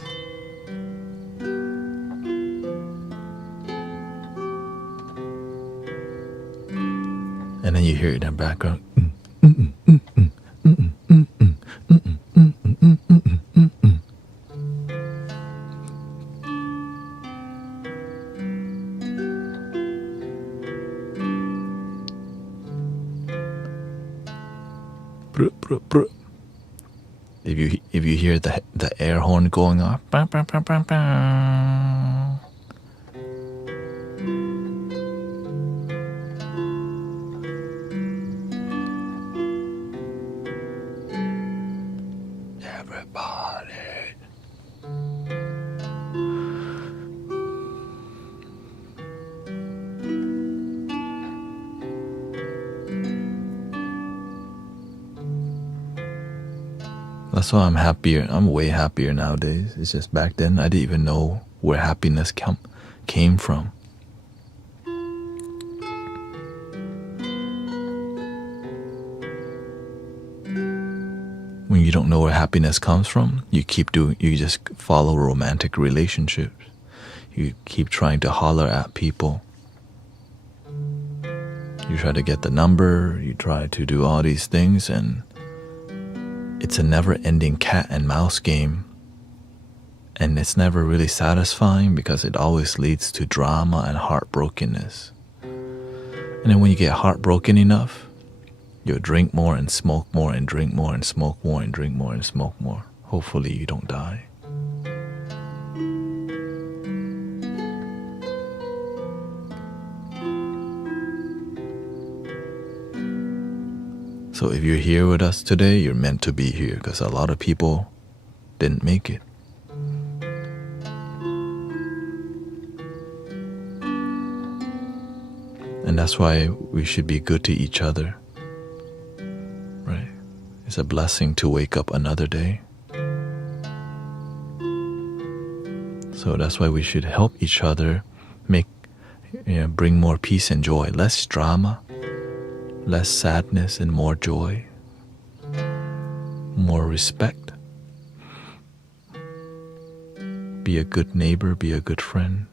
And then you hear it in the background. If you hear the air horn going off, everybody. That's why I'm happier. I'm way happier nowadays. It's just back then I didn't even know where happiness came from. When you don't know where happiness comes from, you just follow romantic relationships. You keep trying to holler at people. You try to get the number, you try to do all these things, and it's a never-ending cat and mouse game. And it's never really satisfying because it always leads to drama and heartbrokenness. And then when you get heartbroken enough, you'll drink more and smoke more and drink more and smoke more and drink more and smoke more. Hopefully you don't die. So if you're here with us today, you're meant to be here because a lot of people didn't make it. And that's why we should be good to each other, right? It's a blessing to wake up another day. So that's why we should help each other bring more peace and joy, less drama, less sadness and more joy, more respect. Be a good neighbor, be a good friend.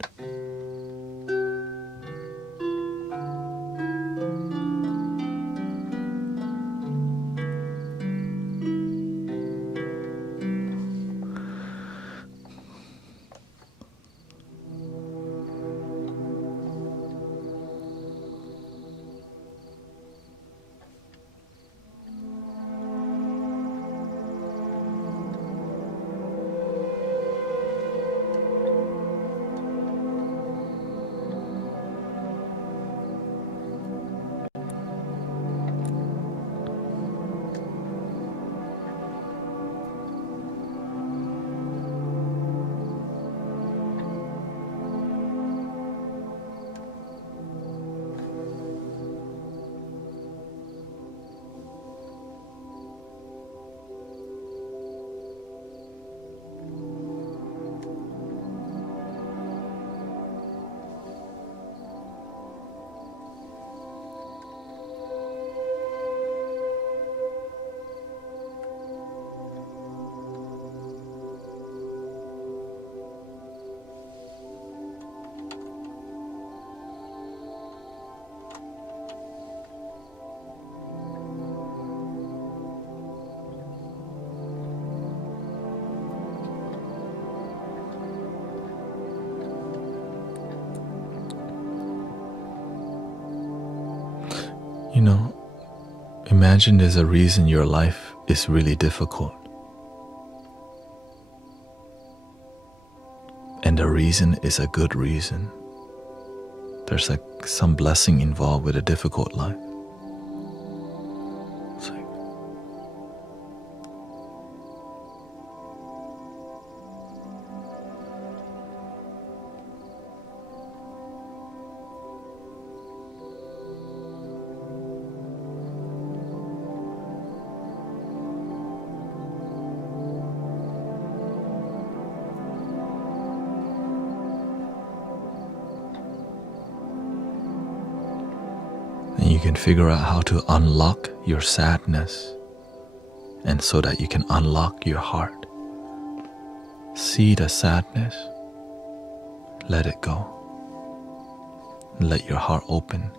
Imagine there's a reason your life is really difficult. And the reason is a good reason. There's some blessing involved with a difficult life. And you can figure out how to unlock your sadness, and so that you can unlock your heart. See the sadness, let it go. Let your heart open.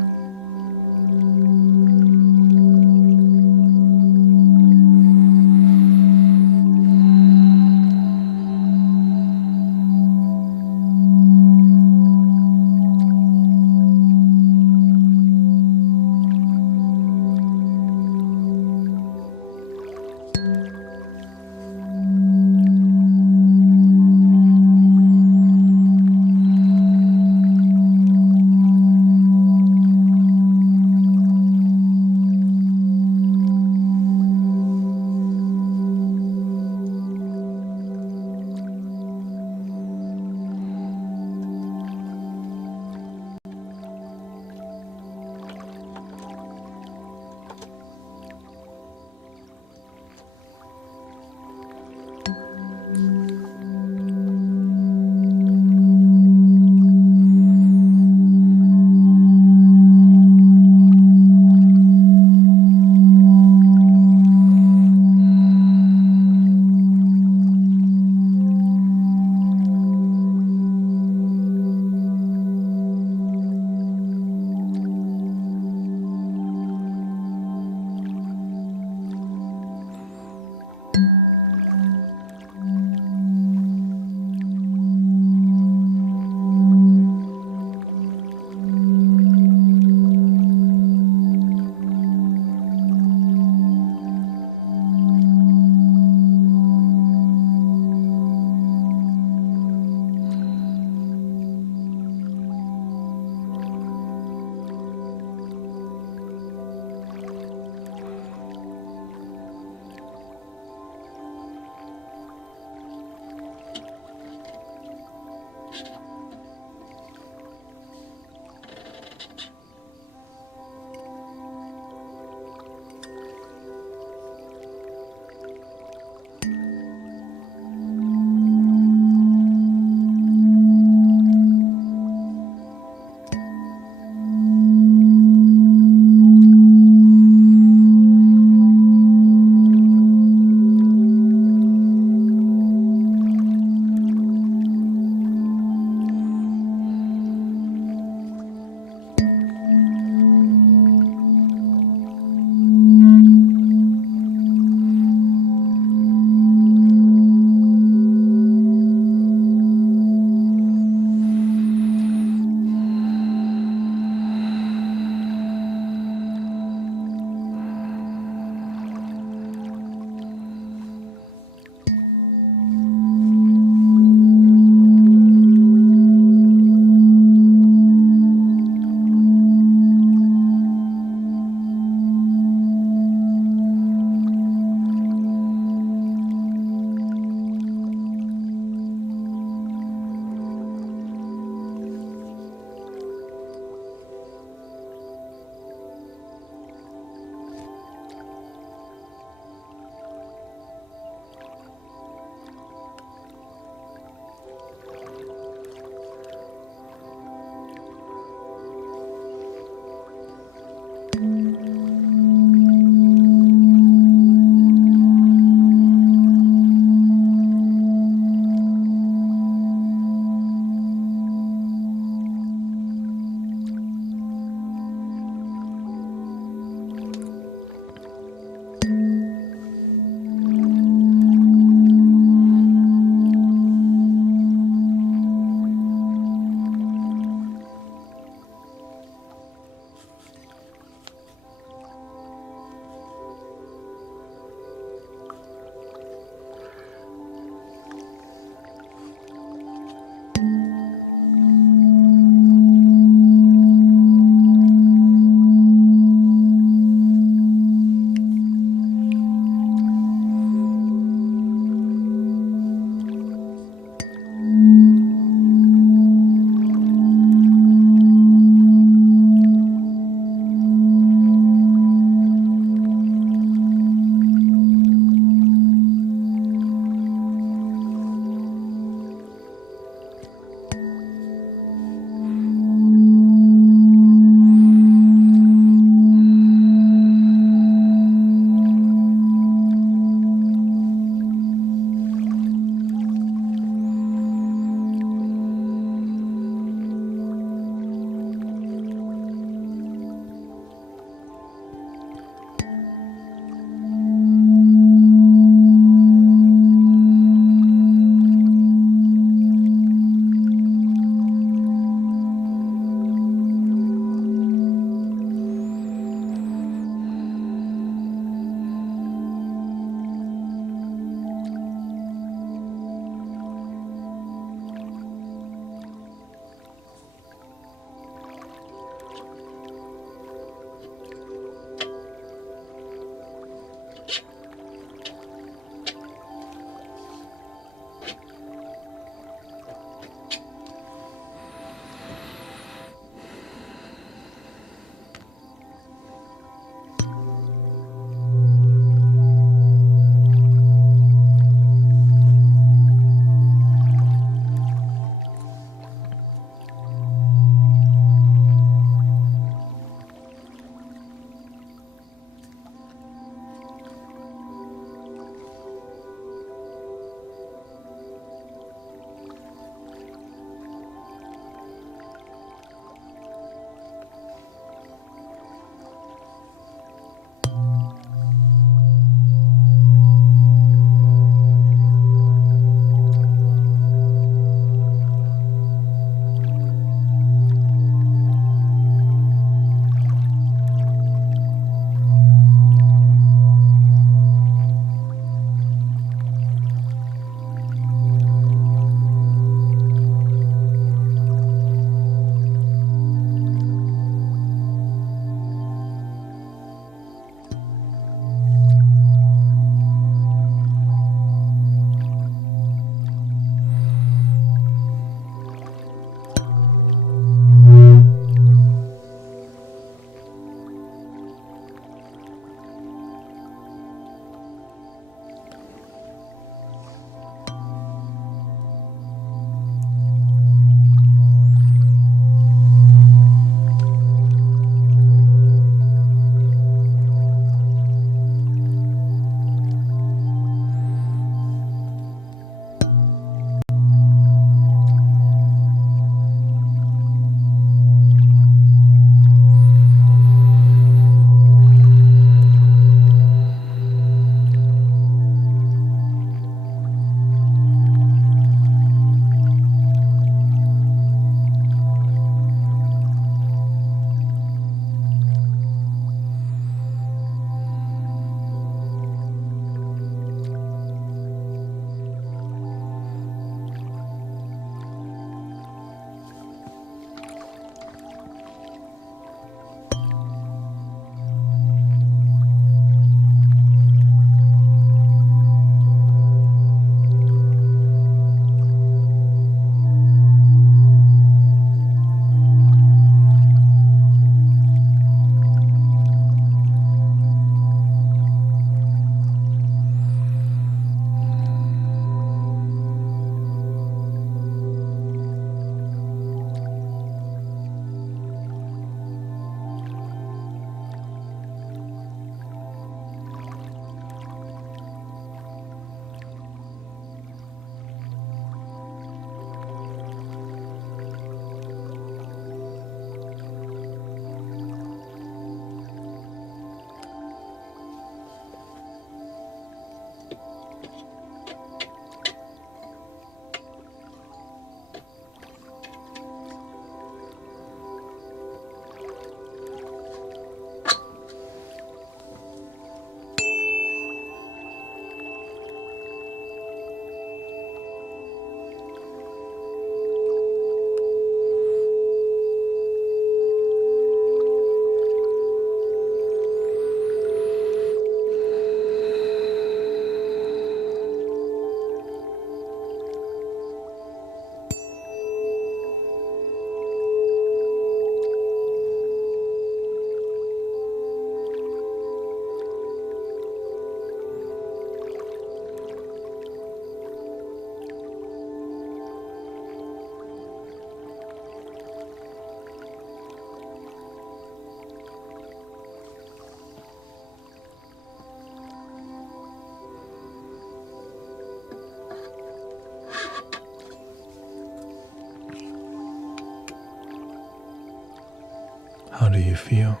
you feel.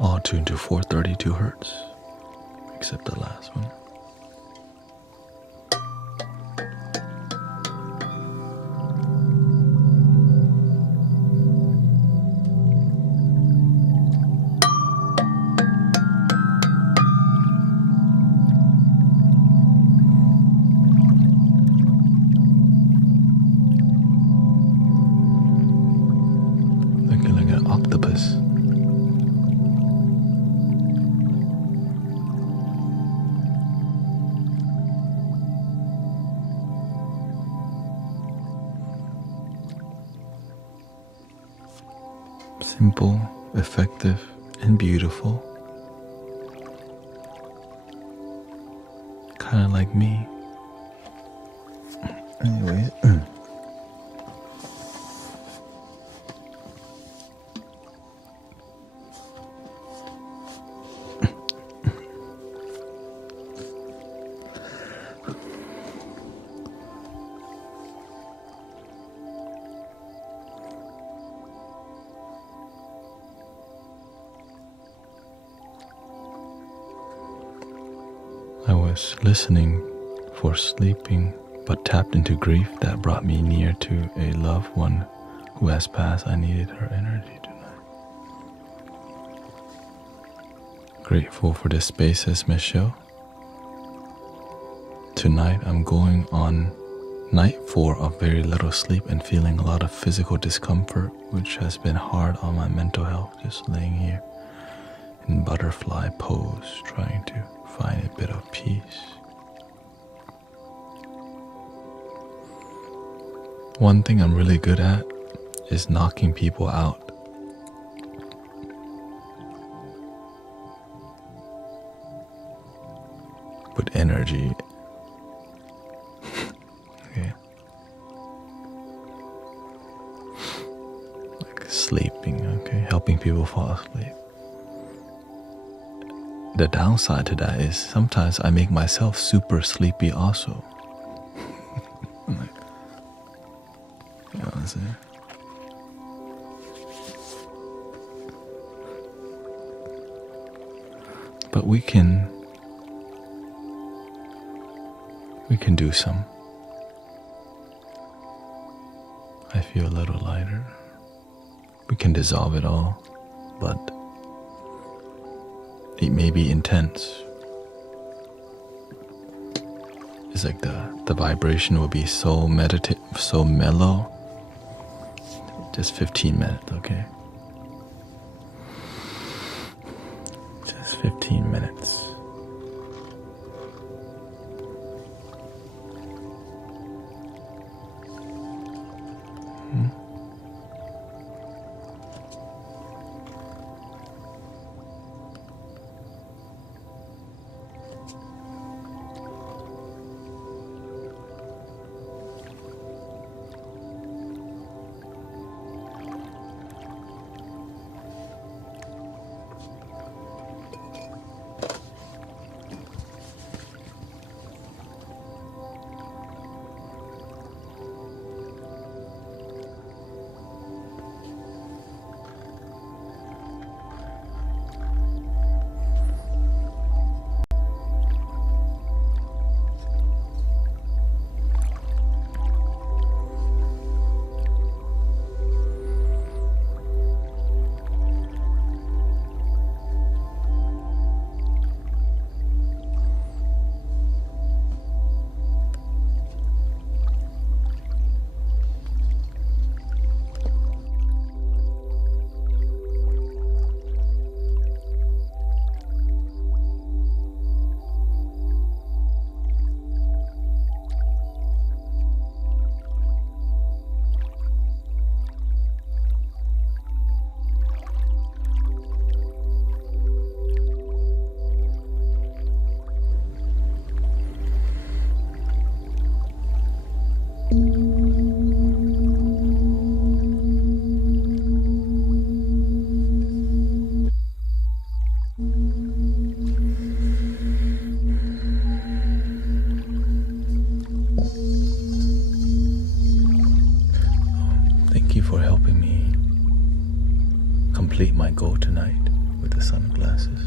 All tuned to 432 hertz, except the last one. Looking like an octopus. Simple, effective, and beautiful. Kind of like me. Anyways. I was listening for sleeping, but tapped into grief that brought me near to a loved one who has passed. I needed her energy tonight. Grateful for this space, says Michelle. Tonight I'm going on night 4 of very little sleep and feeling a lot of physical discomfort, which has been hard on my mental health, just laying here in butterfly pose, trying to find a bit of peace. One thing I'm really good at is knocking people out. With energy. Okay. Like sleeping, okay? Helping people fall asleep. The downside to that is sometimes I make myself super sleepy also. Like, you know what I'm saying? But we can do some. I feel a little lighter. We can dissolve it all, but it may be intense. It's like the vibration will be so meditative, so mellow. Just 15 minutes, okay? Just 15 minutes. complete my goal tonight with the sunglasses.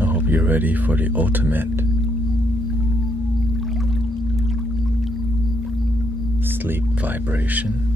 I hope you're ready for the ultimate sleep vibration.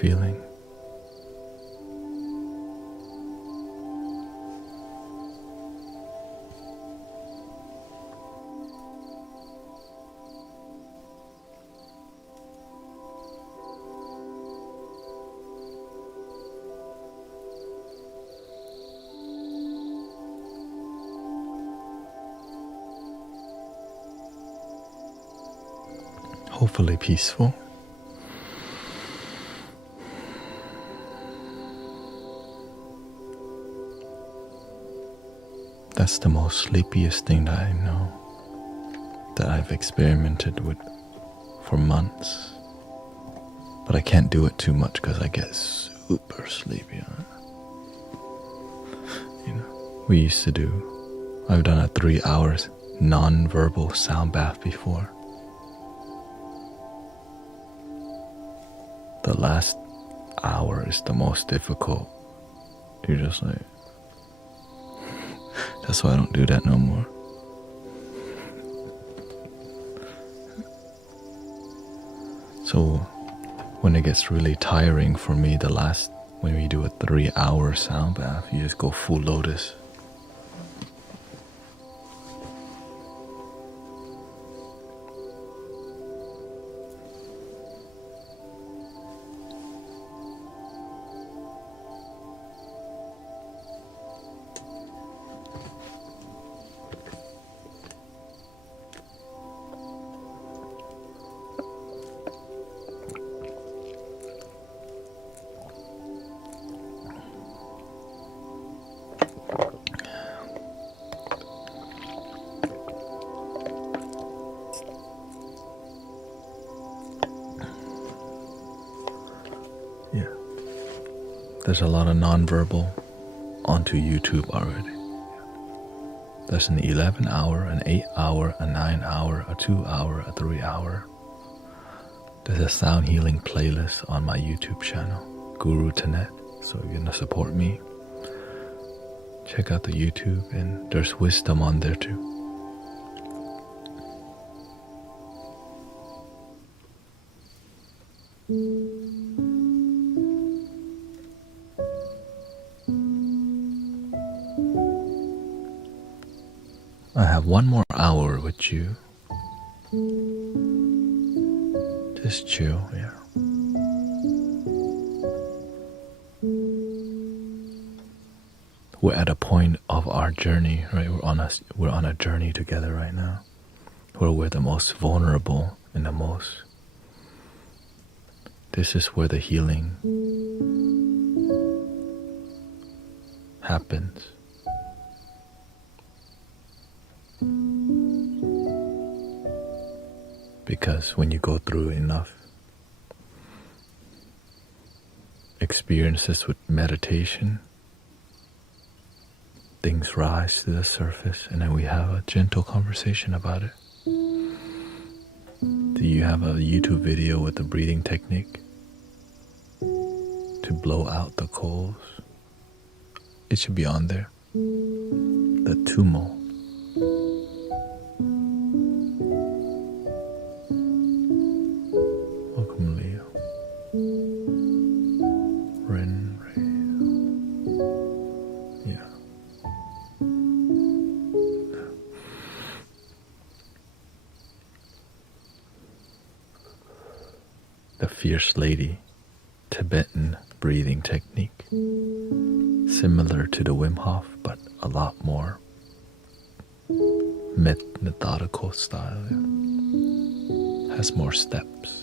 feeling. Hopefully peaceful. That's the most sleepiest thing that I know, that I've experimented with for months. But I can't do it too much because I get super sleepy on it. You know, I've done a 3 hours non-verbal sound bath before. The last hour is the most difficult. You're just like, that's why I don't do that no more. So when it gets really tiring for me, when we do a 3 hour sound bath, you just go full lotus. Yeah. There's a lot of nonverbal onto YouTube already. There's an 11 hour, an 8 hour, a 9 hour, a 2 hour, a 3 hour. There's a sound healing playlist on my YouTube channel, Guru Thanet. So if you're gonna support me, check out the YouTube, and there's wisdom on there too. I have 1 more hour with you. Just chill, yeah. We're at a point of our journey, right? We're on a journey together right now, where we're the most vulnerable and this is where the healing happens. Because when you go through enough experiences with meditation, things rise to the surface, and then we have a gentle conversation about it. Do you have a YouTube video with the breathing technique to blow out the coals? It should be on there. The tumo. Welcome, Leo. Ren, Ray. Yeah. The Fierce Lady Tibetan breathing technique, similar to the Wim Hof, but a lot more methodical style. Yeah. Has more steps.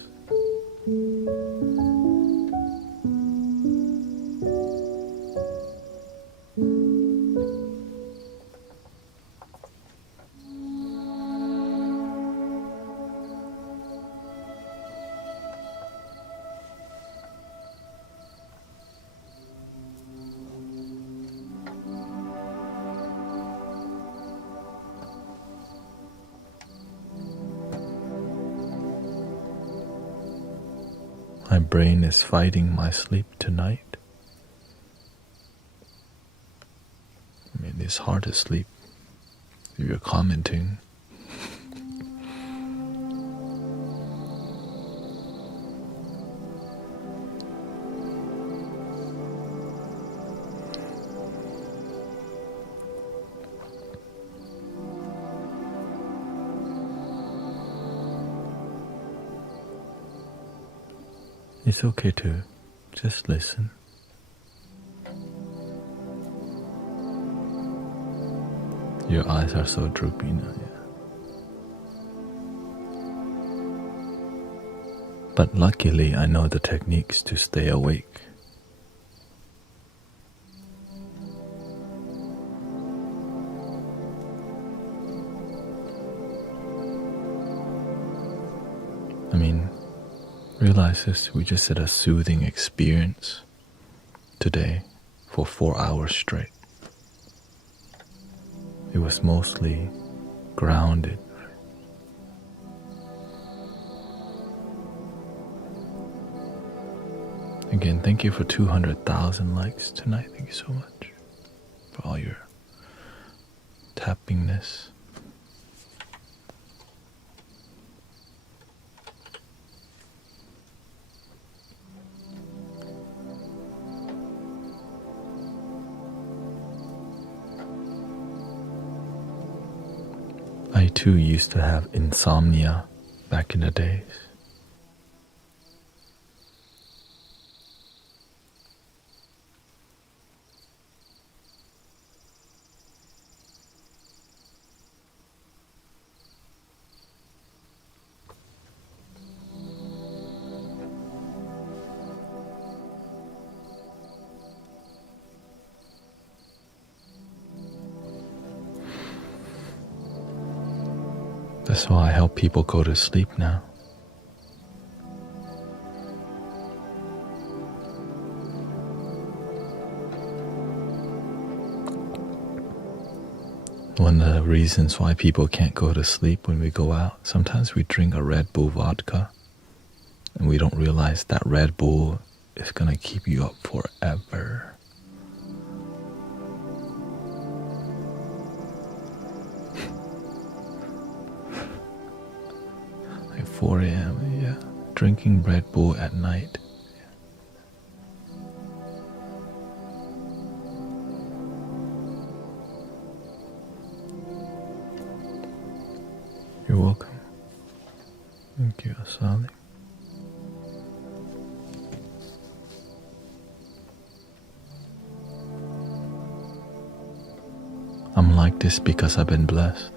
My brain is fighting my sleep tonight. I mean, it's hard to sleep if you're commenting. It's okay to just listen. Your eyes are so droopy now, yeah. But luckily, I know the techniques to stay awake. I mean, realize this, we just had a soothing experience today for 4 hours straight. It was mostly grounded. Again, thank you for 200,000 likes tonight. Thank you so much for all your tappingness. I too used to have insomnia back in the days. That's why I help people go to sleep now. One of the reasons why people can't go to sleep when we go out, sometimes we drink a Red Bull vodka and we don't realize that Red Bull is gonna keep you up forever. Like 4 a.m., yeah. Drinking Red Bull at night. You're welcome. Thank you, Asali. I'm like this because I've been blessed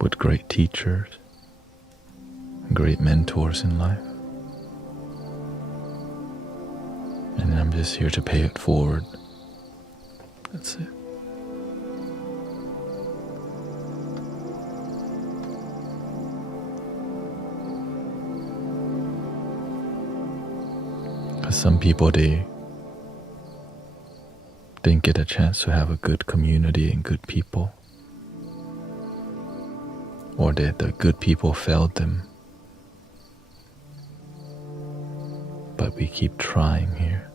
with great teachers, great mentors in life. And I'm just here to pay it forward. That's it. Because some people, they didn't get a chance to have a good community and good people. Or that the good people failed them. But we keep trying here.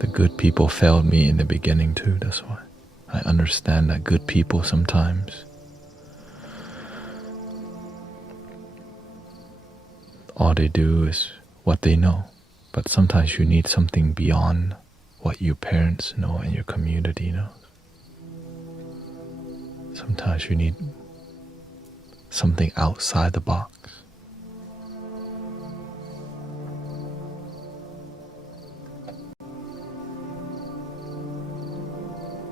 The good people failed me in the beginning too, that's why. I understand that good people sometimes, all they do is what they know. But sometimes you need something beyond what your parents know and your community knows. Sometimes you need something outside the box.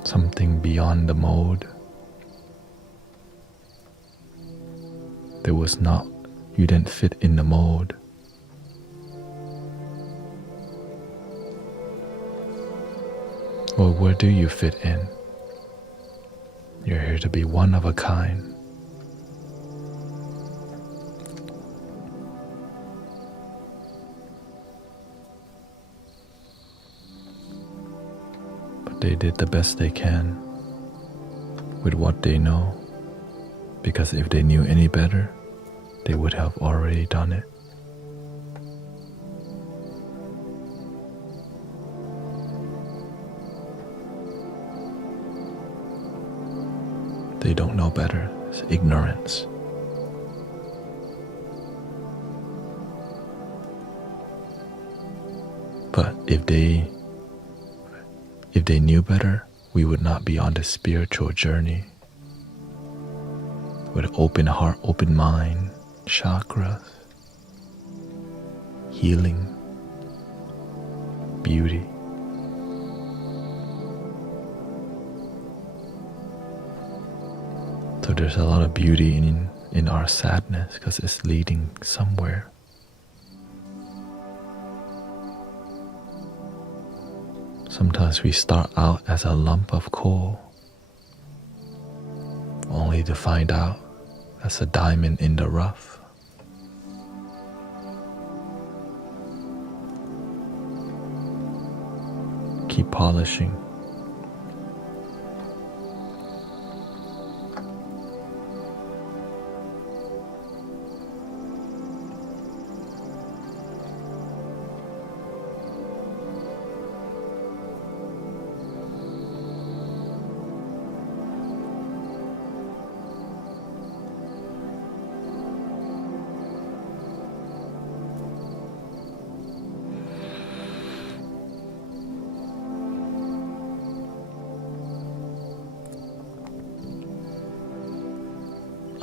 Something beyond the mold. There was not, you didn't fit in the mold. Well, where do you fit in? You're here to be one of a kind. But they did the best they can with what they know, because if they knew any better, they would have already done it. They don't know better. It's ignorance. if they knew better, we would not be on this spiritual journey with an open heart, open mind, chakras, healing, beauty. So there's a lot of beauty in our sadness because it's leading somewhere. Sometimes we start out as a lump of coal, only to find out that's a diamond in the rough. Keep polishing.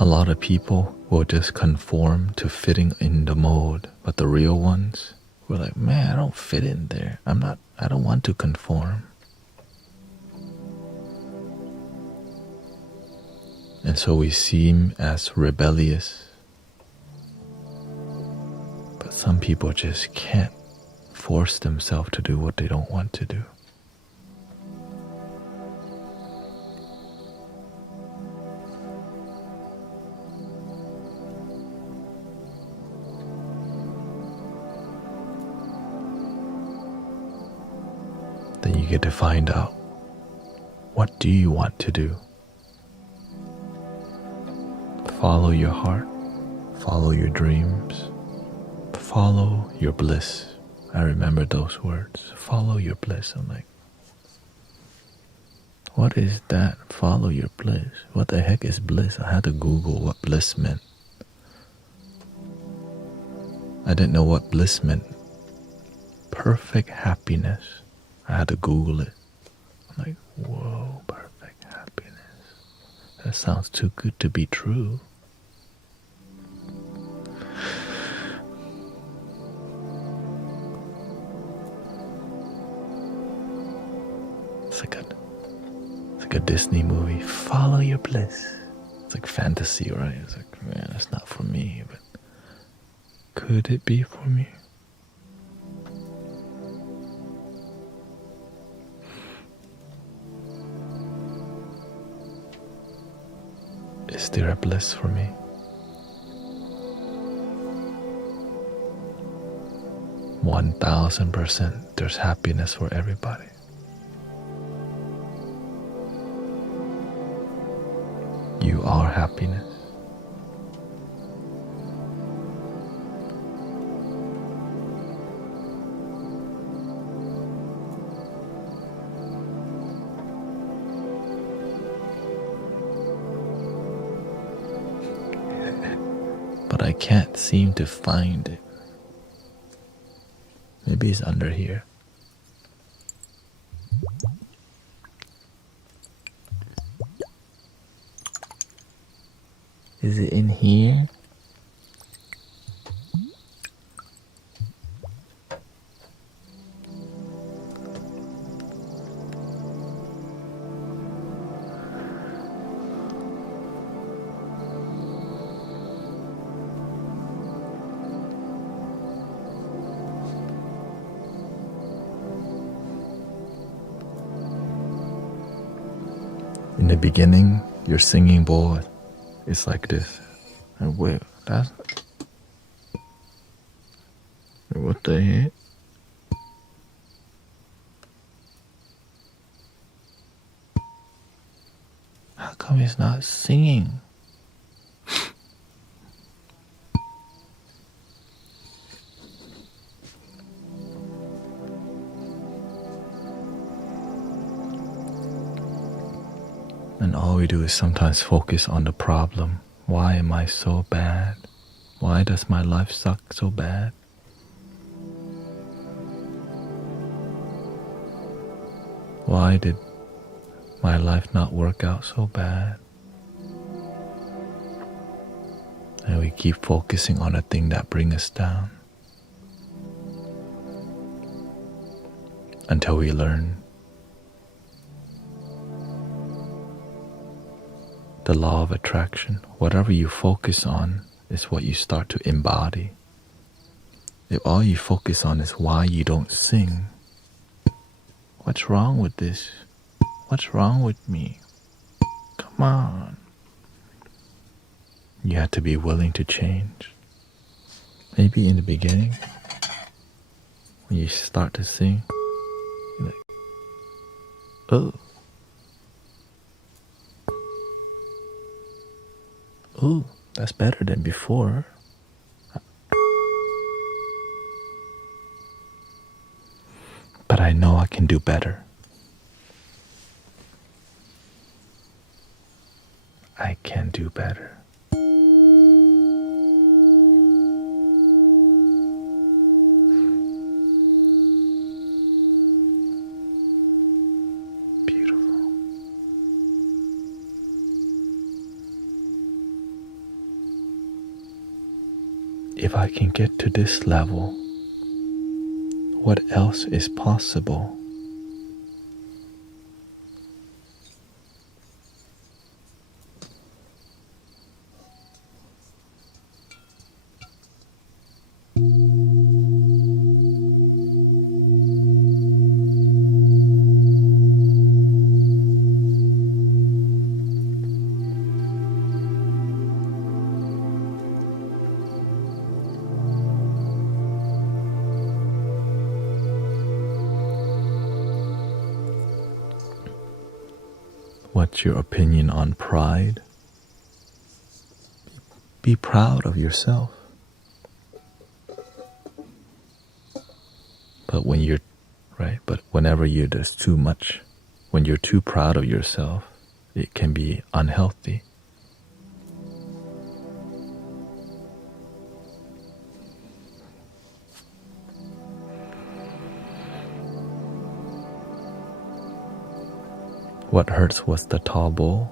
A lot of people will just conform to fitting in the mold, but the real ones were like, man, I don't fit in there. I don't want to conform. And so we seem as rebellious. But some people just can't force themselves to do what they don't want to do. Then you get to find out, what do you want to do? Follow your heart, follow your dreams, follow your bliss. I remember those words, follow your bliss. I'm like, what is that? Follow your bliss. What the heck is bliss? I had to Google what bliss meant. I didn't know what bliss meant. Perfect happiness. I had to Google it. I'm like, whoa, perfect happiness. That sounds too good to be true. It's like a Disney movie. Follow your bliss. It's like fantasy, right? It's like, man, that's not for me, but could it be for me? Is there a bliss for me? $1,000%, there's happiness for everybody. You are happiness. But I can't seem to find it. Maybe it's under here. Is it in here? In the beginning, your singing bowl is like this. And wait, that's... What the heck? How come it's not singing? And all we do is sometimes focus on the problem. Why am I so bad? Why does my life suck so bad? Why did my life not work out so bad? And we keep focusing on a thing that brings us down until we learn the law of attraction. Whatever you focus on is what you start to embody. If all you focus on is why you don't sing, what's wrong with this? What's wrong with me? Come on. You have to be willing to change. Maybe in the beginning, when you start to sing, you're like, oh. Oh, that's better than before. But I know I can do better. I can do better. Beautiful. If I can get to this level, what else is possible? What's your opinion on pride? Be proud of yourself. But whenever there's too much, when you're too proud of yourself, it can be unhealthy. What hurts was the tall bowl.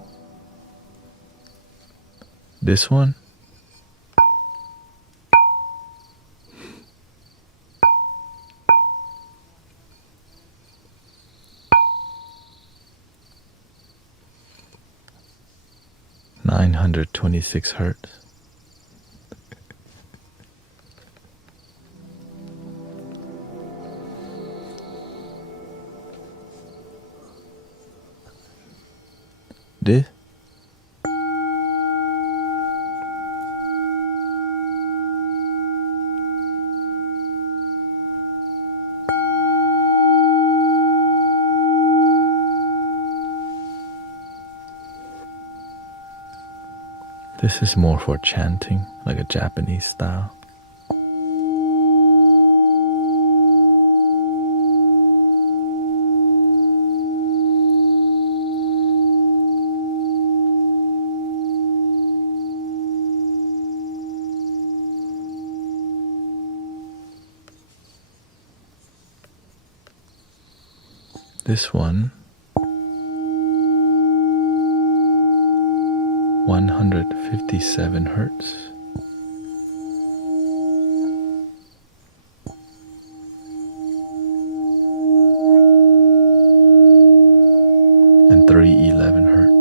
This one? (926 hertz). This? This is more for chanting, like a Japanese style. This one, 157 hertz. And 311 hertz.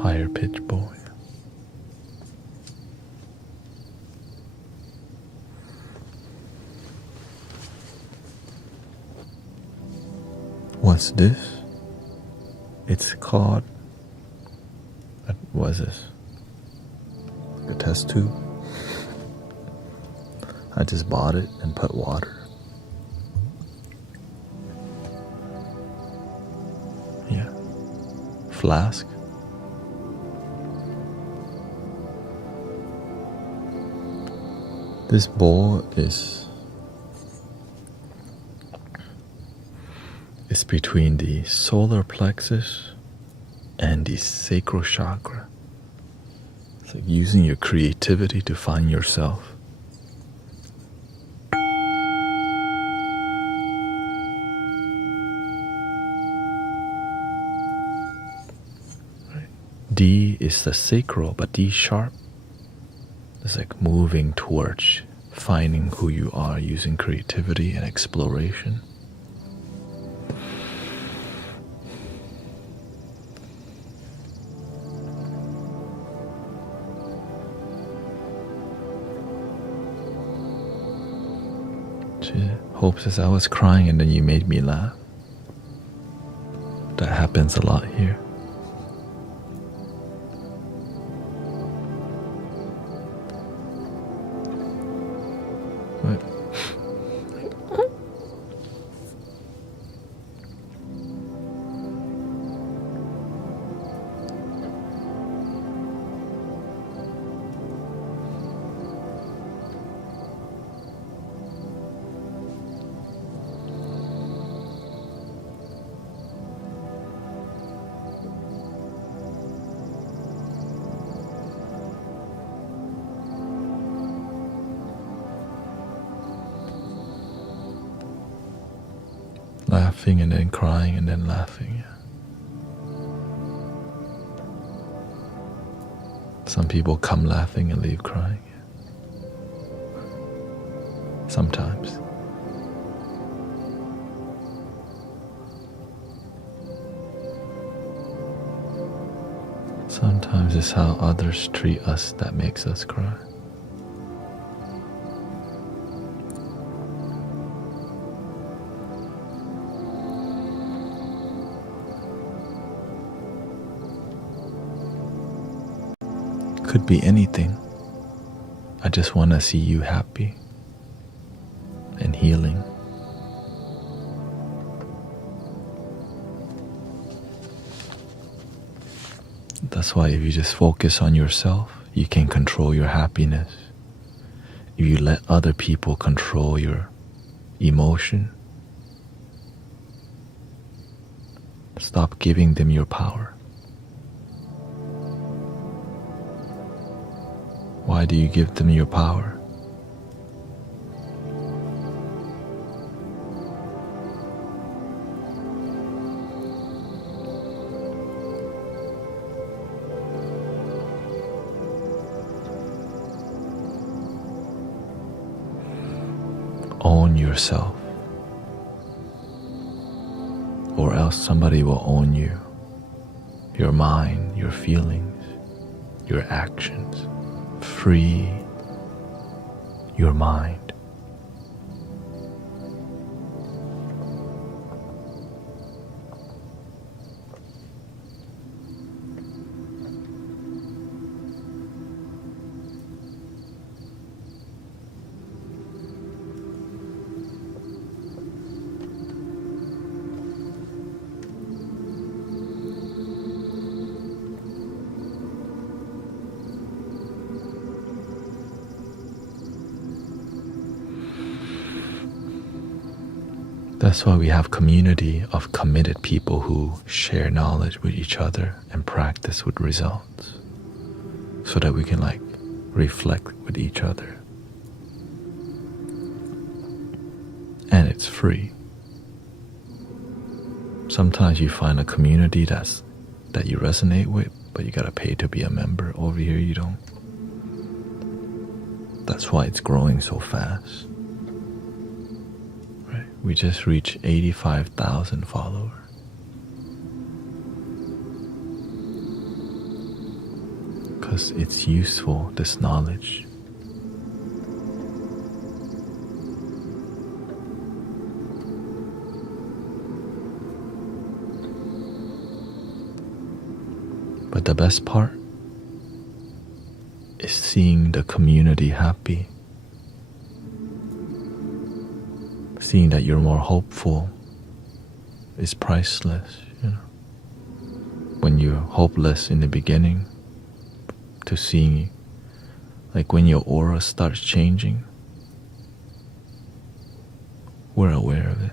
Higher pitch boy. What's this? It's called, what was this? test tube. I just bought it and put water. Yeah. Flask. This bowl is between the solar plexus and the sacral chakra. It's like using your creativity to find yourself. Right. D is the sacral, but D sharp. It's like moving towards finding who you are using creativity and exploration. Hope says, I was crying and then you made me laugh. That happens a lot here. Right. Laughing and then crying and then laughing. Some people come laughing and leave crying. Sometimes. Sometimes it's how others treat us that makes us cry. Could be anything. I just want to see you happy and healing. That's why if you just focus on yourself, you can control your happiness. If you let other people control your emotion, stop giving them your power. Why do you give them your power? Own yourself, or else somebody will own you, your mind, your feelings, your actions. Free your mind. That's why we have community of committed people who share knowledge with each other and practice with results, so that we can reflect with each other. And it's free. Sometimes you find a community that you resonate with, but you gotta pay to be a member. Over here you don't. That's why it's growing so fast. We just reached 85,000 followers. Because it's useful, this knowledge. But the best part is seeing the community happy, seeing that you're more hopeful is priceless, you know. When you're hopeless in the beginning, to seeing, like when your aura starts changing, we're aware of it.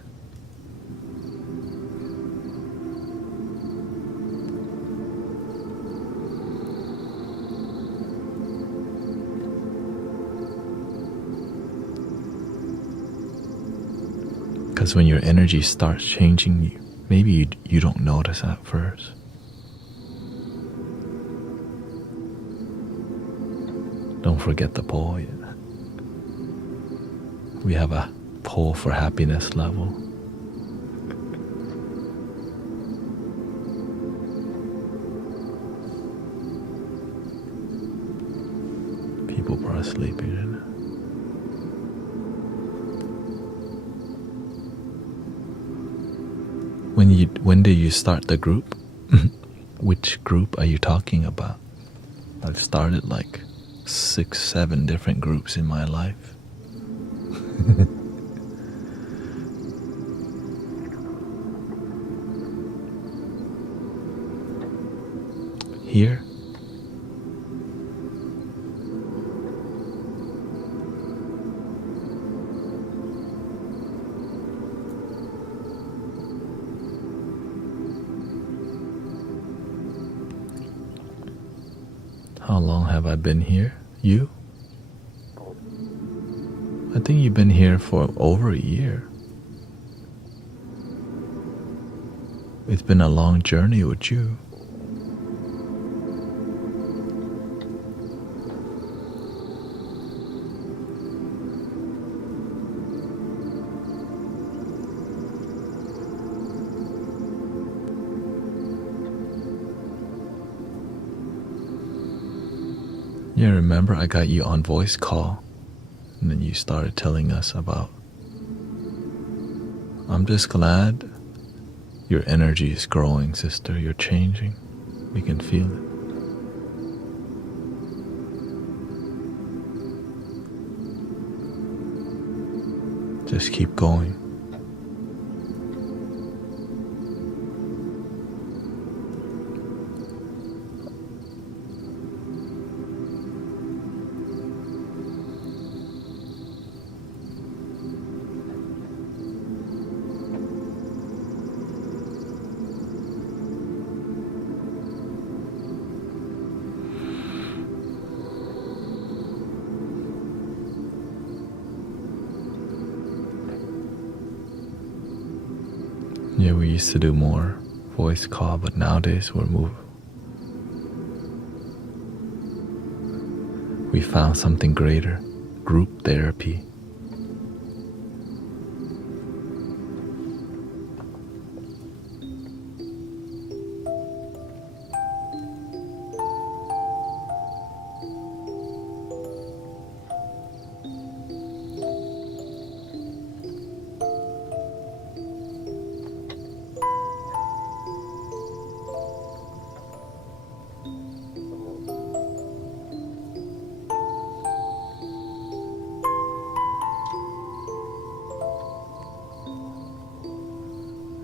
Because when your energy starts changing, maybe you don't notice at first. Don't forget the poll. We have a poll for happiness level. People are sleeping. When did you start the group? Which group are you talking about? I've started like 6, 7 different groups in my life. Here? How long have I been here? You? I think you've been here for over a year. It's been a long journey with you. Yeah, remember I got you on voice call, and then you started telling us about, I'm just glad your energy is growing, sister. You're changing. We can feel it. Just keep going. Yeah, we used to do more voice call, but nowadays we found something greater, group therapy.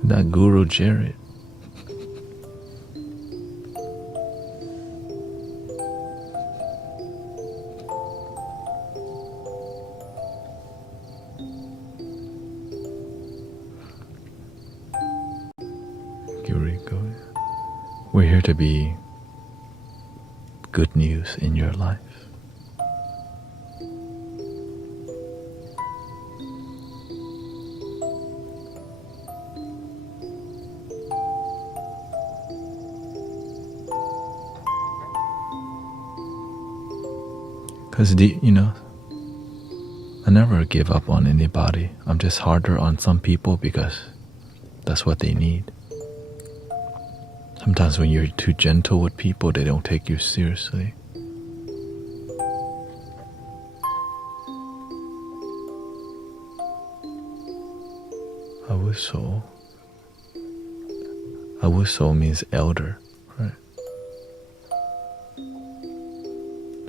That Guru Jared. Yuriko. We're here to be good news in your life. Because, I never give up on anybody. I'm just harder on some people because that's what they need. Sometimes when you're too gentle with people, they don't take you seriously. Awuso. Awuso means elder, right?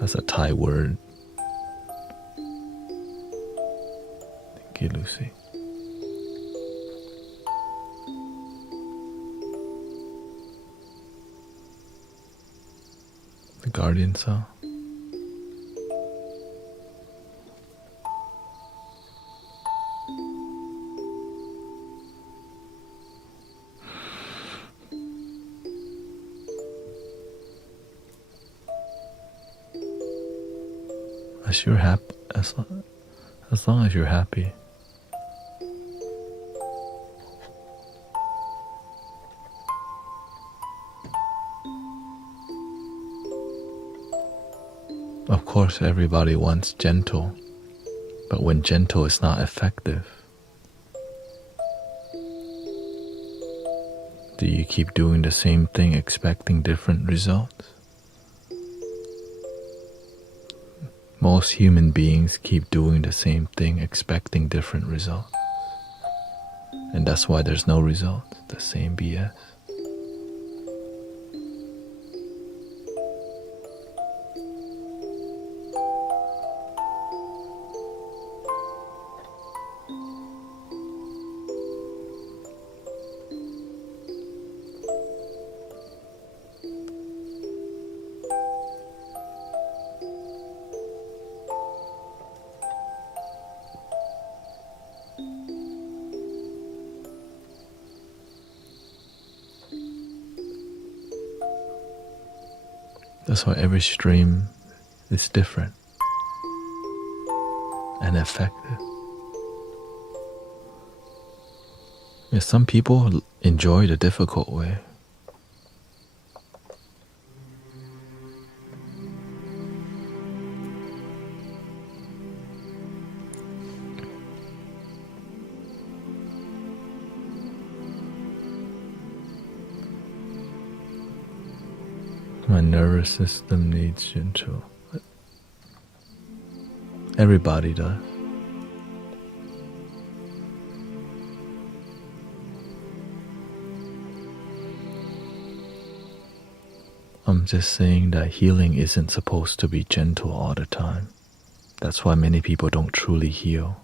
That's a Thai word. Thank you, Lucy. The Guardian song. As you're happy, as long as you're happy. Of course, everybody wants gentle, but when gentle is not effective, do you keep doing the same thing expecting different results? Most human beings keep doing the same thing expecting different results. And that's why there's no results, the same BS. That's why every stream is different and effective. Yeah, some people enjoy the difficult way. My nervous system needs gentle. Everybody does. I'm just saying that healing isn't supposed to be gentle all the time. That's why many people don't truly heal.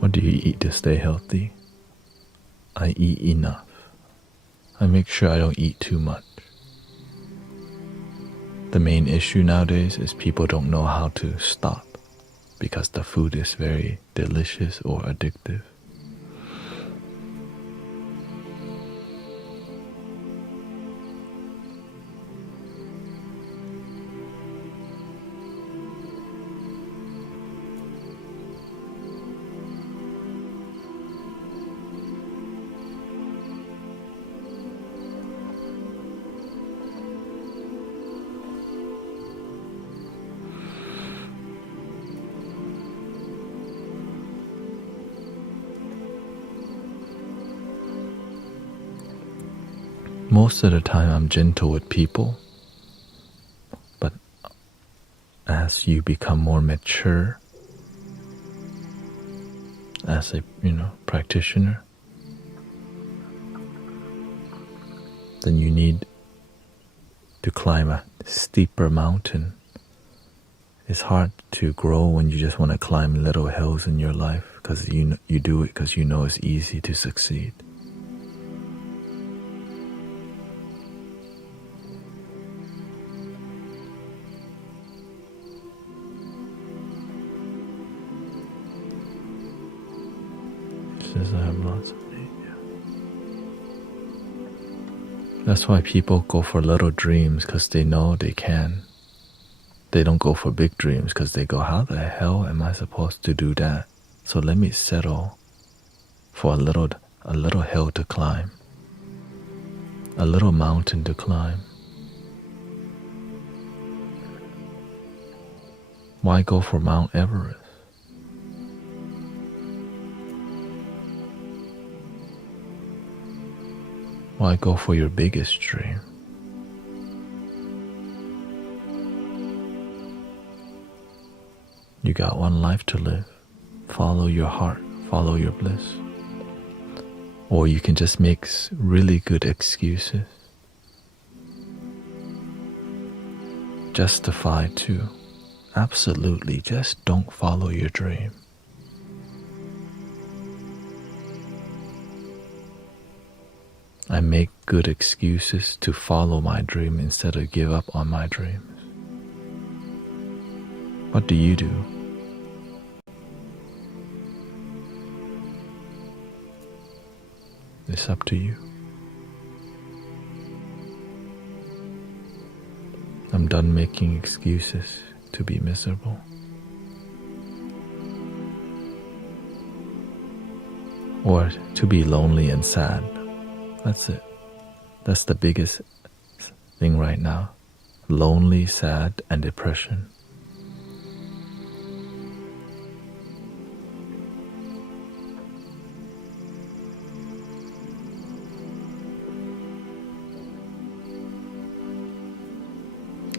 What do you eat to stay healthy? I eat enough. I make sure I don't eat too much. The main issue nowadays is people don't know how to stop because the food is very delicious or addictive. Most of the time I'm gentle with people, but as you become more mature as a practitioner, then you need to climb a steeper mountain. It's hard to grow when you just want to climb little hills in your life because you do it because you know it's easy to succeed. Says I have lots of need. Yeah. That's why people go for little dreams because they know they can. They don't go for big dreams because they go, how the hell am I supposed to do that? So let me settle for a little hill to climb, a little mountain to climb. Why go for Mount Everest? Why go for your biggest dream? You got one life to live. Follow your heart, follow your bliss. Or you can just make really good excuses. Justify too. Absolutely, just don't follow your dream. I make good excuses to follow my dream instead of give up on my dreams. What do you do? It's up to you. I'm done making excuses to be miserable. Or to be lonely and sad. That's it. That's the biggest thing right now. Lonely, sad, and depression.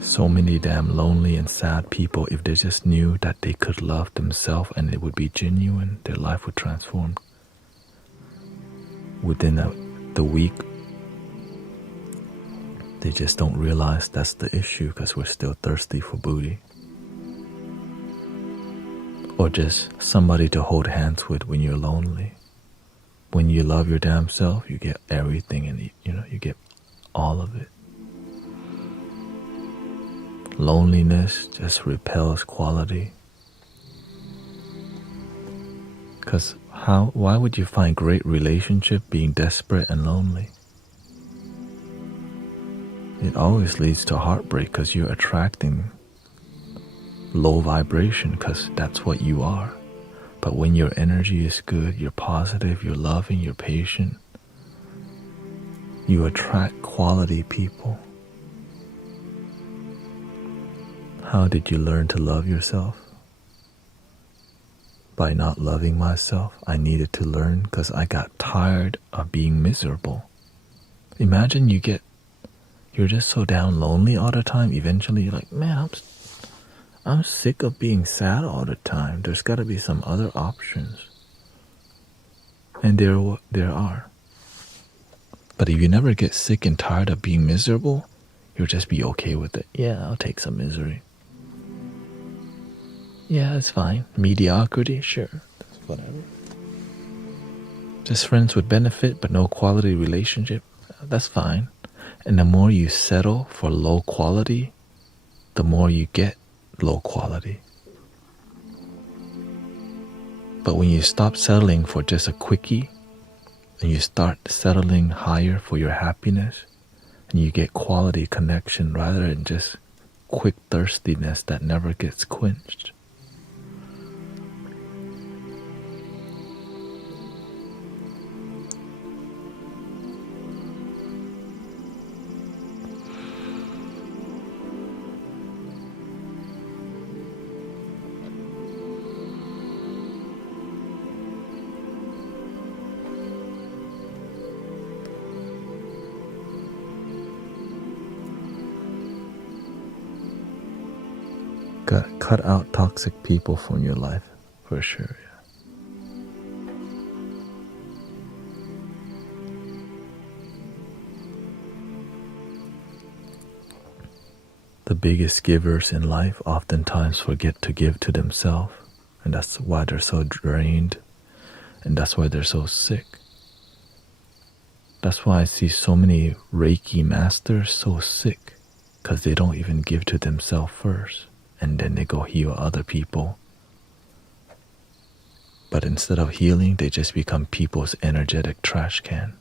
So many damn lonely and sad people, if they just knew that they could love themselves and it would be genuine, their life would transform. Within the week, they just don't realize that's the issue because we're still thirsty for booty. Or just somebody to hold hands with when you're lonely. When you love your damn self, you get everything and you get all of it. Loneliness just repels quality. Because why would you find great relationship being desperate and lonely? It always leads to heartbreak because you're attracting low vibration because that's what you are. But when your energy is good, you're positive, you're loving, you're patient, you attract quality people. How did you learn to love yourself? By not loving myself, I needed to learn because I got tired of being miserable. Imagine you're just so down lonely all the time. Eventually you're like, man, I'm sick of being sad all the time. There's got to be some other options. And there are. But if you never get sick and tired of being miserable, you'll just be okay with it. Yeah, I'll take some misery. Yeah, it's fine. Mediocrity, sure. That's whatever. Just friends with benefit but no quality relationship, that's fine. And the more you settle for low quality, the more you get low quality. But when you stop settling for just a quickie and you start settling higher for your happiness and you get quality connection rather than just quick thirstiness that never gets quenched. Cut out toxic people from your life, for sure. Yeah. The biggest givers in life oftentimes forget to give to themselves, and that's why they're so drained, and that's why they're so sick. That's why I see so many Reiki masters so sick, because they don't even give to themselves first. And then they go heal other people. But instead of healing, they just become people's energetic trash can.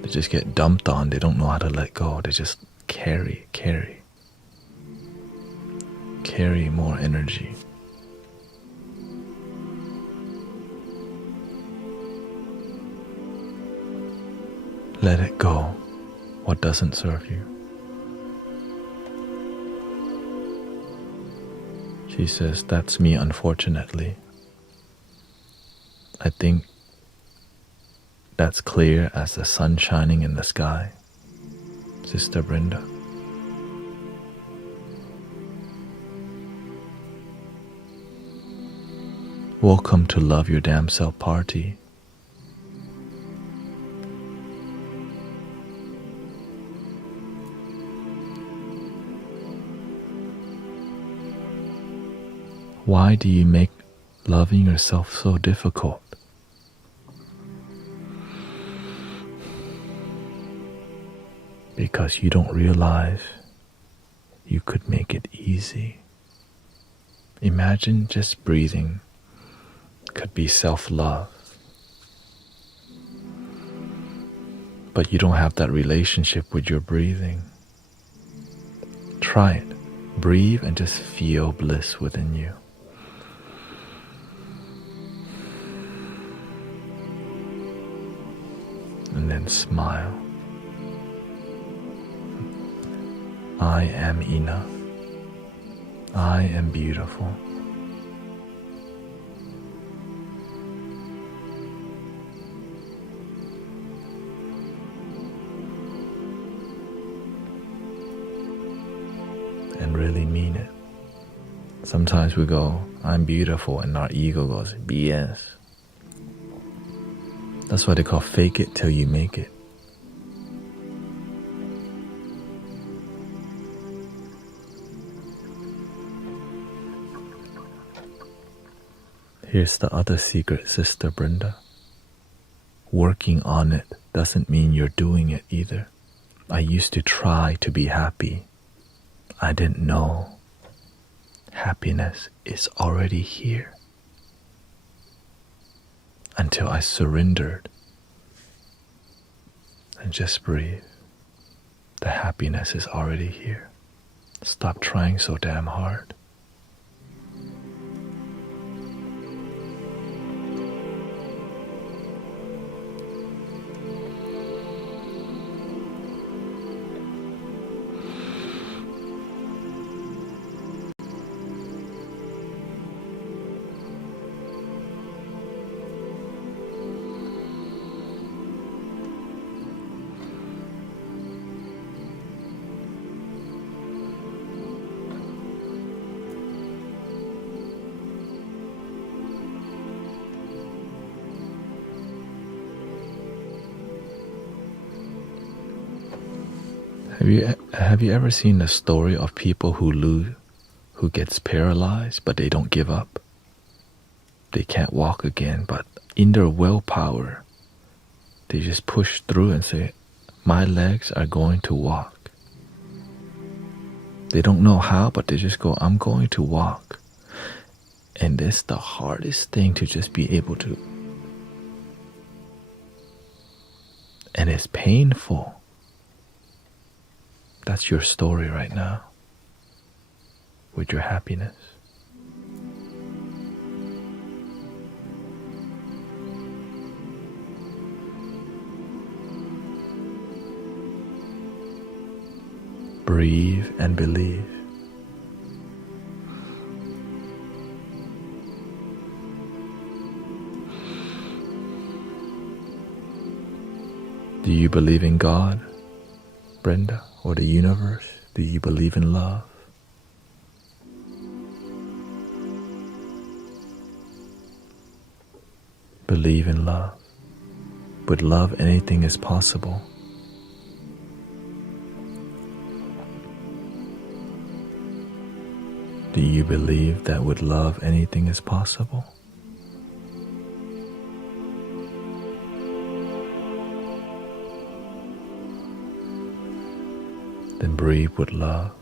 They just get dumped on. They don't know how to let go. They just carry more energy. Let it go, what doesn't serve you. She says, that's me, unfortunately. I think that's clear as the sun shining in the sky, Sister Brenda. Welcome to Love Your Damn Self Party. Why do you make loving yourself so difficult? Because you don't realize you could make it easy. Imagine just breathing could be self-love. But you don't have that relationship with your breathing. Try it. Breathe and just feel bliss within you. And then smile. I am enough. I am beautiful. And really mean it. Sometimes we go, I'm beautiful, and our ego goes, BS. That's why they call fake it till you make it. Here's the other secret, Sister Brenda. Working on it doesn't mean you're doing it either. I used to try to be happy. I didn't know happiness is already here. Until I surrendered and just breathe. The happiness is already here. Stop trying so damn hard. Have you ever seen the story of people who gets paralyzed but they don't give up? They can't walk again, but in their willpower, they just push through and say, my legs are going to walk. They don't know how, but they just go, I'm going to walk. And it's the hardest thing to just be able to. And it's painful. That's your story right now with your happiness. Breathe and believe. Do you believe in God, Brenda, or the universe? Do you believe in love? Believe in love. With love, anything is possible. Do you believe that with love, anything is possible? Then breathe with love.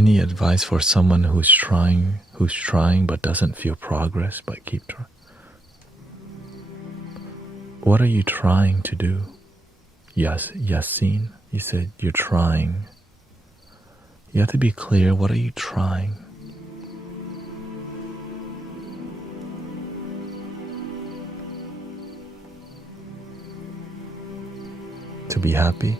Any advice for someone who's trying but doesn't feel progress, but keep trying? What are you trying to do? Yes, Yasin, you said you're trying. You have to be clear, what are you trying? To be happy?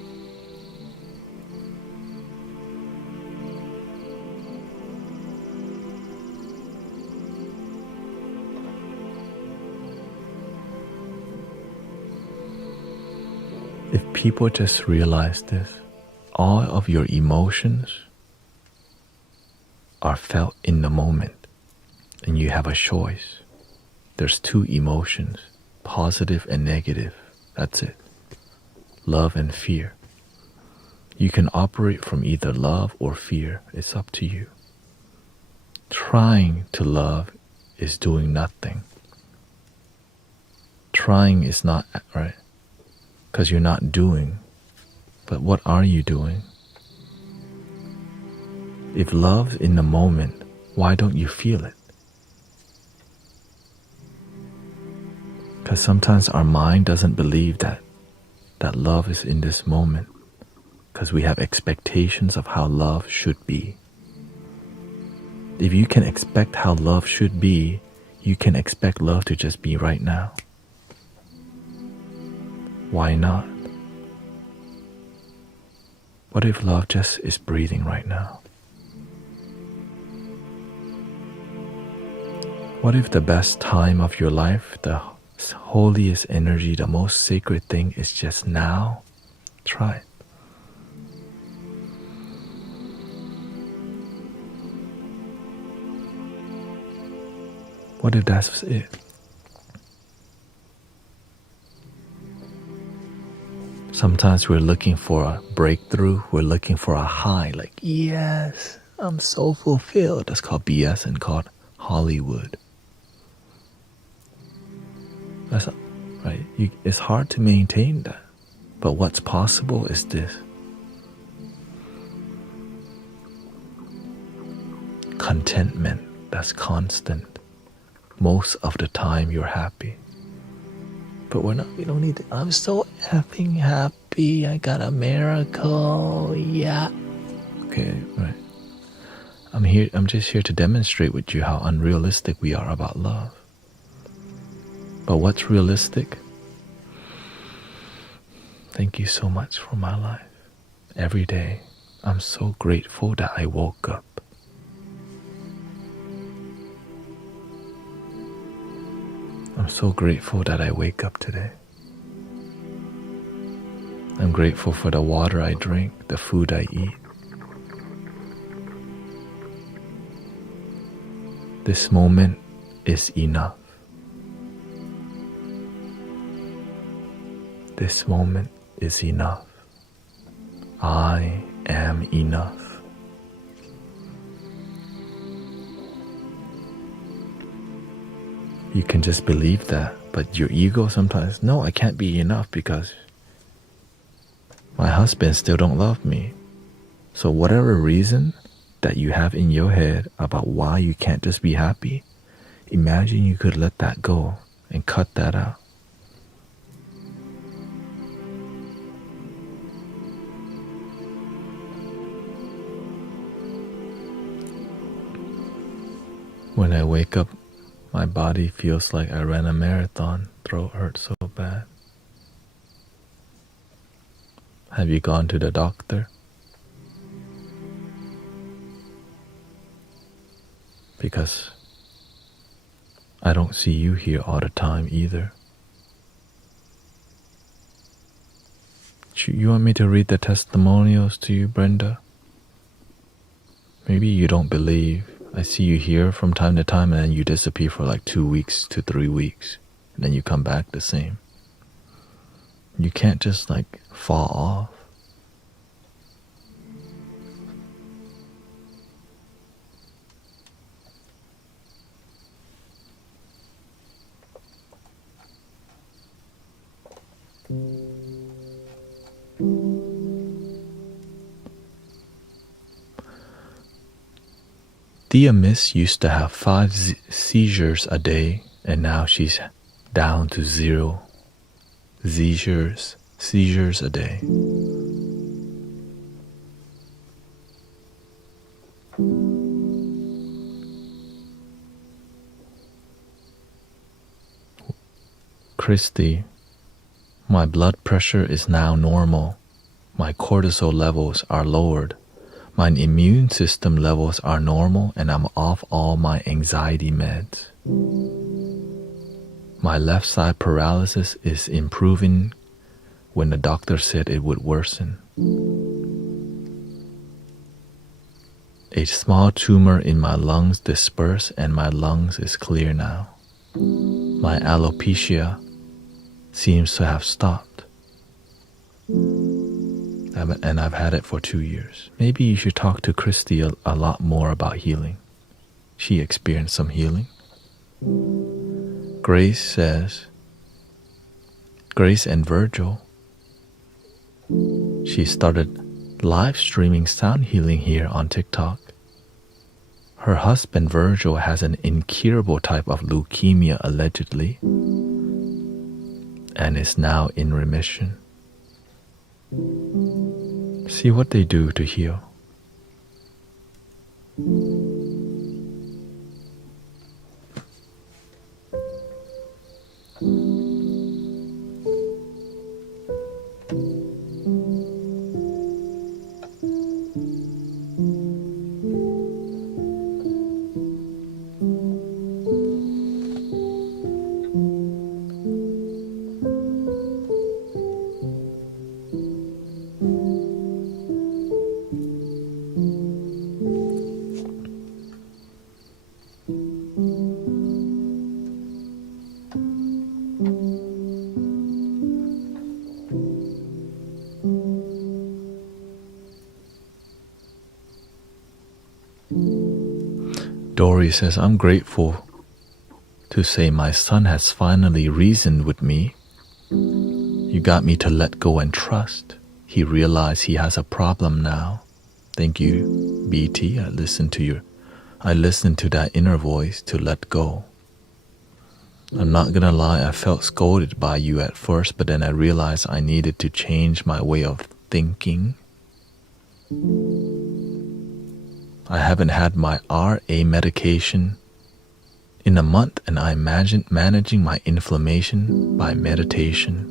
If people just realize this, all of your emotions are felt in the moment, and you have a choice. There's two emotions, positive and negative. That's it. Love and fear. You can operate from either love or fear. It's up to you. Trying to love is doing nothing. Trying is not right, because you're not doing. But what are you doing? If love's in the moment, why don't you feel it? Because sometimes our mind doesn't believe that love is in this moment, because we have expectations of how love should be. If you can expect how love should be, you can expect love to just be right now. Why not? What if love just is breathing right now? What if the best time of your life, the holiest energy, the most sacred thing is just now? Try it. What if that's it? Sometimes we're looking for a breakthrough, we're looking for a high, like, yes, I'm so fulfilled. That's called BS and called Hollywood. That's right. It's hard to maintain that. But what's possible is this. Contentment that's constant. Most of the time you're happy. But we don't need to, I'm so effing happy, I got a miracle, yeah. Okay, right. I'm just here to demonstrate with you how unrealistic we are about love. But what's realistic? Thank you so much for my life. Every day, I'm so grateful that I woke up. I'm so grateful that I wake up today. I'm grateful for the water I drink, the food I eat. This moment is enough. This moment is enough. I am enough. You can just believe that, but your ego sometimes, no, I can't be enough because my husband still don't love me. So whatever reason that you have in your head about why you can't just be happy, imagine you could let that go and cut that out. When I wake up, my body feels like I ran a marathon. Throat hurts so bad. Have you gone to the doctor? Because I don't see you here all the time either. You want me to read the testimonials to you, Brenda? Maybe you don't believe. I see you here from time to time and then you disappear for like 2 weeks to 3 weeks. And then you come back the same. You can't just like fall off. Thea Miss used to have 5 seizures a day, and now she's down to 0 seizures a day. Christy, my blood pressure is now normal. My cortisol levels are lowered. My immune system levels are normal, and I'm off all my anxiety meds. My left side paralysis is improving when the doctor said it would worsen. A small tumor in my lungs dispersed, and my lungs is clear now. My alopecia seems to have stopped. And I've had it for 2 years. Maybe you should talk to Christy a lot more about healing. She experienced some healing. Grace says, Grace and Virgil, she started live streaming sound healing here on TikTok. Her husband Virgil has an incurable type of leukemia allegedly, and is now in remission. See what they do to heal. Dory says, I'm grateful to say my son has finally reasoned with me. You got me to let go and trust. He realized he has a problem now. Thank you, BT. I listened to that inner voice to let go. I'm not gonna lie, I felt scolded by you at first, but then I realized I needed to change my way of thinking. I haven't had my RA medication in a month, and I imagine managing my inflammation by meditation.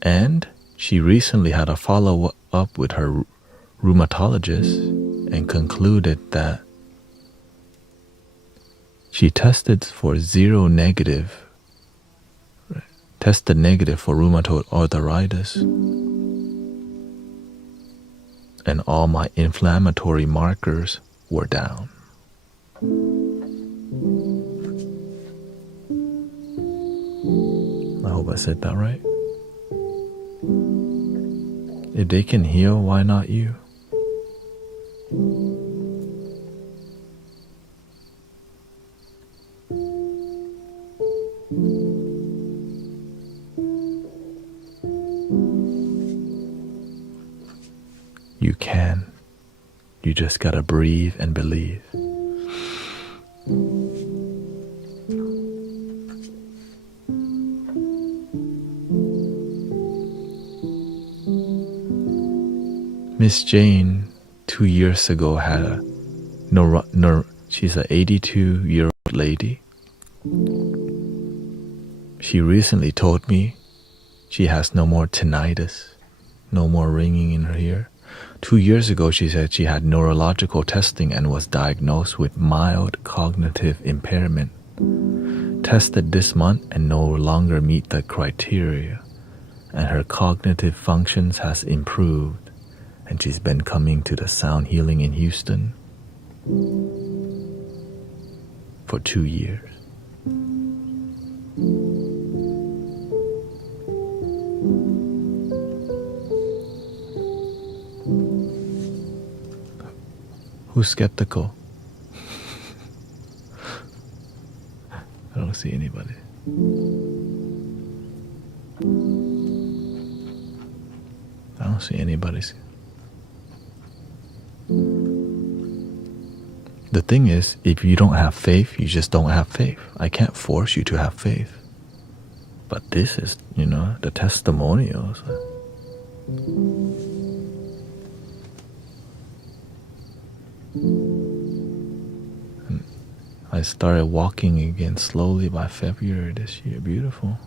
And she recently had a follow-up with her rheumatologist and concluded that she tested negative for rheumatoid arthritis, and all my inflammatory markers were down. I hope I said that right. If they can heal, why not you? You can. You just gotta breathe and believe. Miss Jane 2 years ago had a she's an 82-year-old lady. She recently told me she has no more tinnitus, no more ringing in her ear. 2 years ago, she said she had neurological testing and was diagnosed with mild cognitive impairment. Tested this month and no longer meet the criteria, and her cognitive functions has improved, and she's been coming to the sound healing in Houston for 2 years. Who's skeptical? I don't see anybody. I don't see anybody. the thing is, if you don't have faith, you just don't have faith. I can't force you to have faith. But this is, the testimonials. And I started walking again slowly by February this year. Beautiful.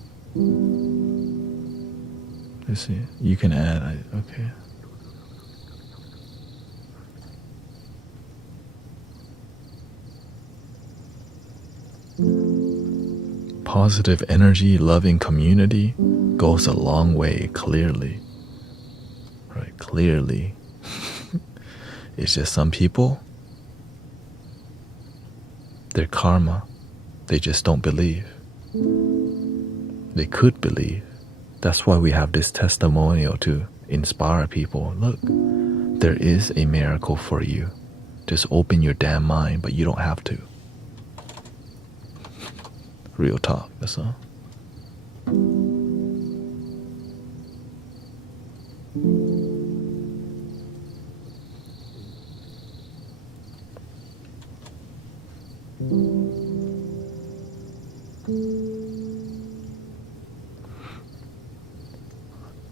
Let's see. You can add. Okay. Positive energy, loving community goes a long way, clearly. Right, clearly. It's just some people, their karma, they just don't believe. They could believe. That's why we have this testimonial to inspire people. Look, there is a miracle for you. Just open your damn mind, but you don't have to. Real talk, that's all.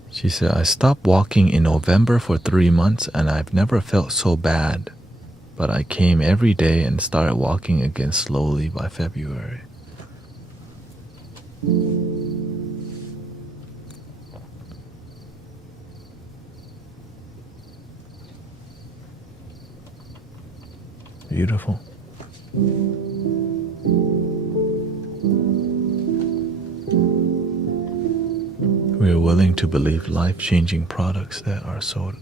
She said, I stopped walking in November for 3 months and I've never felt so bad. But I came every day and started walking again slowly by February. Beautiful. We are willing to believe life-changing products that are sold,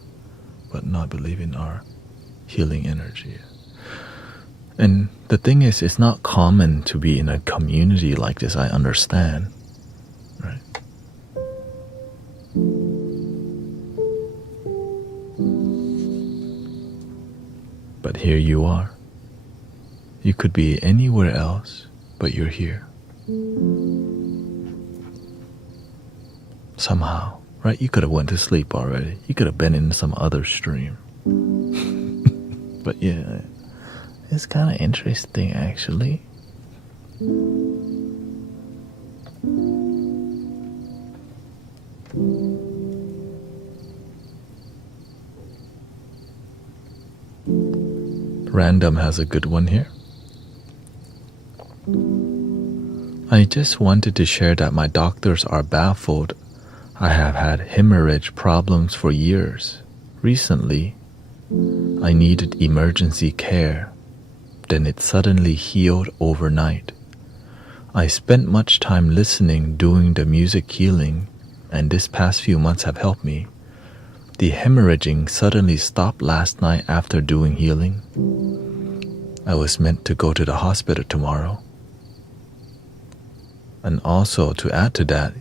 but not believe in our healing energy. And the thing is, it's not common to be in a community like this, I understand, right? But here you are. You could be anywhere else, but you're here. Somehow, right? You could have went to sleep already. You could have been in some other stream. But yeah, it's kind of interesting, actually. Random has a good one here. I just wanted to share that my doctors are baffled. I have had hemorrhage problems for years. Recently, I needed emergency care. Then it suddenly healed overnight. I spent much time listening, doing the music healing, and this past few months have helped me. The hemorrhaging suddenly stopped last night after doing healing. I was meant to go to the hospital tomorrow. And also, to add to that,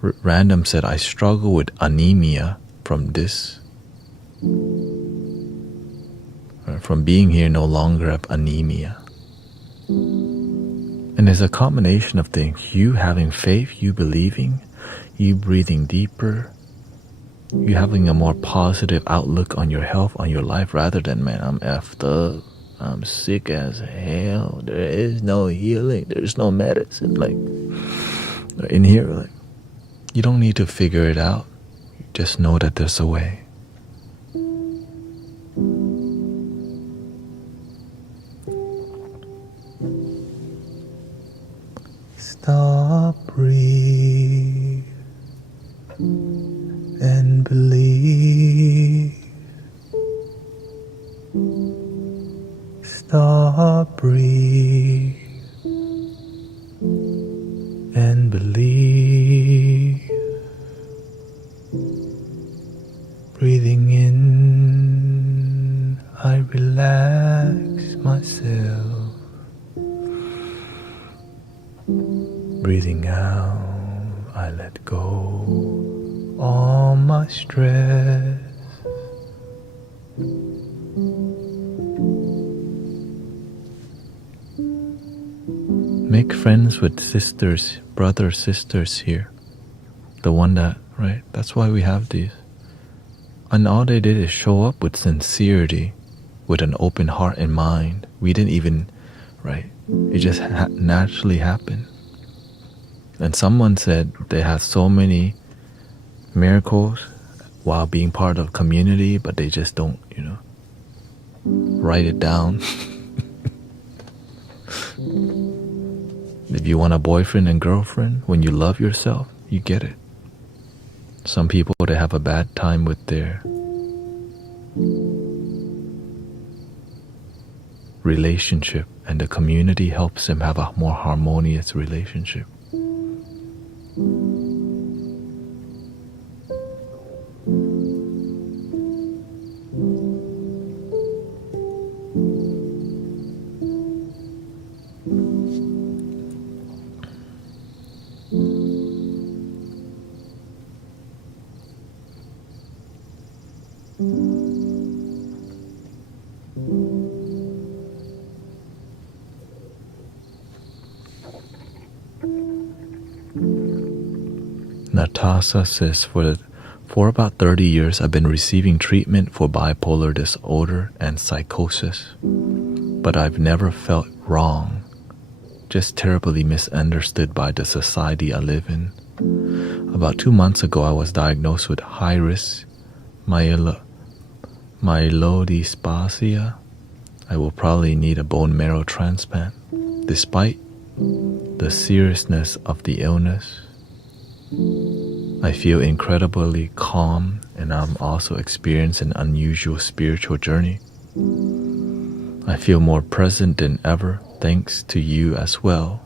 Random said I struggle with anemia from this. From being here, no longer have anemia. And it's a combination of things. You having faith, you believing, you breathing deeper, you having a more positive outlook on your health, on your life, rather than, man, I'm effed up, I'm sick as hell, there is no healing, there's no medicine. Like, in here, like, you don't need to figure it out. You just know that there's a way. Stop, breathe, and believe. Stop, breathe, and believe. Breathing in, I relax myself. Breathing out, I let go all my stress. Make friends with sisters, brothers, sisters here. The one that, right? That's why we have these. And all they did is show up with sincerity. with an open heart and mind. We didn't even, right? It just naturally happened. And someone said they had so many miracles while being part of community, but they just don't, write it down. If you want a boyfriend and girlfriend, when you love yourself, you get it. Some people, they have a bad time with their relationship, and the community helps them have a more harmonious relationship. Natasha says, for about 30 years, I've been receiving treatment for bipolar disorder and psychosis, but I've never felt wrong, just terribly misunderstood by the society I live in. About 2 months ago, I was diagnosed with high-risk myelodysplasia. I will probably need a bone marrow transplant. Despite the seriousness of the illness, I feel incredibly calm, and I'm also experiencing an unusual spiritual journey. I feel more present than ever, thanks to you as well.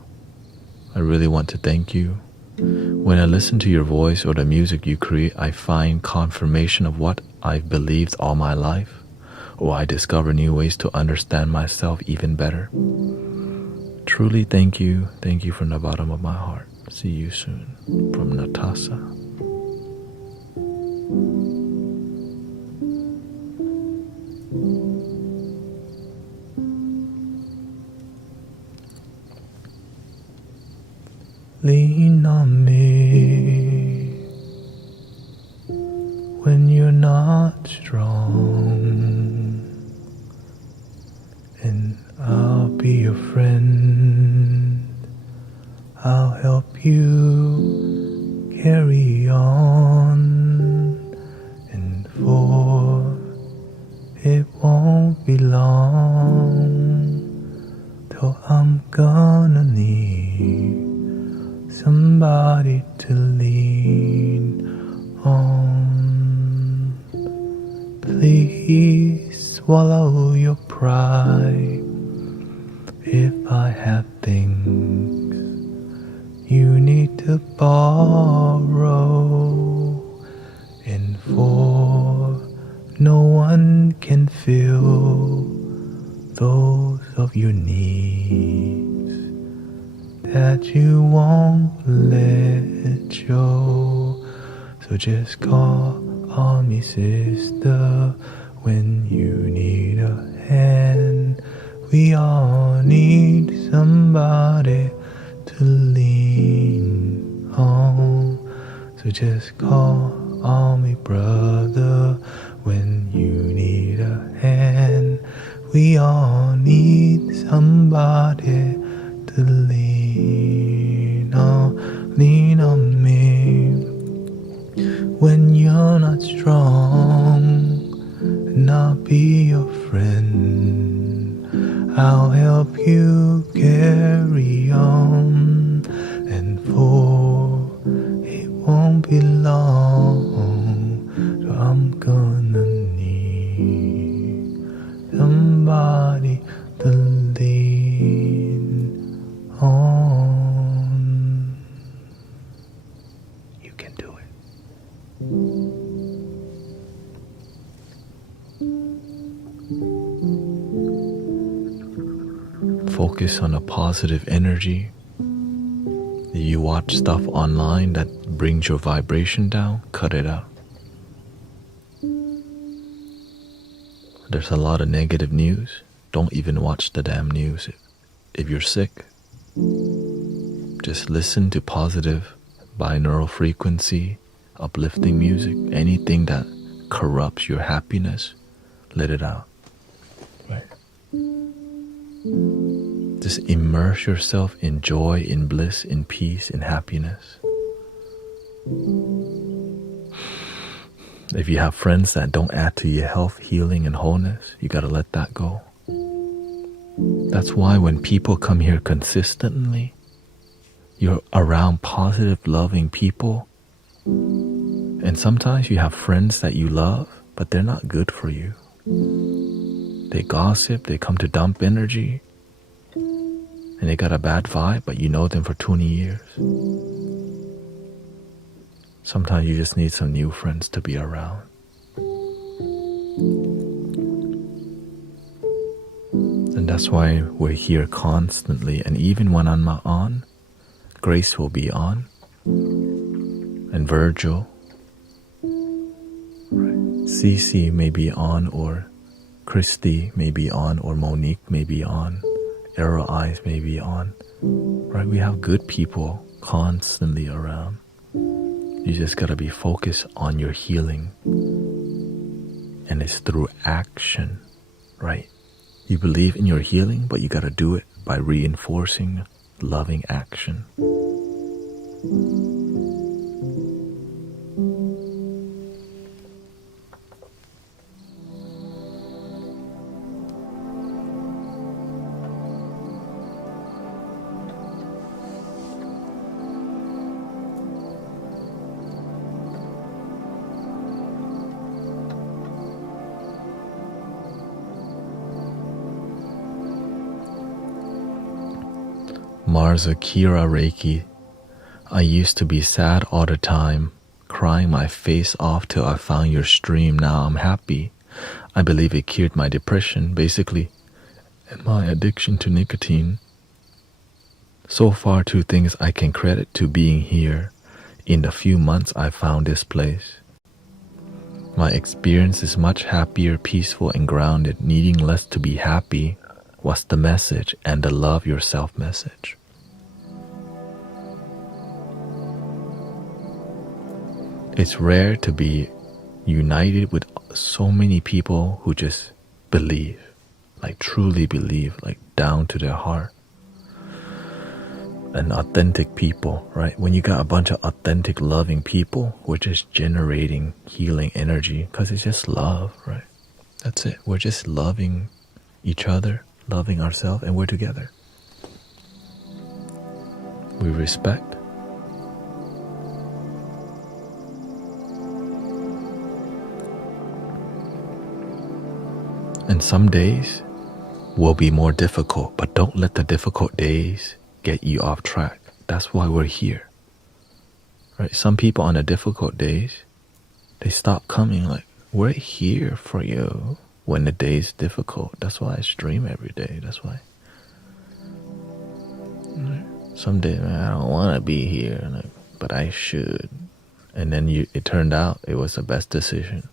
I really want to thank you. When I listen to your voice or the music you create, I find confirmation of what I've believed all my life, or I discover new ways to understand myself even better. Truly thank you. Thank you from the bottom of my heart. See you soon. From Natasha. Lean on me when you're not strong, and I'll be your friend. I'll help you carry on, and for it won't be long till I'm gonna need somebody to lean on. Please swallow your pride. If I have things you need to borrow, and for no one can fill those of your needs that you won't let show. So just call on me, sister, when you need a hand. We all need somebody to lean on. So just call on me, brother, when you need a hand. We all need somebody to lean on me when you're not strong, and I'll be your friend. I'll help you carry on, and for it won't be long, so I'm gonna need somebody to lean on. You can do it. Focus on a positive energy. If you watch stuff online that brings your vibration down, cut it out. There's a lot of negative news. Don't even watch the damn news. If you're sick, just listen to positive binaural frequency, uplifting music. Anything that corrupts your happiness, let it out. Just immerse yourself in joy, in bliss, in peace, in happiness. If you have friends that don't add to your health, healing, and wholeness, you gotta let that go. That's why when people come here consistently, you're around positive, loving people. And sometimes you have friends that you love, but they're not good for you. They gossip, they come to dump energy, and they got a bad vibe, but you know them for 20 years. Sometimes you just need some new friends to be around. And that's why we're here constantly. And even when I'm not on, Grace will be on. And Virgil. Right. Cece may be on, or Christy may be on, or Monique may be on. Arrow Eyes may be on. Right? We have good people constantly around. You just gotta be focused on your healing. And it's through action, right? You believe in your healing, but you gotta do it by reinforcing loving action. Mars Akira Reiki. I used to be sad all the time, crying my face off till I found your stream. Now I'm happy. I believe it cured my depression, basically, and my addiction to nicotine. So far, 2 things I can credit to being here. In the few months I found this place. My experience is much happier, peaceful, and grounded. Needing less to be happy was the message, and the love yourself message. It's rare to be united with so many people who just believe, like truly believe, like down to their heart. And authentic people, right? When you got a bunch of authentic, loving people, we're just generating healing energy because it's just love, right? That's it. We're just loving each other, loving ourselves, and we're together. We respect. And some days will be more difficult, but don't let the difficult days get you off track. That's why we're here. Right? Some people on the difficult days, they stop coming. Like, we're here for you when the day's difficult. That's why I stream every day. That's why. Right? Some days, man, I don't want to be here, like, but I should. And then it turned out it was the best decision.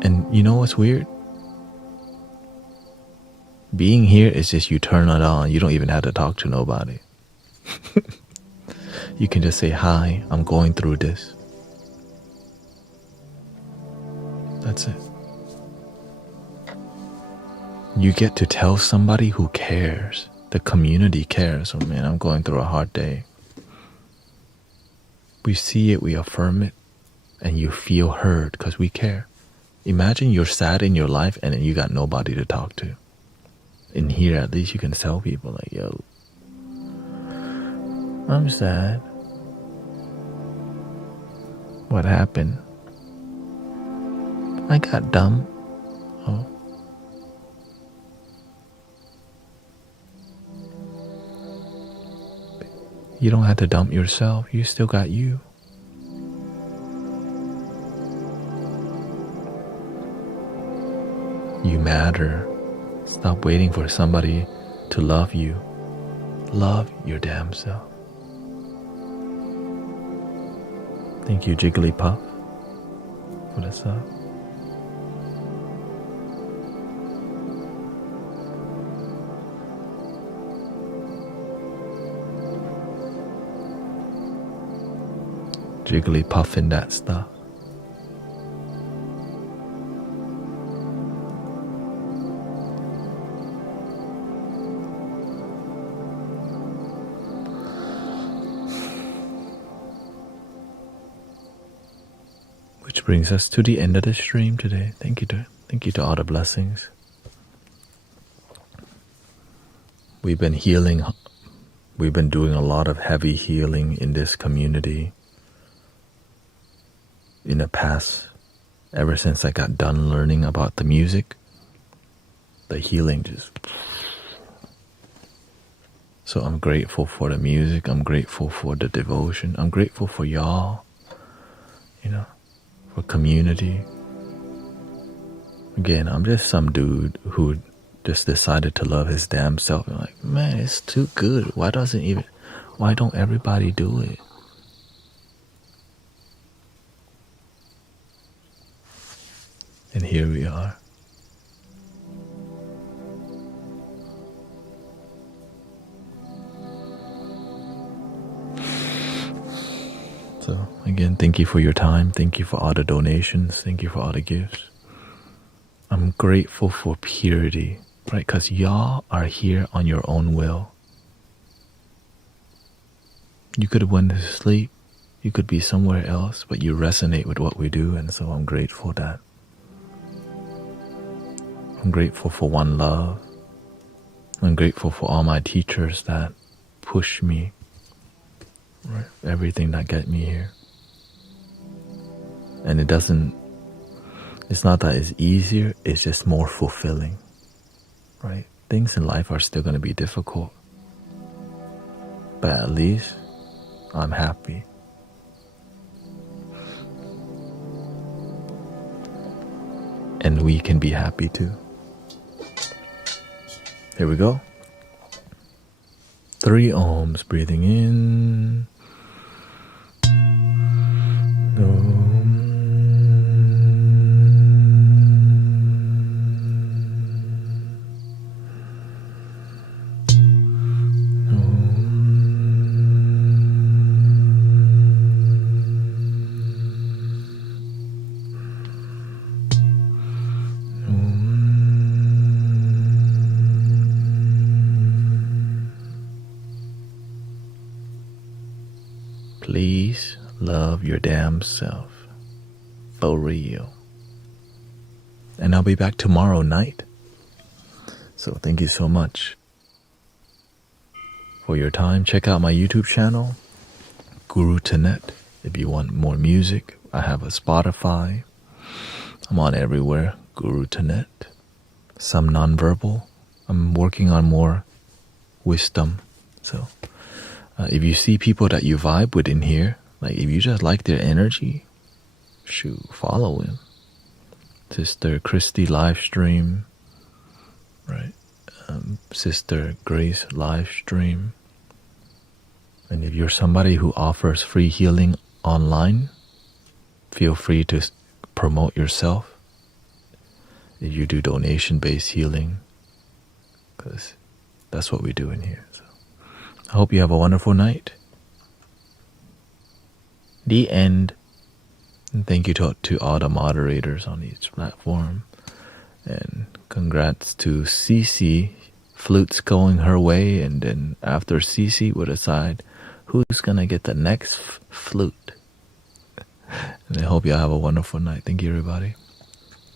And you know what's weird? Being here is just you turn it on. You don't even have to talk to nobody. You can just say, hi, I'm going through this. That's it. You get to tell somebody who cares. The community cares. Oh man, I'm going through a hard day. We see it, we affirm it, and you feel heard because we care. Imagine you're sad in your life and then you got nobody to talk to. In here, at least you can tell people like, yo, I'm sad. What happened? I got dumb. Oh. You don't have to dump yourself. You still got you. You matter. Stop waiting for somebody to love you. Love your damn self. Thank you, Jigglypuff, for the sub. Jigglypuff in that stuff. Which brings us to the end of the stream today. Thank you to all the blessings. We've been healing. We've been doing a lot of heavy healing in this community in the past. Ever since I got done learning about the music, the healing just... So I'm grateful for the music. I'm grateful for the devotion. I'm grateful for y'all, for community. Again, I'm just some dude who just decided to love his damn self. I'm like, man, it's too good. Why don't everybody do it? And here we are. So again, thank you for your time. Thank you for all the donations. Thank you for all the gifts. I'm grateful for purity, right? Because y'all are here on your own will. You could have went to sleep. You could be somewhere else, but you resonate with what we do, and so I'm grateful that. I'm grateful for One Love. I'm grateful for all my teachers that push me, right? Everything that got me here. And it's not that it's easier, it's just more fulfilling, right? Things in life are still going to be difficult, but at least I'm happy. And we can be happy too. Here we go. 3 ohms, breathing in. Please love your damn self. For real. And I'll be back tomorrow night. So thank you so much for your time. Check out my YouTube channel, Guru Thanet. If you want more music, I have a Spotify. I'm on everywhere, Guru Thanet. Some nonverbal. I'm working on more wisdom. So if you see people that you vibe with in here, like if you just like their energy, shoot, follow him. Sister Christy live stream, right? Sister Grace live stream. And if you're somebody who offers free healing online, feel free to promote yourself. If you do donation-based healing, because that's what we do in here. So I hope you have a wonderful night. The end. And thank you to all the moderators on each platform. And congrats to Cece. Flutes going her way. And then after Cece, we'll decide who's going to get the next flute. And I hope you all have a wonderful night. Thank you, everybody.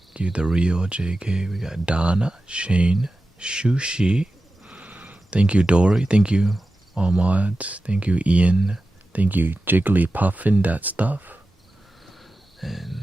Thank you, The Real JK. We got Donna, Shane, Shushi. Thank you, Dory. Thank you, all mods. Thank you, Ian. Thank you, Jigglypuffin, that stuff. And